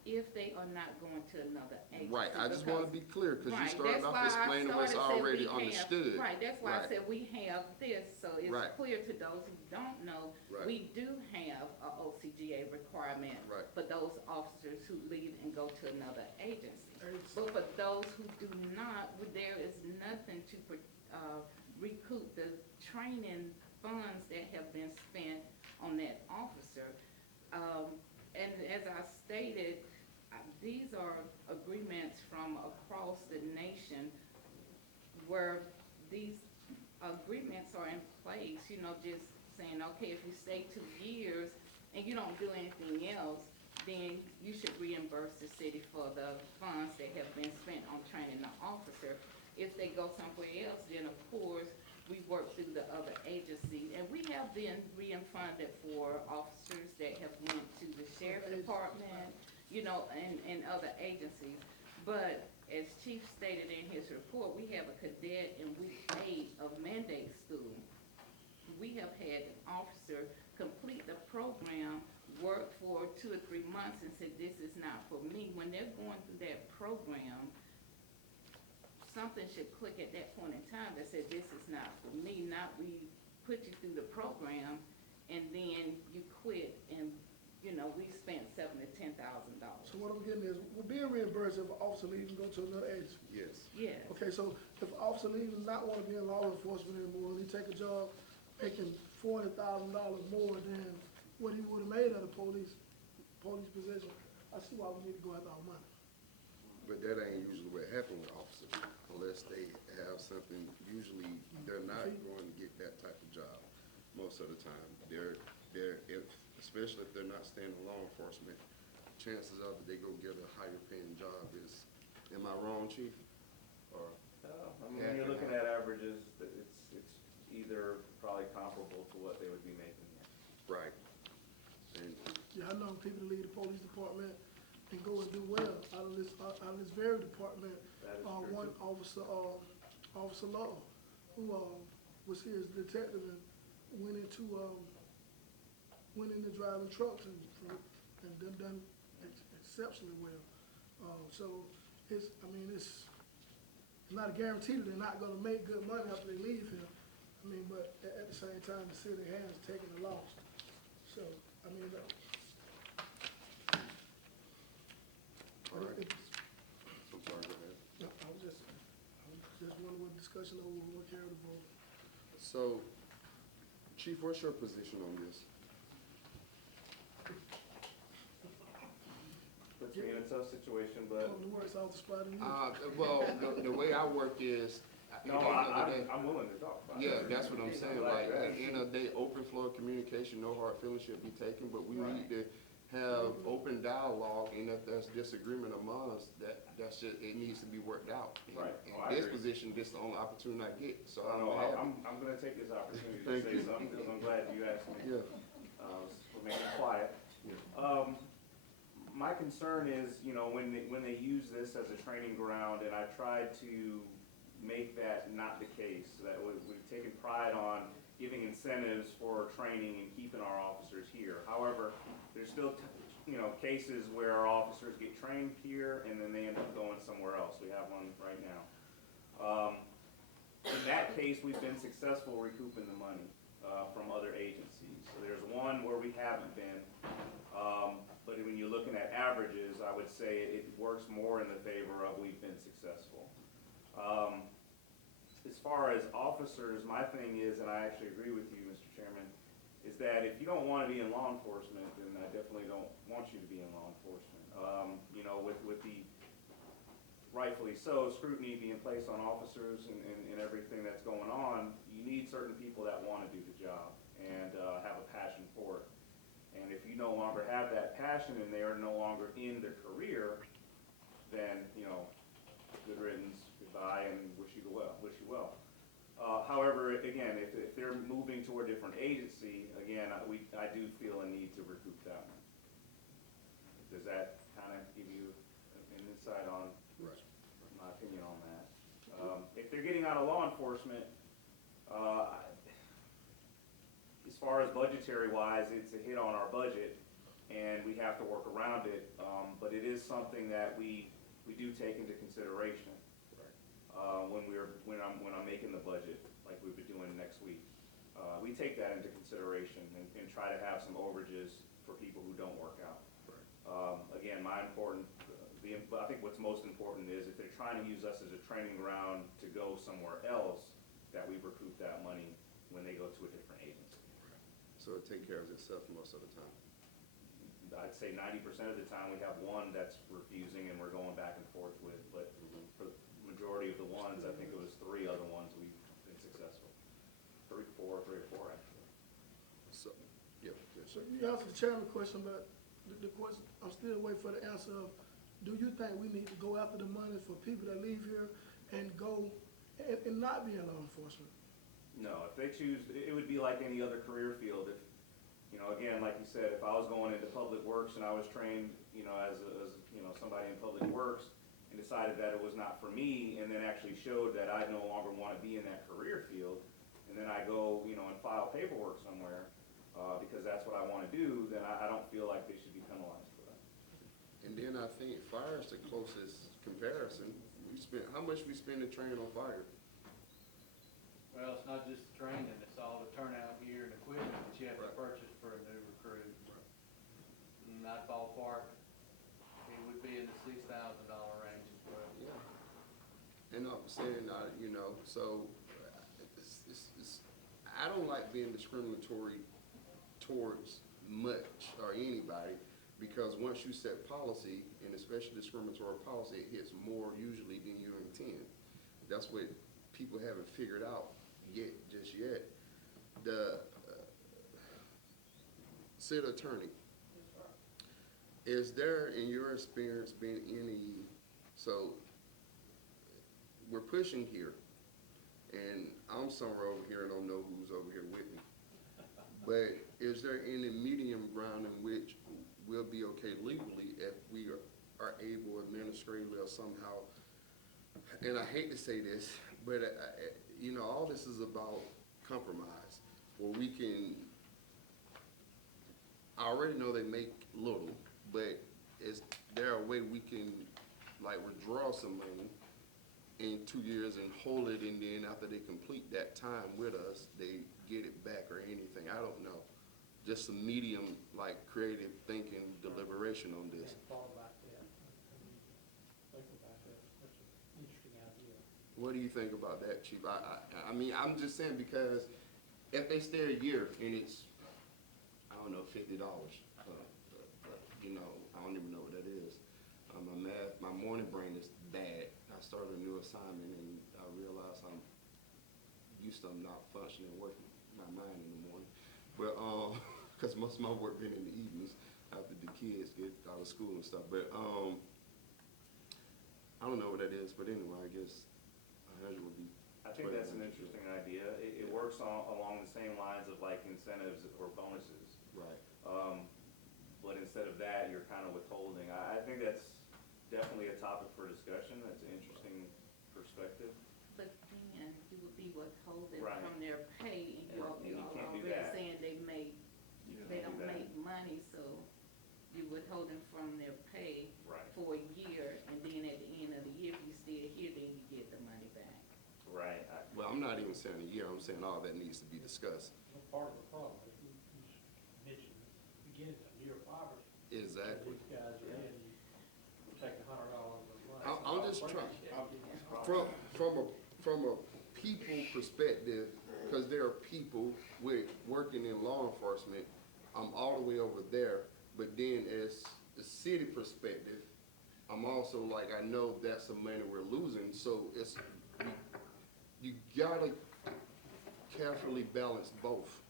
if they are not going to another agency. Right, I just want to be clear, because you Right, started that's off why I explaining what's started saying already we have- understood. Right, that's why I Right. said we have this, so it's Right. clear to those who don't know. Right. We do have a OCGA requirement Right. for those officers who leave and go to another agency. But for those who do not, there is nothing to recoup the training funds that have been spent on that officer. And as I stated, these are agreements from across the nation where these agreements are in place, just saying, okay, if you stay 2 years and you don't do anything else, then you should reimburse the city for the funds that have been spent on training the officer. If they go somewhere else, then of course, we work through the other agencies. And we have been refunded for officers that have went to the sheriff department, and other agencies. But as Chief stated in his report, we have a cadet in week 8 of mandate school. We have had an officer complete the program, work for 2 or 3 months and said, this is not for me. When they're going through that program, something should click at that point in time that said, this is not for me, not we put you through the program and then you quit and, we spent $7,000 to $10,000. So what I'm getting is, we're being reimbursed if an officer leaves and go to another agency. Yes. Yes. Okay, so if an officer leaves and not want to be in law enforcement anymore, and he take a job making $40,000 more than what he would have made at a police position, I see why we need to go after our money. But that ain't usually what happens with officers, unless they have something, usually they're not going to get that type of job most of the time. Especially if they're not staying in law enforcement, chances are that they go get a higher paying job is, am I wrong, Chief? Or? When you're looking at averages, it's either probably comparable to what they would be making. Right. And Yeah, I know people that leave the police department and go and do well out of this very department. That is true, One too. officer, Officer Law, who, was here as a detective and went into driving trucks and done exceptionally well. So it's not a guarantee that they're not gonna make good money after they leave here. I mean, but at the same time, the city has taken a loss. So, I mean, All right. it's, I'm sorry, go ahead. no, I was just wondering what discussion over what carried the vote. So, Chief, what's your position on this? Puts me in a tough situation, but. The worst off the spot in you. Well, the way I work is, at the No, end of the day, I'm willing to talk about it. yeah, that's what I'm saying, Glad like, you at asked. the end of the day, open floor of communication, no hard feelings should be taken, but we Right. need to have open dialogue, and if there's disagreement among us, that's just, it needs to be worked out. And- Right. And Oh, I this agree. position, this is the only opportunity I get, so I I'm know, happy. I'm gonna take this opportunity to Thank say you. something, because I'm glad you asked me. Yeah. For making it quiet. My concern is, when they use this as a training ground, and I tried to make that not the case, that we've taken pride on giving incentives for training and keeping our officers here. However, there's still, cases where our officers get trained here and then they end up going somewhere else. We have one right now. In that case, we've been successful recouping the money from other agencies. So there's one where we haven't been. But when you're looking at averages, I would say it works more in the favor of we've been successful. As far as officers, my thing is, and I actually agree with you, Mr. Chairman, is that if you don't want to be in law enforcement, then I definitely don't want you to be in law enforcement. With the rightfully so scrutiny being placed on officers and everything that's going on, you need certain people that want to do the job and have a passion for it. And if you no longer have that passion and they are no longer in their career, then, good riddance, goodbye, and wish you well. However, again, if they're moving to a different agency, again, I do feel a need to recoup that one. Does that kind of give you an insight on my opinion on that? If they're getting out of law enforcement, as far as budgetary wise, it's a hit on our budget, and we have to work around it. But it is something that we do take into consideration when I'm making the budget, like we've been doing next week. We take that into consideration and try to have some overages for people who don't work out. Again, I think what's most important is if they're trying to use us as a training ground to go somewhere else, that we recoup that money when they go to a different agency. So it take care of itself most of the time. I'd say 90% of the time we have one that's refusing and we're going back and forth with, but for the majority of the ones, I think it was 3 other ones we've been successful. 3 or 4 actually. So, yeah. So you answered the chairman question, but the question, I'm still waiting for the answer of, do you think we need to go after the money for people that leave here and go and not be in law enforcement? No, if they choose, it would be like any other career field. If, again, like you said, if I was going into public works and I was trained, as somebody in public works and decided that it was not for me and then actually showed that I no longer want to be in that career field, and then I go, and file paperwork somewhere, because that's what I want to do, then I don't feel like they should be penalized for that. And then I think fire is the closest comparison. How much we spend in training on fire? Well, it's not just the training, it's all the turnout gear and equipment that you have to purchase for a new recruit. In that ballpark, it would be in the $6,000 range as well. Yeah. And I'm saying, so I don't like being discriminatory towards much or anybody, because once you set policy, and especially discriminatory policy, it hits more usually than you intend. That's what people haven't figured out just yet. The city attorney, is there, in your experience, been any, so we're pushing here, and I'm somewhere over here, and I don't know who's over here with me, but is there any medium ground in which we'll be okay legally if we are able administratively or somehow, and I hate to say this, but, you know, all this is about compromise, where we can, I already know they make little, but is there a way we can, like, withdraw some money in 2 years and hold it, and then after they complete that time with us, they get it back or anything? I don't know. Just some medium, like, creative thinking, deliberation on this. Thought about that. Think about that. That's an interesting idea. What do you think about that, Chief? I mean, I'm just saying, because if they stay a year and it's, I don't know, $50, you know, I don't even know what that is. My morning brain is bad. I started a new assignment and I realized I'm used to not functioning, working my mind in the morning. But, cause most of my work been in the evenings after the kids get out of school and stuff. But, I don't know what that is, but anyway, I guess 100 would be. I think that's an interesting idea. It works along the same lines of like incentives or bonuses. Right. But instead of that, you're kind of withholding. I think that's definitely a topic for discussion. That's an interesting perspective. But then you would be withholding Right. from their pay, and And you you're can't do already that. saying they can't don't do that. make money, so you're withholding from their pay Right. for a year, and then at the end of the year, if you still here, then you get the money back. Right. Well, I'm not even saying a year. I'm saying all that needs to be discussed. Well, part of the problem, is you mentioned at the beginning, of near poverty. Exactly. These guys are in, you take $100 a month. I'm just trying, from a people perspective, because there are people with working in law enforcement, I'm all the way over there. But then as the city perspective, I'm also like, I know that's some money we're losing, so it's, you gotta carefully balance both.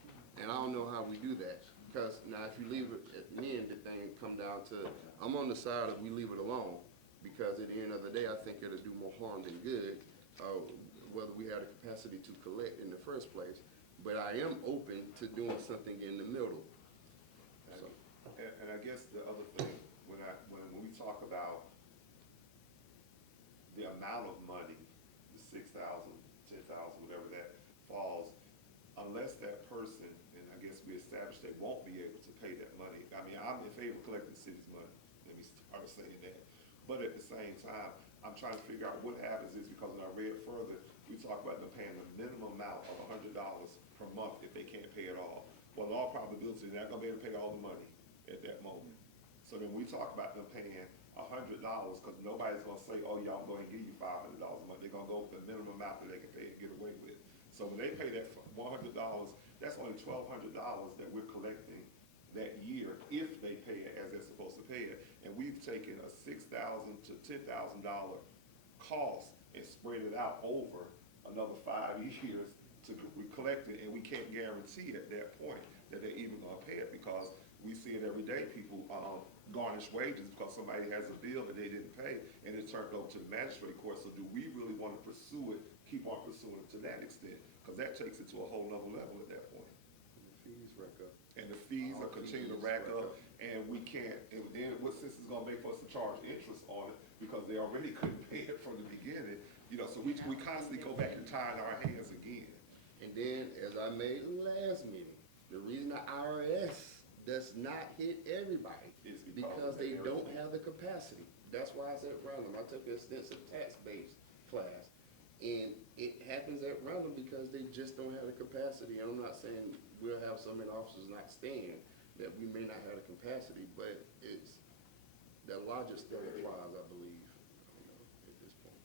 And I don't know how we do that, because now if you leave it at the end, the thing come down to, I'm on the side of we leave it alone, because at the end of the day, I think it'll do more harm than good, whether we have the capacity to collect in the first place. But I am open to doing something in the middle. So. And I guess the other thing, when we talk about the amount of money, the 6,000, 10,000, whatever that falls, unless that person, and I guess we established they won't be able to pay that money. I mean, I'm in favor of collecting the city's money. Let me start saying that. But at the same time, I'm trying to figure out what happens is, because when I read further, we talk about them paying the minimum amount of $100 per month if they can't pay it all. Well, in all probability, they're not gonna be able to pay all the money at that moment. So then we talk about them paying $100, because nobody's gonna say, oh, yeah, I'm gonna give you $500 a month. They're gonna go with the minimum amount that they can pay and get away with. So when they pay that $100, that's only $1,200 that we're collecting that year if they pay it as they're supposed to pay it. And we've taken a $6,000 to $10,000 cost and spread it out over another 5 years to collect it, and we can't guarantee at that point that they're even gonna pay it, because we see it every day. People garnish wages because somebody has a bill that they didn't pay, and it turned over to the magistrate court. So do we really want to pursue it, keep on pursuing it to that extent? Because that takes it to a whole nother level at that point. And the fees rack up. And the fees are continuing to rack up, and we can't, and then what sense is gonna make for us to charge interest on it, because they already couldn't pay it from the beginning, you know, so we constantly go back and tie our hands again. And then, as I made in the last meeting, the reason the IRS does not hit everybody Is because they don't have the capacity. That's why it's at random. I took an extensive tax-based class, and it happens at random because they just don't have the capacity. And I'm not saying we'll have so many officers not staying that we may not have the capacity, but it's, the logic still applies, I believe, you know, at this point.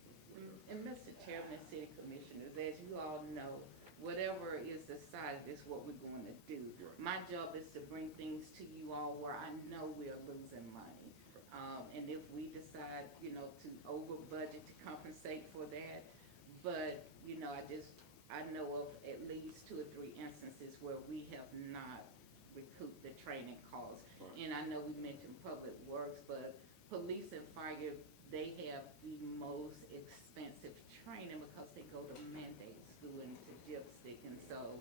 And Mr. Chairman and City Commissioners, as you all know, whatever is decided is what we're going to do. Right. My job is to bring things to you all where I know we're losing money. And if we decide, you know, to over budget to compensate for that, but, you know, I know of at least 2 or 3 instances where we have not recouped the training costs. Right. And I know we mentioned public works, but police and fire, they have the most expensive training because they go to mandate school and to dipstick, and so,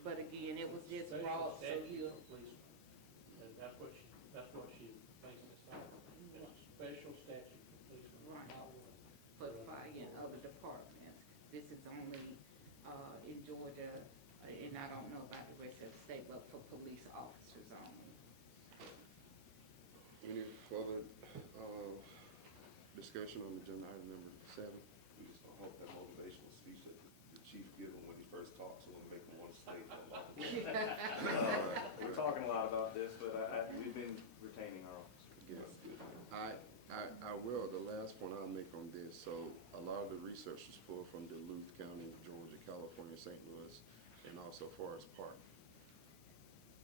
but again, it was just brought, so you. Police, and that's what she thinks is state, but for police officers only. Any further, discussion on agenda item number 7? We just gonna hope that motivational speech that the chief gave him when he first talked to him, make him want to stay that long. We're talking a lot about this, but we've been retaining our officers. Yes. I will, the last point I'll make on this, so a lot of the research was pulled from Duluth County, Georgia, California, St. Louis, and also Forest Park.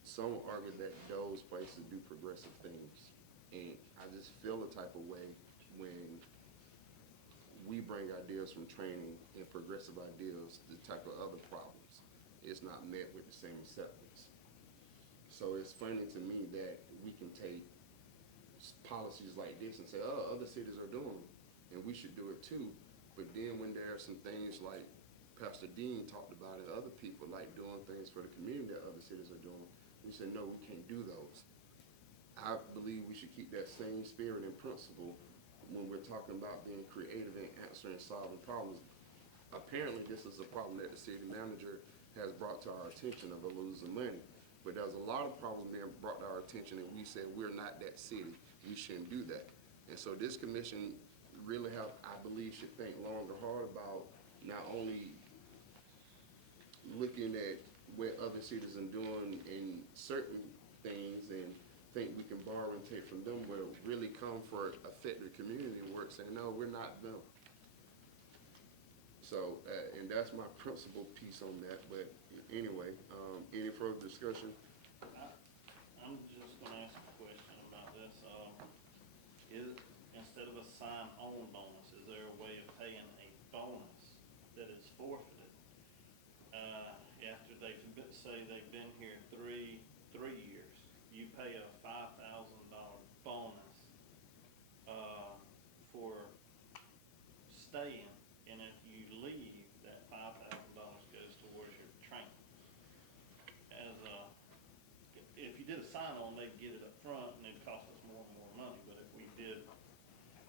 Some argue that those places do progressive things, and I just feel a type of way when we bring ideas from training and progressive ideas to tackle other problems. It's not met with the same acceptance. So it's funny to me that we can take policies like this and say, oh, other cities are doing them, and we should do it too. But then when there are some things like Pastor Dean talked about and other people like doing things for the community that other cities are doing, we say, no, we can't do those. I believe we should keep that same spirit and principle when we're talking about being creative and answering and solving problems. Apparently, this is a problem that the city manager has brought to our attention of losing money. But there's a lot of problems being brought to our attention, and we said we're not that city. We shouldn't do that. And so this commission really have, I believe, should think long and hard about not only looking at what other cities are doing in certain things and think we can borrow and take from them, but really come for effective community work, saying, no, we're not them. So, and that's my principal piece on that, but anyway, any further discussion? I'm just gonna ask a question about this. Is, instead of a sign-on bonus, is there a way of paying a bonus that is forfeited? After say they've been here three years, you pay a $5,000 bonus, for staying, and if you leave, that $5,000 goes towards your training. If you did a sign-on, they'd get it up front, and it'd cost us more and more money, but if we did,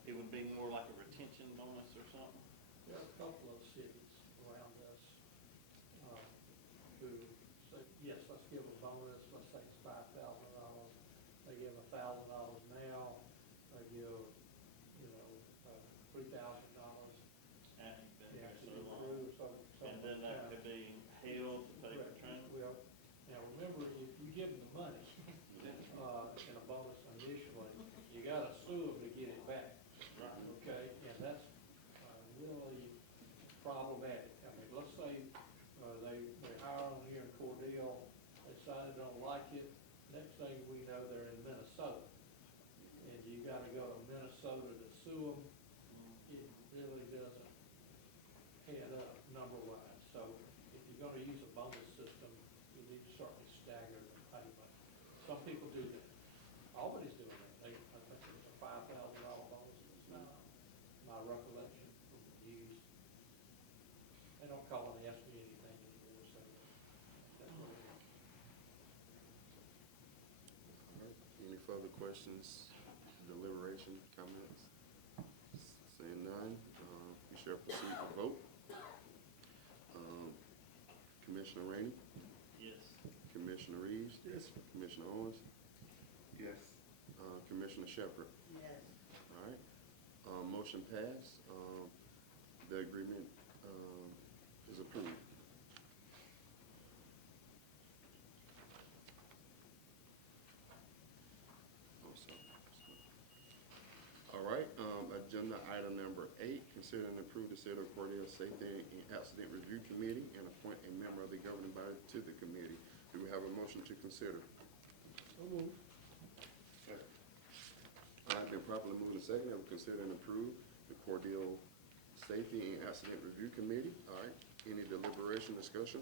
it would be more like a retention bonus or something. There are a couple of cities around us, who say, yes, let's give a bonus, let's say it's $5,000. They give $1,000 now, they give, $3,000. And you've been Yeah, here so long. And then that could be held to pay for training? Well, now remember, if you give them the money, in a bonus initially, you gotta sue them to get it back. Right. Okay, and that's, really problematic. I mean, let's say, they hire them here in Cordele, they decide they don't like it, next thing we know, they're in Minnesota. And you gotta go to Minnesota to sue them, it really doesn't head up number-wise. So if you're gonna use a bonus system, you need to certainly stagger the payment. Some people do that. Always doing that. I think it's a $5,000 bonus. It's not my recollection from the news. They don't call and ask me anything anymore, so that's what it is. All right. Any further questions, deliberation, comments? Seeing none, we shall proceed to vote. Commissioner Rainey? Yes. Commissioner Reeves? Yes. Commissioner Owens? Yes. Commissioner Shepherd? Yes. All right. Motion passed. The agreement is approved. All right, agenda item number 8, consider and approve the City of Cordele Safety and Accident Review Committee and appoint a member of the governing body to the committee. Do we have a motion to consider? So moved. I've been properly moved and seconded. I will consider and approve the Cordele Safety and Accident Review Committee. All right, any deliberation, discussion?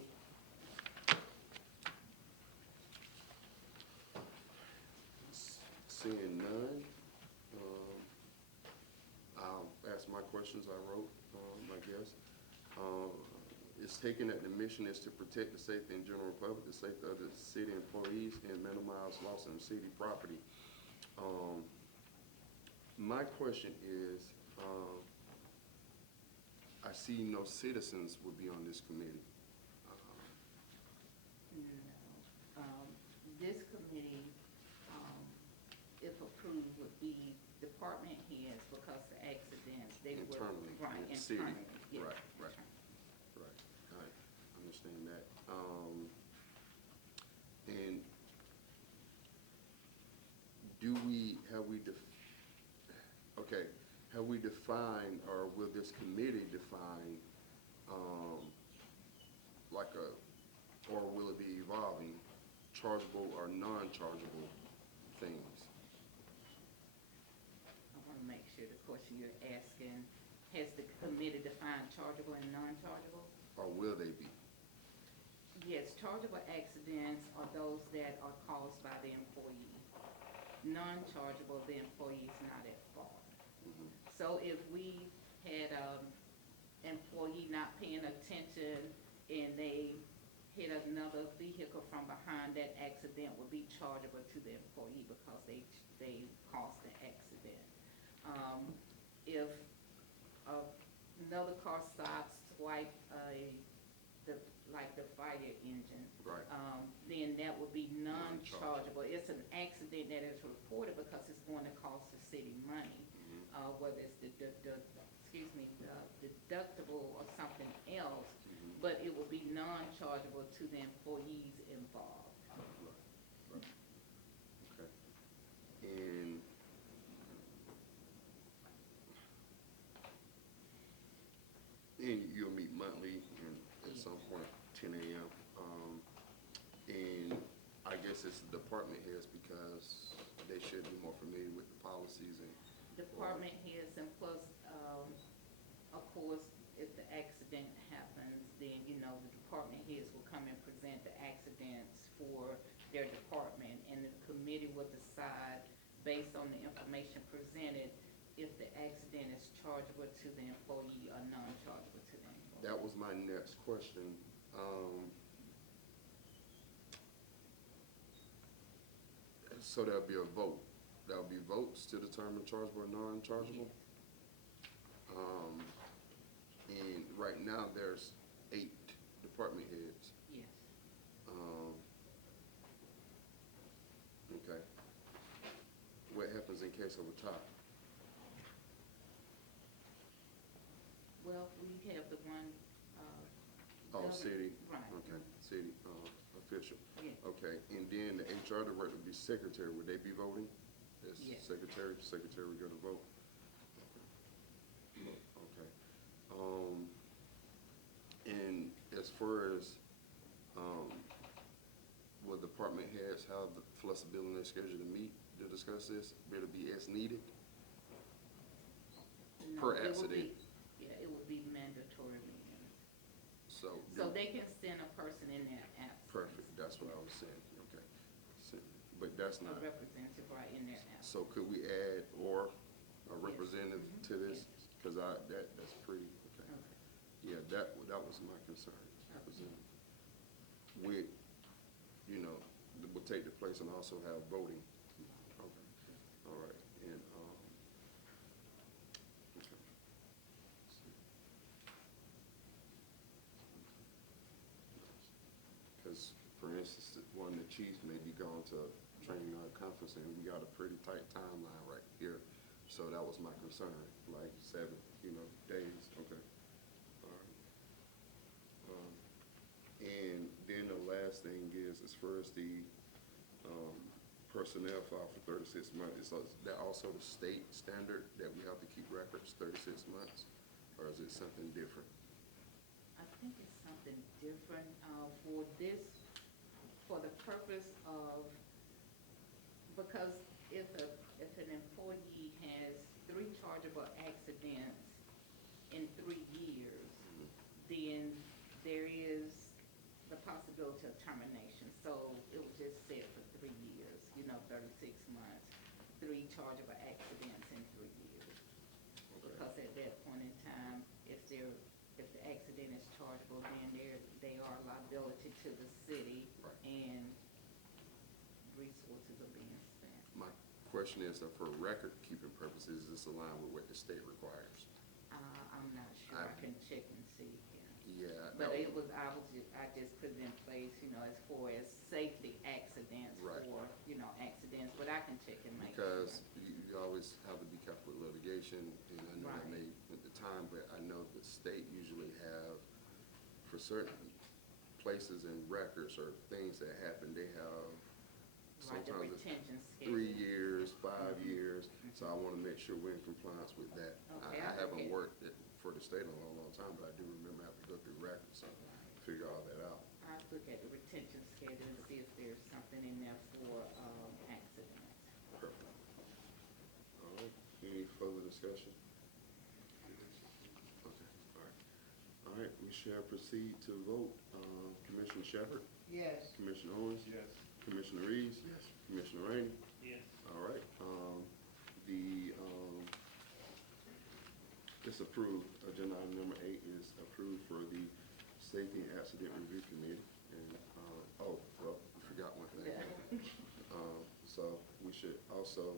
Seeing none, I'll ask my questions I wrote, I guess. It's taken that the mission is to protect the safety and general public, the safety of the city employees, and minimize loss of city property. My question is, I see no citizens would be on this committee. No. department heads, because the accidents, they were. Internally, Right, with the city. internally, yes. Right. I understand that. And have we defined, or will this committee define, or will it be evolving, chargeable or non-chargeable things? I wanna make sure the question you're asking, has the committee defined chargeable and non-chargeable? Or will they be? Yes, chargeable accidents are those that are caused by the employee. Non-chargeable, the employee is not at fault. So if we had employee not paying attention and they hit another vehicle from behind, that accident would be chargeable to the employee because they caused the accident. If another car stops, swipe like the fire engine, Right. then that would be non-chargeable. It's an accident that is reported because it's going to cost the city money, whether it's the deductible or something else, but it will be non-chargeable to the employees involved. Okay. And you'll meet monthly and at some point, 10 a.m. And I guess it's the department heads because they should be more familiar with the policies and. Department heads, and plus, of course, if the accident happens, then, the department heads will come and present the accidents for their department, and the committee will decide, based on the information presented, if the accident is chargeable to the employee or non-chargeable to the employee. That was my next question. So there'll be a vote. There'll be votes to determine chargeable or non-chargeable? And right now, there's 8 department heads. Yes. Okay. What happens in case of a tie? Well, we have the one, City? Right. Okay, city, official. Yes. Okay, and then the HR director would be secretary, would they be voting? As Yes. secretary gonna vote? Okay. And as far as, will department heads have the flexibility in their schedule to meet, to discuss this? Will it be as needed? No, Per it would accident. it would be mandatory meetings. So. So they can send a person in their absence. Perfect, that's what I was saying, okay. But that's A not, representative right in their absence. so could we add or a representative to this? Yes. Cause that's pretty, okay. Okay. Yeah, that was my concern, representative. With, will take the place and also have voting. Okay, all right, and, okay. Because, for instance, the chief may be gone to training or conference, and we got a pretty tight timeline right here. So that was my concern, like 7, days, okay. All right. And then the last thing is, as far as the personnel file for 36 months, is that also the state standard that we have to keep records 36 months? Or is it something different? I think it's something different, for this, for the purpose of, because if an employee has 3 chargeable accidents in 3 years, then there is the possibility of termination. So it was just set for 3 years, 36 months, 3 chargeable accidents in 3 years. Because at that point in time, if the accident is chargeable, then they are a liability to the city. Right. And resources are being spent. My question is, for record-keeping purposes, is this aligned with what the state requires? I'm not sure, I can check and see. Yeah. But I just put it in place, as far as safety accidents Right. for, accidents, but I can check and make sure. Because you always have to be careful information, and I know that may at the time, but I know the state usually have, for certain places and records or things that happen, they have Like the sometimes it's retention 3 schedule. years, 5 years, so I wanna make sure we're in compliance with that. Okay, I haven't okay. worked for the state in a long, long time, but I do remember having to go through records, so figure all that out. I look at the retention schedule and see if there's something in there for, accidents. Perfect. All right, any further discussion? Okay, all right. All right, we shall proceed to vote. Commissioner Shepherd? Yes. Commissioner Owens? Yes. Commissioner Reeves? Yes. Commissioner Rainey? Yes. All right, it's approved. Agenda item number 8 is approved for the Safety and Accident Review Committee. And, oh, well, we forgot one thing. So we should also,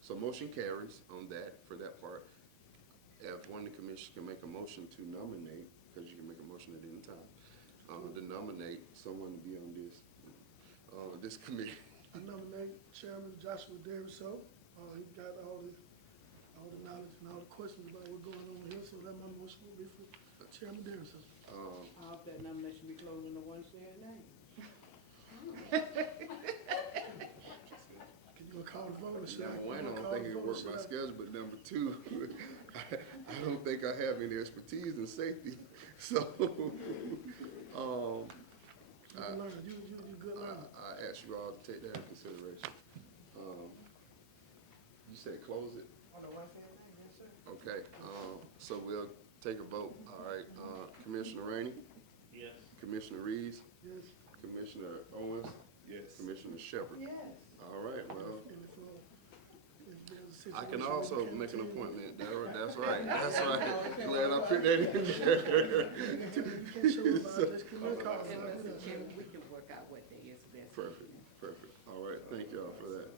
so motion carries on that, for that part. If one of the commissioners can make a motion to nominate, because you can make a motion at any time, to nominate someone to be on this committee. I nominate Chairman Joshua Davis. He got all the knowledge and all the questions about what's going on here, so that my motion will be for Chairman Davis. I hope that nomination be closed on the Wednesday at 9. Can you go call the vote? Number one, I don't think it can work my schedule, but number two, I don't think I have any expertise in safety, so, You can learn, you good learner. I ask you all to take that into consideration. You said close it? On the Wednesday at 9, yes, sir. Okay, so we'll take a vote. All right, Commissioner Rainey, Yes. Commissioner Reeves, Yes. Commissioner Owens, Yes. Commissioner Shepherd. Yes. All right, well, And if there's a I can situation also where we make an can't appointment. That's right, that's right. Glad I put that in there. You can't show up, just give me a call. And I'll do Mr. that. Chairman, we can work out what day is best. Perfect, perfect. All right, thank y'all for that.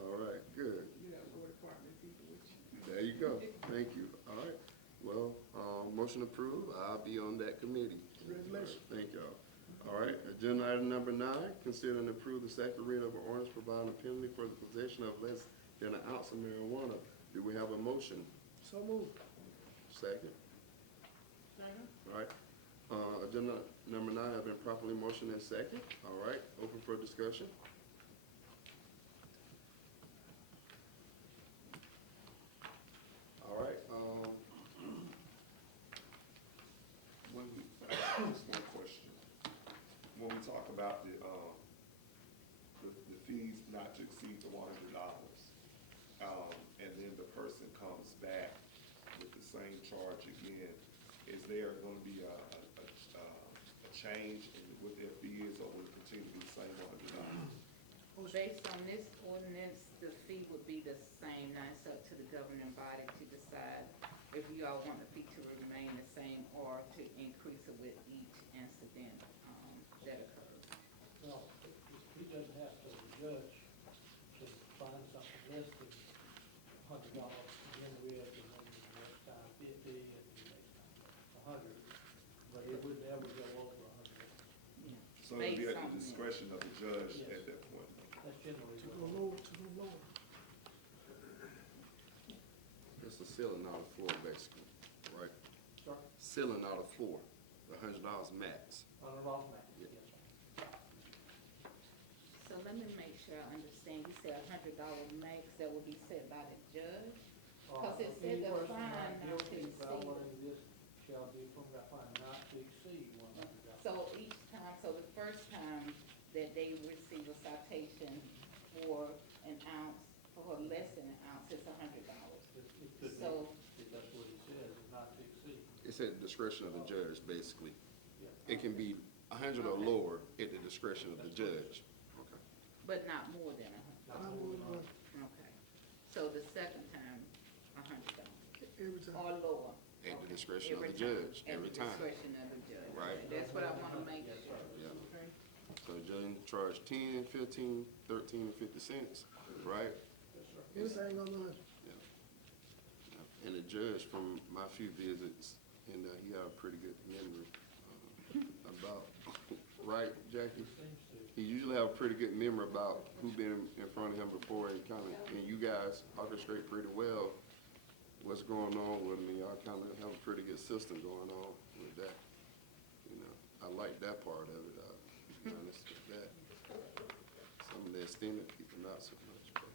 All right, good. You have War Department people with you. There you go. Thank you. All right. Well, motion approved. I'll be on that committee. Congratulations. Thank y'all. All right, agenda item number 9, consider and approve the second reading of an ordinance providing a penalty for the possession of less than an ounce of marijuana. Do we have a motion? So moved. Second? Second? All right. Agenda number 9 have been properly motioned and second. All right, open for discussion. All right, Just one question. When we talk about the fees not to exceed the $100, and then the person comes back with the same charge again, is there gonna be a change in what their fee is, or will it continue to be the same $100? Based on this ordinance, the fee would be the same. Now it's up to the governing body to decide if you all want the fee to remain the same or to increase it with each incident, that occurs. Well, he doesn't have to, the judge to find something less than $100, then we have to make the next time 50 and the next time 100, but it would never go over 100. So it'll be Based at on the discretion of the judge Yes. at that point. That's generally To what. go lower, to go lower. it's a ceiling out of floor, basically, right? Sorry? Ceiling out of floor, the $100 max. $100 max, Yeah. yes. So let me make sure I understand. You said $100 max that will be set by the judge? Cause it said the fine not to exceed. This shall be from that fine not to exceed $100. So each time, so the first time that they receive a citation for an ounce, for less than an ounce, it's $100. It could So, be, if that's what he says, not to exceed. It's at the discretion of the judge, basically. Yeah. It can be 100 or lower at the discretion of the judge. Okay. but not more than Not more than one. Okay. So the second time, $100 Every time. or lower. At the Okay. discretion of the Every time. judge, every At time. the discretion of the judge. Right. Okay, that's what I wanna make sure. Yeah. Okay. So the judge charge 10, 15, 13, and 50 cents, right? Anything on the, And the judge, from my few visits, and he had a pretty good memory about, right, Jackie? He usually have a pretty good memory about who been in front of him before, and and you guys orchestrate pretty well what's going on with me. Y'all kind of have a pretty good system going on with that. You know, I like that part of it. To be honest with that. Some of the extended people not so much, but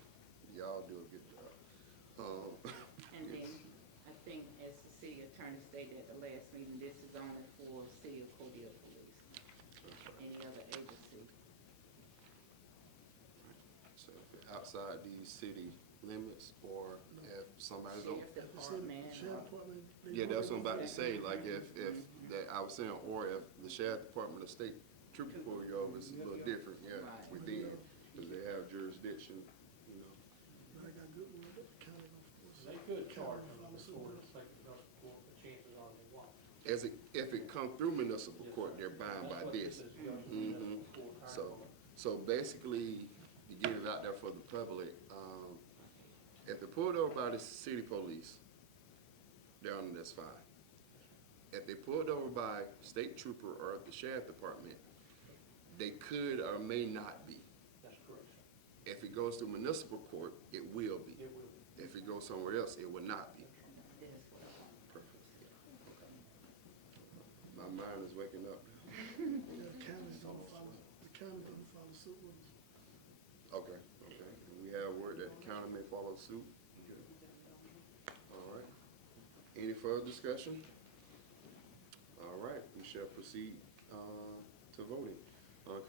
y'all do a good job. And then, I think as the city attorney stated at the last meeting, this is only for city of Cordele Police. Any other agency. So if you're outside these city limits, or if somebody don't. Sheriff Department. Yeah, that's what I'm about to say, like if that, I was saying, or if the sheriff department or state trooper pull you over, it's a little different, yeah, within, because they have jurisdiction, you know. I got good word, the county gonna force it. They could charge County them follow suit for with the sake of municipal court, but chances are they won't. If it come through municipal court, they're bound by this. So basically, to get it out there for the public, if they're pulled over by the city police, down, that's fine. If they pulled over by state trooper or the sheriff department, they could or may not be. That's correct. If it goes to municipal court, it will be. It will be. If it goes somewhere else, it will not be. Perfect. My mind is waking up. Yeah, the county's gonna follow suit with us. Okay. We have word that the county may follow suit. All right. Any further discussion? All right, we shall proceed to voting.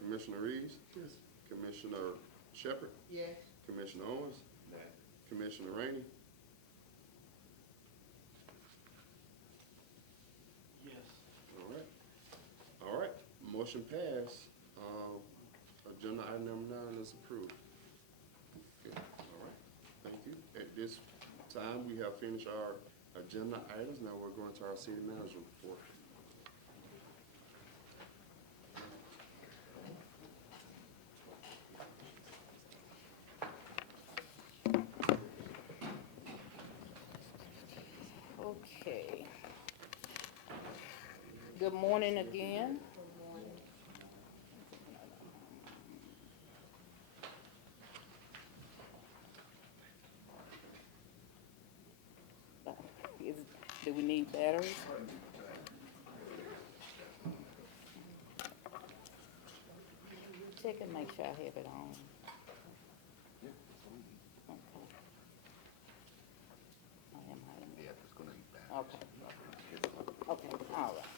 Commissioner Reeves? Yes. Commissioner Shepherd? Yes. Commissioner Owens? Commissioner Rainey? Yes. All right, motion passed. Agenda item number 9 is approved. Okay, all right, thank you. At this time, we have finished our agenda items. Now we're going to our city manager report. Okay. Good morning again. Do we need batteries? Check and make sure I have it on. Okay. I am hiding. Okay. Okay, all right.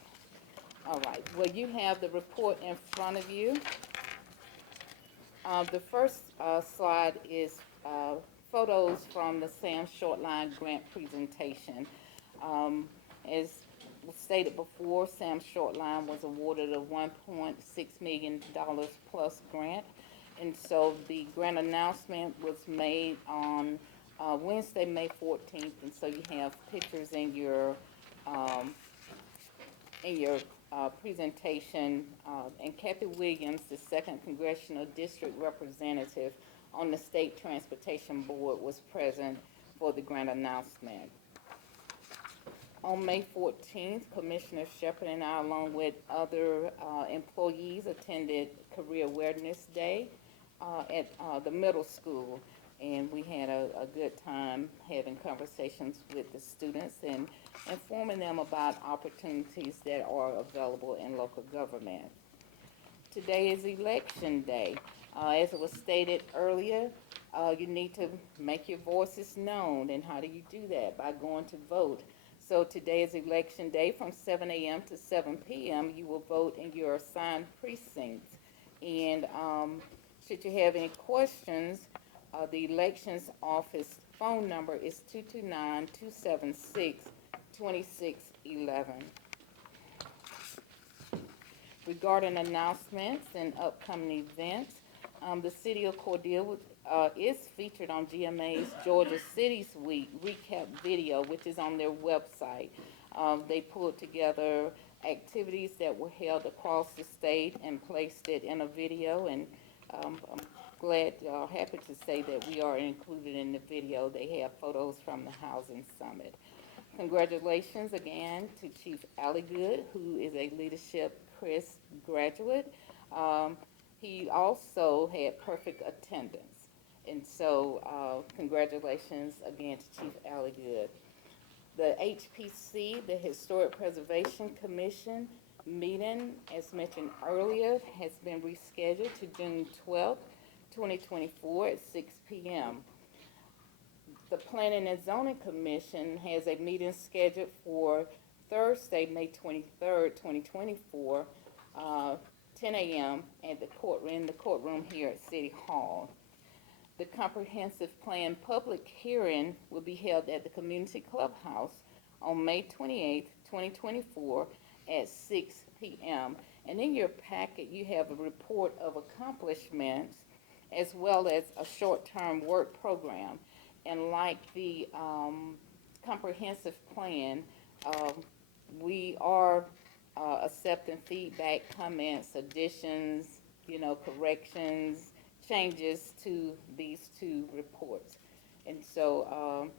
All right, well, you have the report in front of you. The first slide is photos from the Sam Shortline grant presentation. As was stated before, Sam Shortline was awarded a $1.6 million plus grant. And so the grant announcement was made on Wednesday, May 14th. And so you have pictures in your presentation. And Kathy Williams, the 2nd Congressional District Representative on the State Transportation Board, was present for the grant announcement. On May 14th, Commissioner Shepherd and I, along with other employees, attended Career Awareness Day at the middle school. And we had a good time having conversations with the students and informing them about opportunities that are available in local government. Today is Election Day. As it was stated earlier, you need to make your voices known. And how do you do that? By going to vote. So today is Election Day from 7 a.m. to 7 p.m. You will vote in your assigned precincts. And should you have any questions, the Elections Office phone number is 229-276-2611. Regarding announcements and upcoming events, the City of Cordele is featured on GMA's Georgia Cities Week recap video, which is on their website. They pulled together activities that were held across the state and placed it in a video, and I'm happy to say that we are included in the video. They have photos from the Housing Summit. Congratulations again to Chief Alligood, who is a Leadership Chris graduate. He also had perfect attendance. And so congratulations again to Chief Alligood. The HPC, the Historic Preservation Commission meeting, as mentioned earlier, has been rescheduled to June 12th, 2024 at 6 p.m. The Planning and Zoning Commission has a meeting scheduled for Thursday, May 23rd, 2024, 10 a.m. in the courtroom here at City Hall. The comprehensive plan public hearing will be held at the Community Clubhouse on May 28th, 2024 at 6 p.m. And in your packet, you have a report of accomplishments as well as a short-term work program. And like the comprehensive plan, we are accepting feedback, comments, additions, corrections, changes to these two reports. And so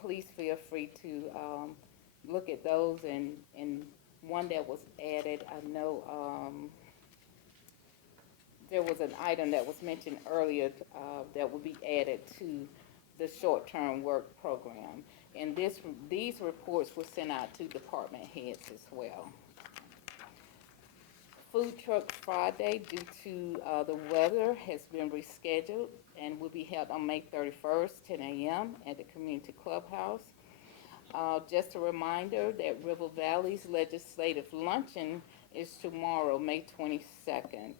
please feel free to look at those, and one that was added, I know there was an item that was mentioned earlier that will be added to the short-term work program. And these reports were sent out to department heads as well. Food Truck Friday, due to the weather, has been rescheduled and will be held on May 31st, 10 a.m. at the Community Clubhouse. Just a reminder that River Valley's legislative luncheon is tomorrow, May 22nd.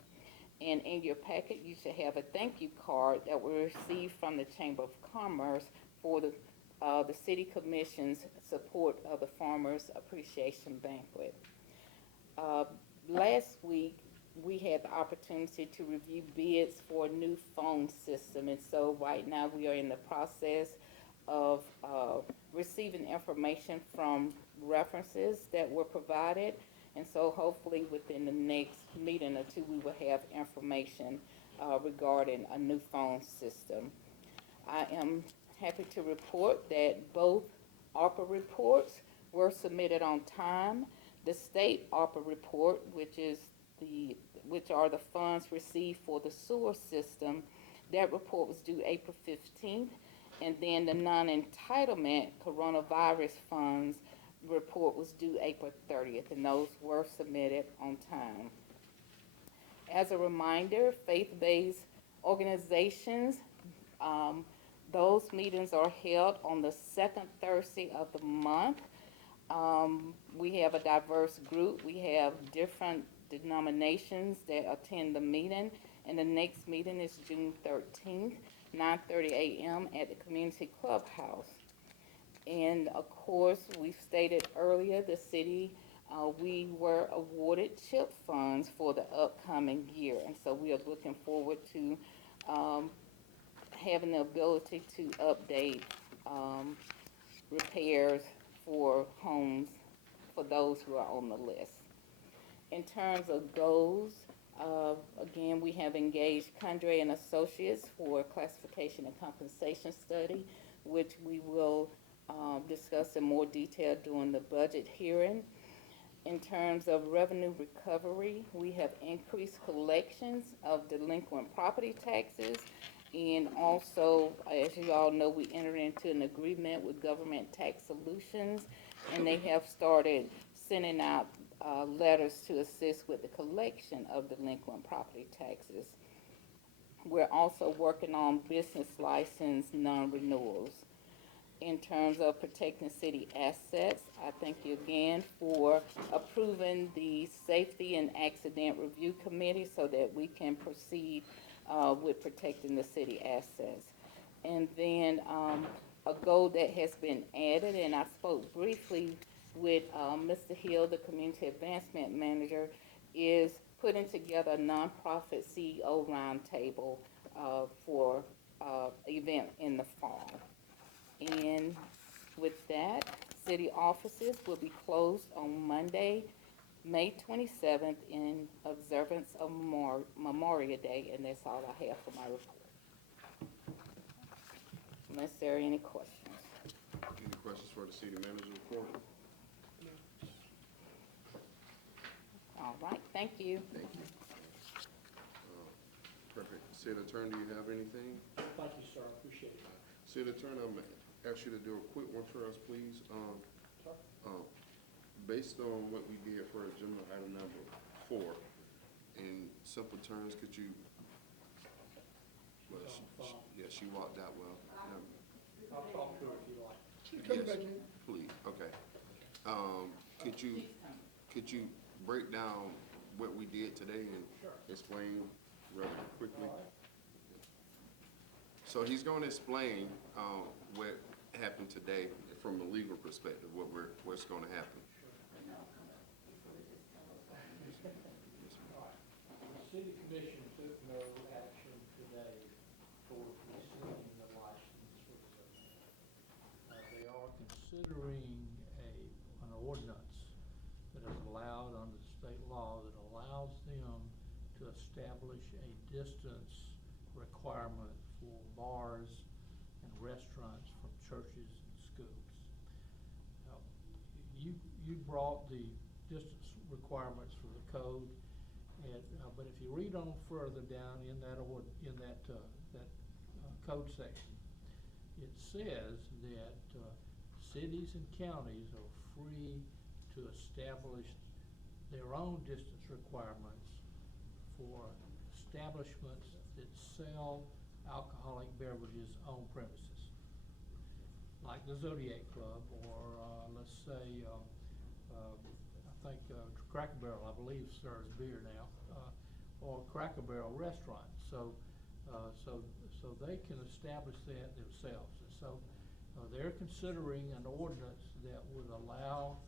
And in your packet, you should have a thank you card that we received from the Chamber of Commerce for the City Commission's support of the Farmers Appreciation Banquet. Last week, we had the opportunity to review bids for a new phone system, and so right now we are in the process of receiving information from references that were provided, and so hopefully within the next meeting or two we will have information regarding a new phone system. I am happy to report that both ARPA reports were submitted on time. The state ARPA report, which are the funds received for the sewer system, that report was due April 15th, and then the non-entitlement coronavirus funds report was due April 30th, and those were submitted on time. As a reminder, faith-based organizations, those meetings are held on the second Thursday of the month. We have a diverse group. We have different denominations that attend the meeting, and the next meeting is June 13th, 9:30 a.m. at the Community Clubhouse. And of course, we've stated earlier, the city, we were awarded CHIP funds for the upcoming year, and so we are looking forward to having the ability to update repairs for homes for those who are on the list. In terms of goals, again, we have engaged Condre and Associates for a classification and compensation study, which we will discuss in more detail during the budget hearing. In terms of revenue recovery, we have increased collections of delinquent property taxes, and also, as you all know, we entered into an agreement with Government Tax Solutions, and they have started sending out letters to assist with the collection of delinquent property taxes. We're also working on business license non-renewals. In terms of protecting city assets, I thank you again for approving the Safety and Accident Review Committee so that we can proceed with protecting the city assets. And then a goal that has been added, and I spoke briefly with Mr. Hill, the Community Advancement Manager, is putting together a nonprofit CEO roundtable for event in the fall. And with that, city offices will be closed on Monday, May 27th, in observance of Memorial Day, and that's all I have for my report. Unless there are any questions. Any questions for the city manager report? All right, thank you. Thank you. Perfect. City Attorney, do you have anything? Thank you, sir, appreciate it. City Attorney, I'm gonna ask you to do a quick one for us, please. Based on what we did for agenda item number 4, in simple terms, could you, well, she walked out well. I'll talk to her if you like. Yes, please, okay. Could you break down what we did today and explain rather quickly? So he's going to explain what happened today from a legal perspective, what's going to happen. The city commission took no action today toward rescinding the license for the social. They are considering an ordinance that is allowed under the state law that allows them to establish a distance requirement for bars and restaurants from churches and schools. Now, you brought the distance requirements for the code, and but if you read on further down in that code section, it says that cities and counties are free to establish their own distance requirements for establishments that sell alcoholic beverages on premises, like the Zodiac Club, or let's say, I think Cracker Barrel, I believe, serves beer now, or Cracker Barrel restaurant. So they can establish that themselves. And so they're considering an ordinance that would allow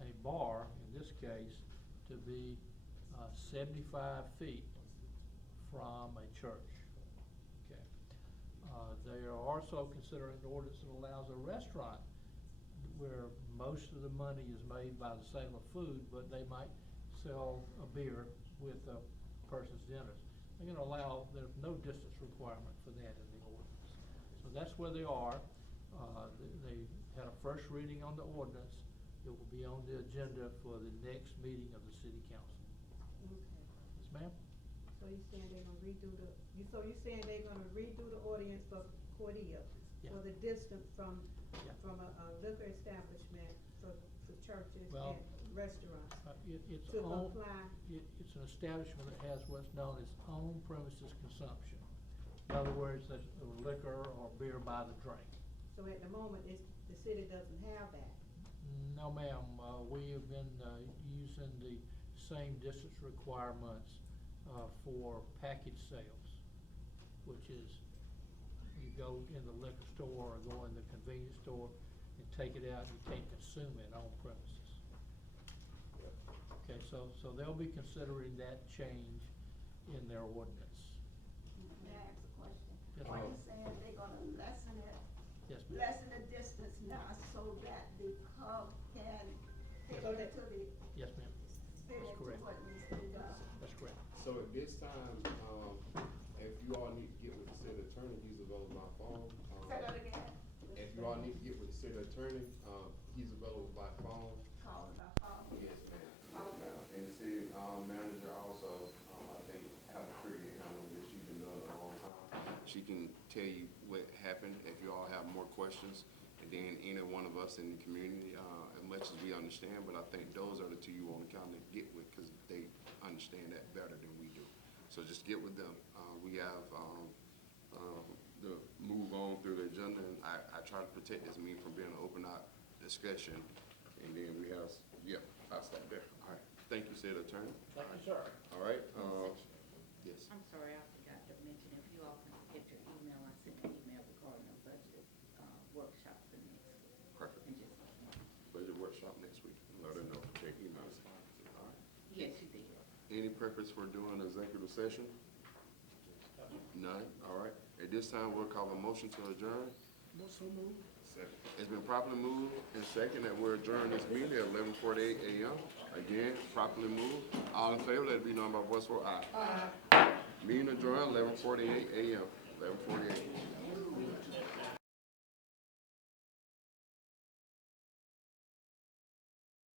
a bar, in this case, to be 75 feet from a church. Okay. They are also considering an ordinance that allows a restaurant where most of the money is made by the sale of food, but they might sell a beer with a person's dinners. They're going to allow, there's no distance requirement for that in the ordinance. So that's where they are. They had a first reading on the ordinance. It will be on the agenda for the next meeting of the city council. Okay. Yes, ma'am? So you're saying they're gonna redo the ordinance for Cordele, Yeah. for the distance from Yeah. a liquor establishment for churches Well, and restaurants It's to on, apply. it's an establishment that has what's known as on-premises consumption. In other words, that's liquor or beer by the drink. So at the moment, the city doesn't have that. No, ma'am, we have been using the same distance requirements for package sales, which is you go in the liquor store or go in the convenience store and take it out, you can't consume it on premises. Okay, so they'll be considering that change in their ordinance. May I ask a question? Yes, Are ma'am. you saying they're gonna lessen it, Yes, ma'am. lessen the distance now so that the pub can fit Yes. into the, Yes, ma'am. fit That's into correct. what needs to be done? That's correct. So at this time, if you all need to get with the city attorney, he's available by phone. Say that again, If you all need to get with the city attorney, he's available by phone. call it by phone. Yes, ma'am. Okay. And the city manager also, I think, have a pretty handle this, she's been doing it a long time. She can tell you what happened, if you all have more questions, and then any one of us in the community, as much as we understand, but I think those are the two you want to kind of get with, because they understand that better than we do. So just get with them. We have, the move on through the agenda, and I try to protect this meeting from being an open out discussion, and then we have, I'll stop there. All right, thank you, city attorney. Thank you, sir. All right, yes, I'm sorry, I forgot to mention, if you all can get your email, I sent an email regarding a budget, workshop for next week. perfect. And just, Budget workshop next week, let her know, check emails. All right. yes, you did. Any preference for doing executive session? None, all right. At this time, we'll call a motion to adjourn. So moved. It's been properly moved and second that we're adjourning this meeting at 11:48 a.m. Again, properly moved. All in favor, let it be known by voice vote aye. Meeting adjourned, 11:48 a.m. 11:48.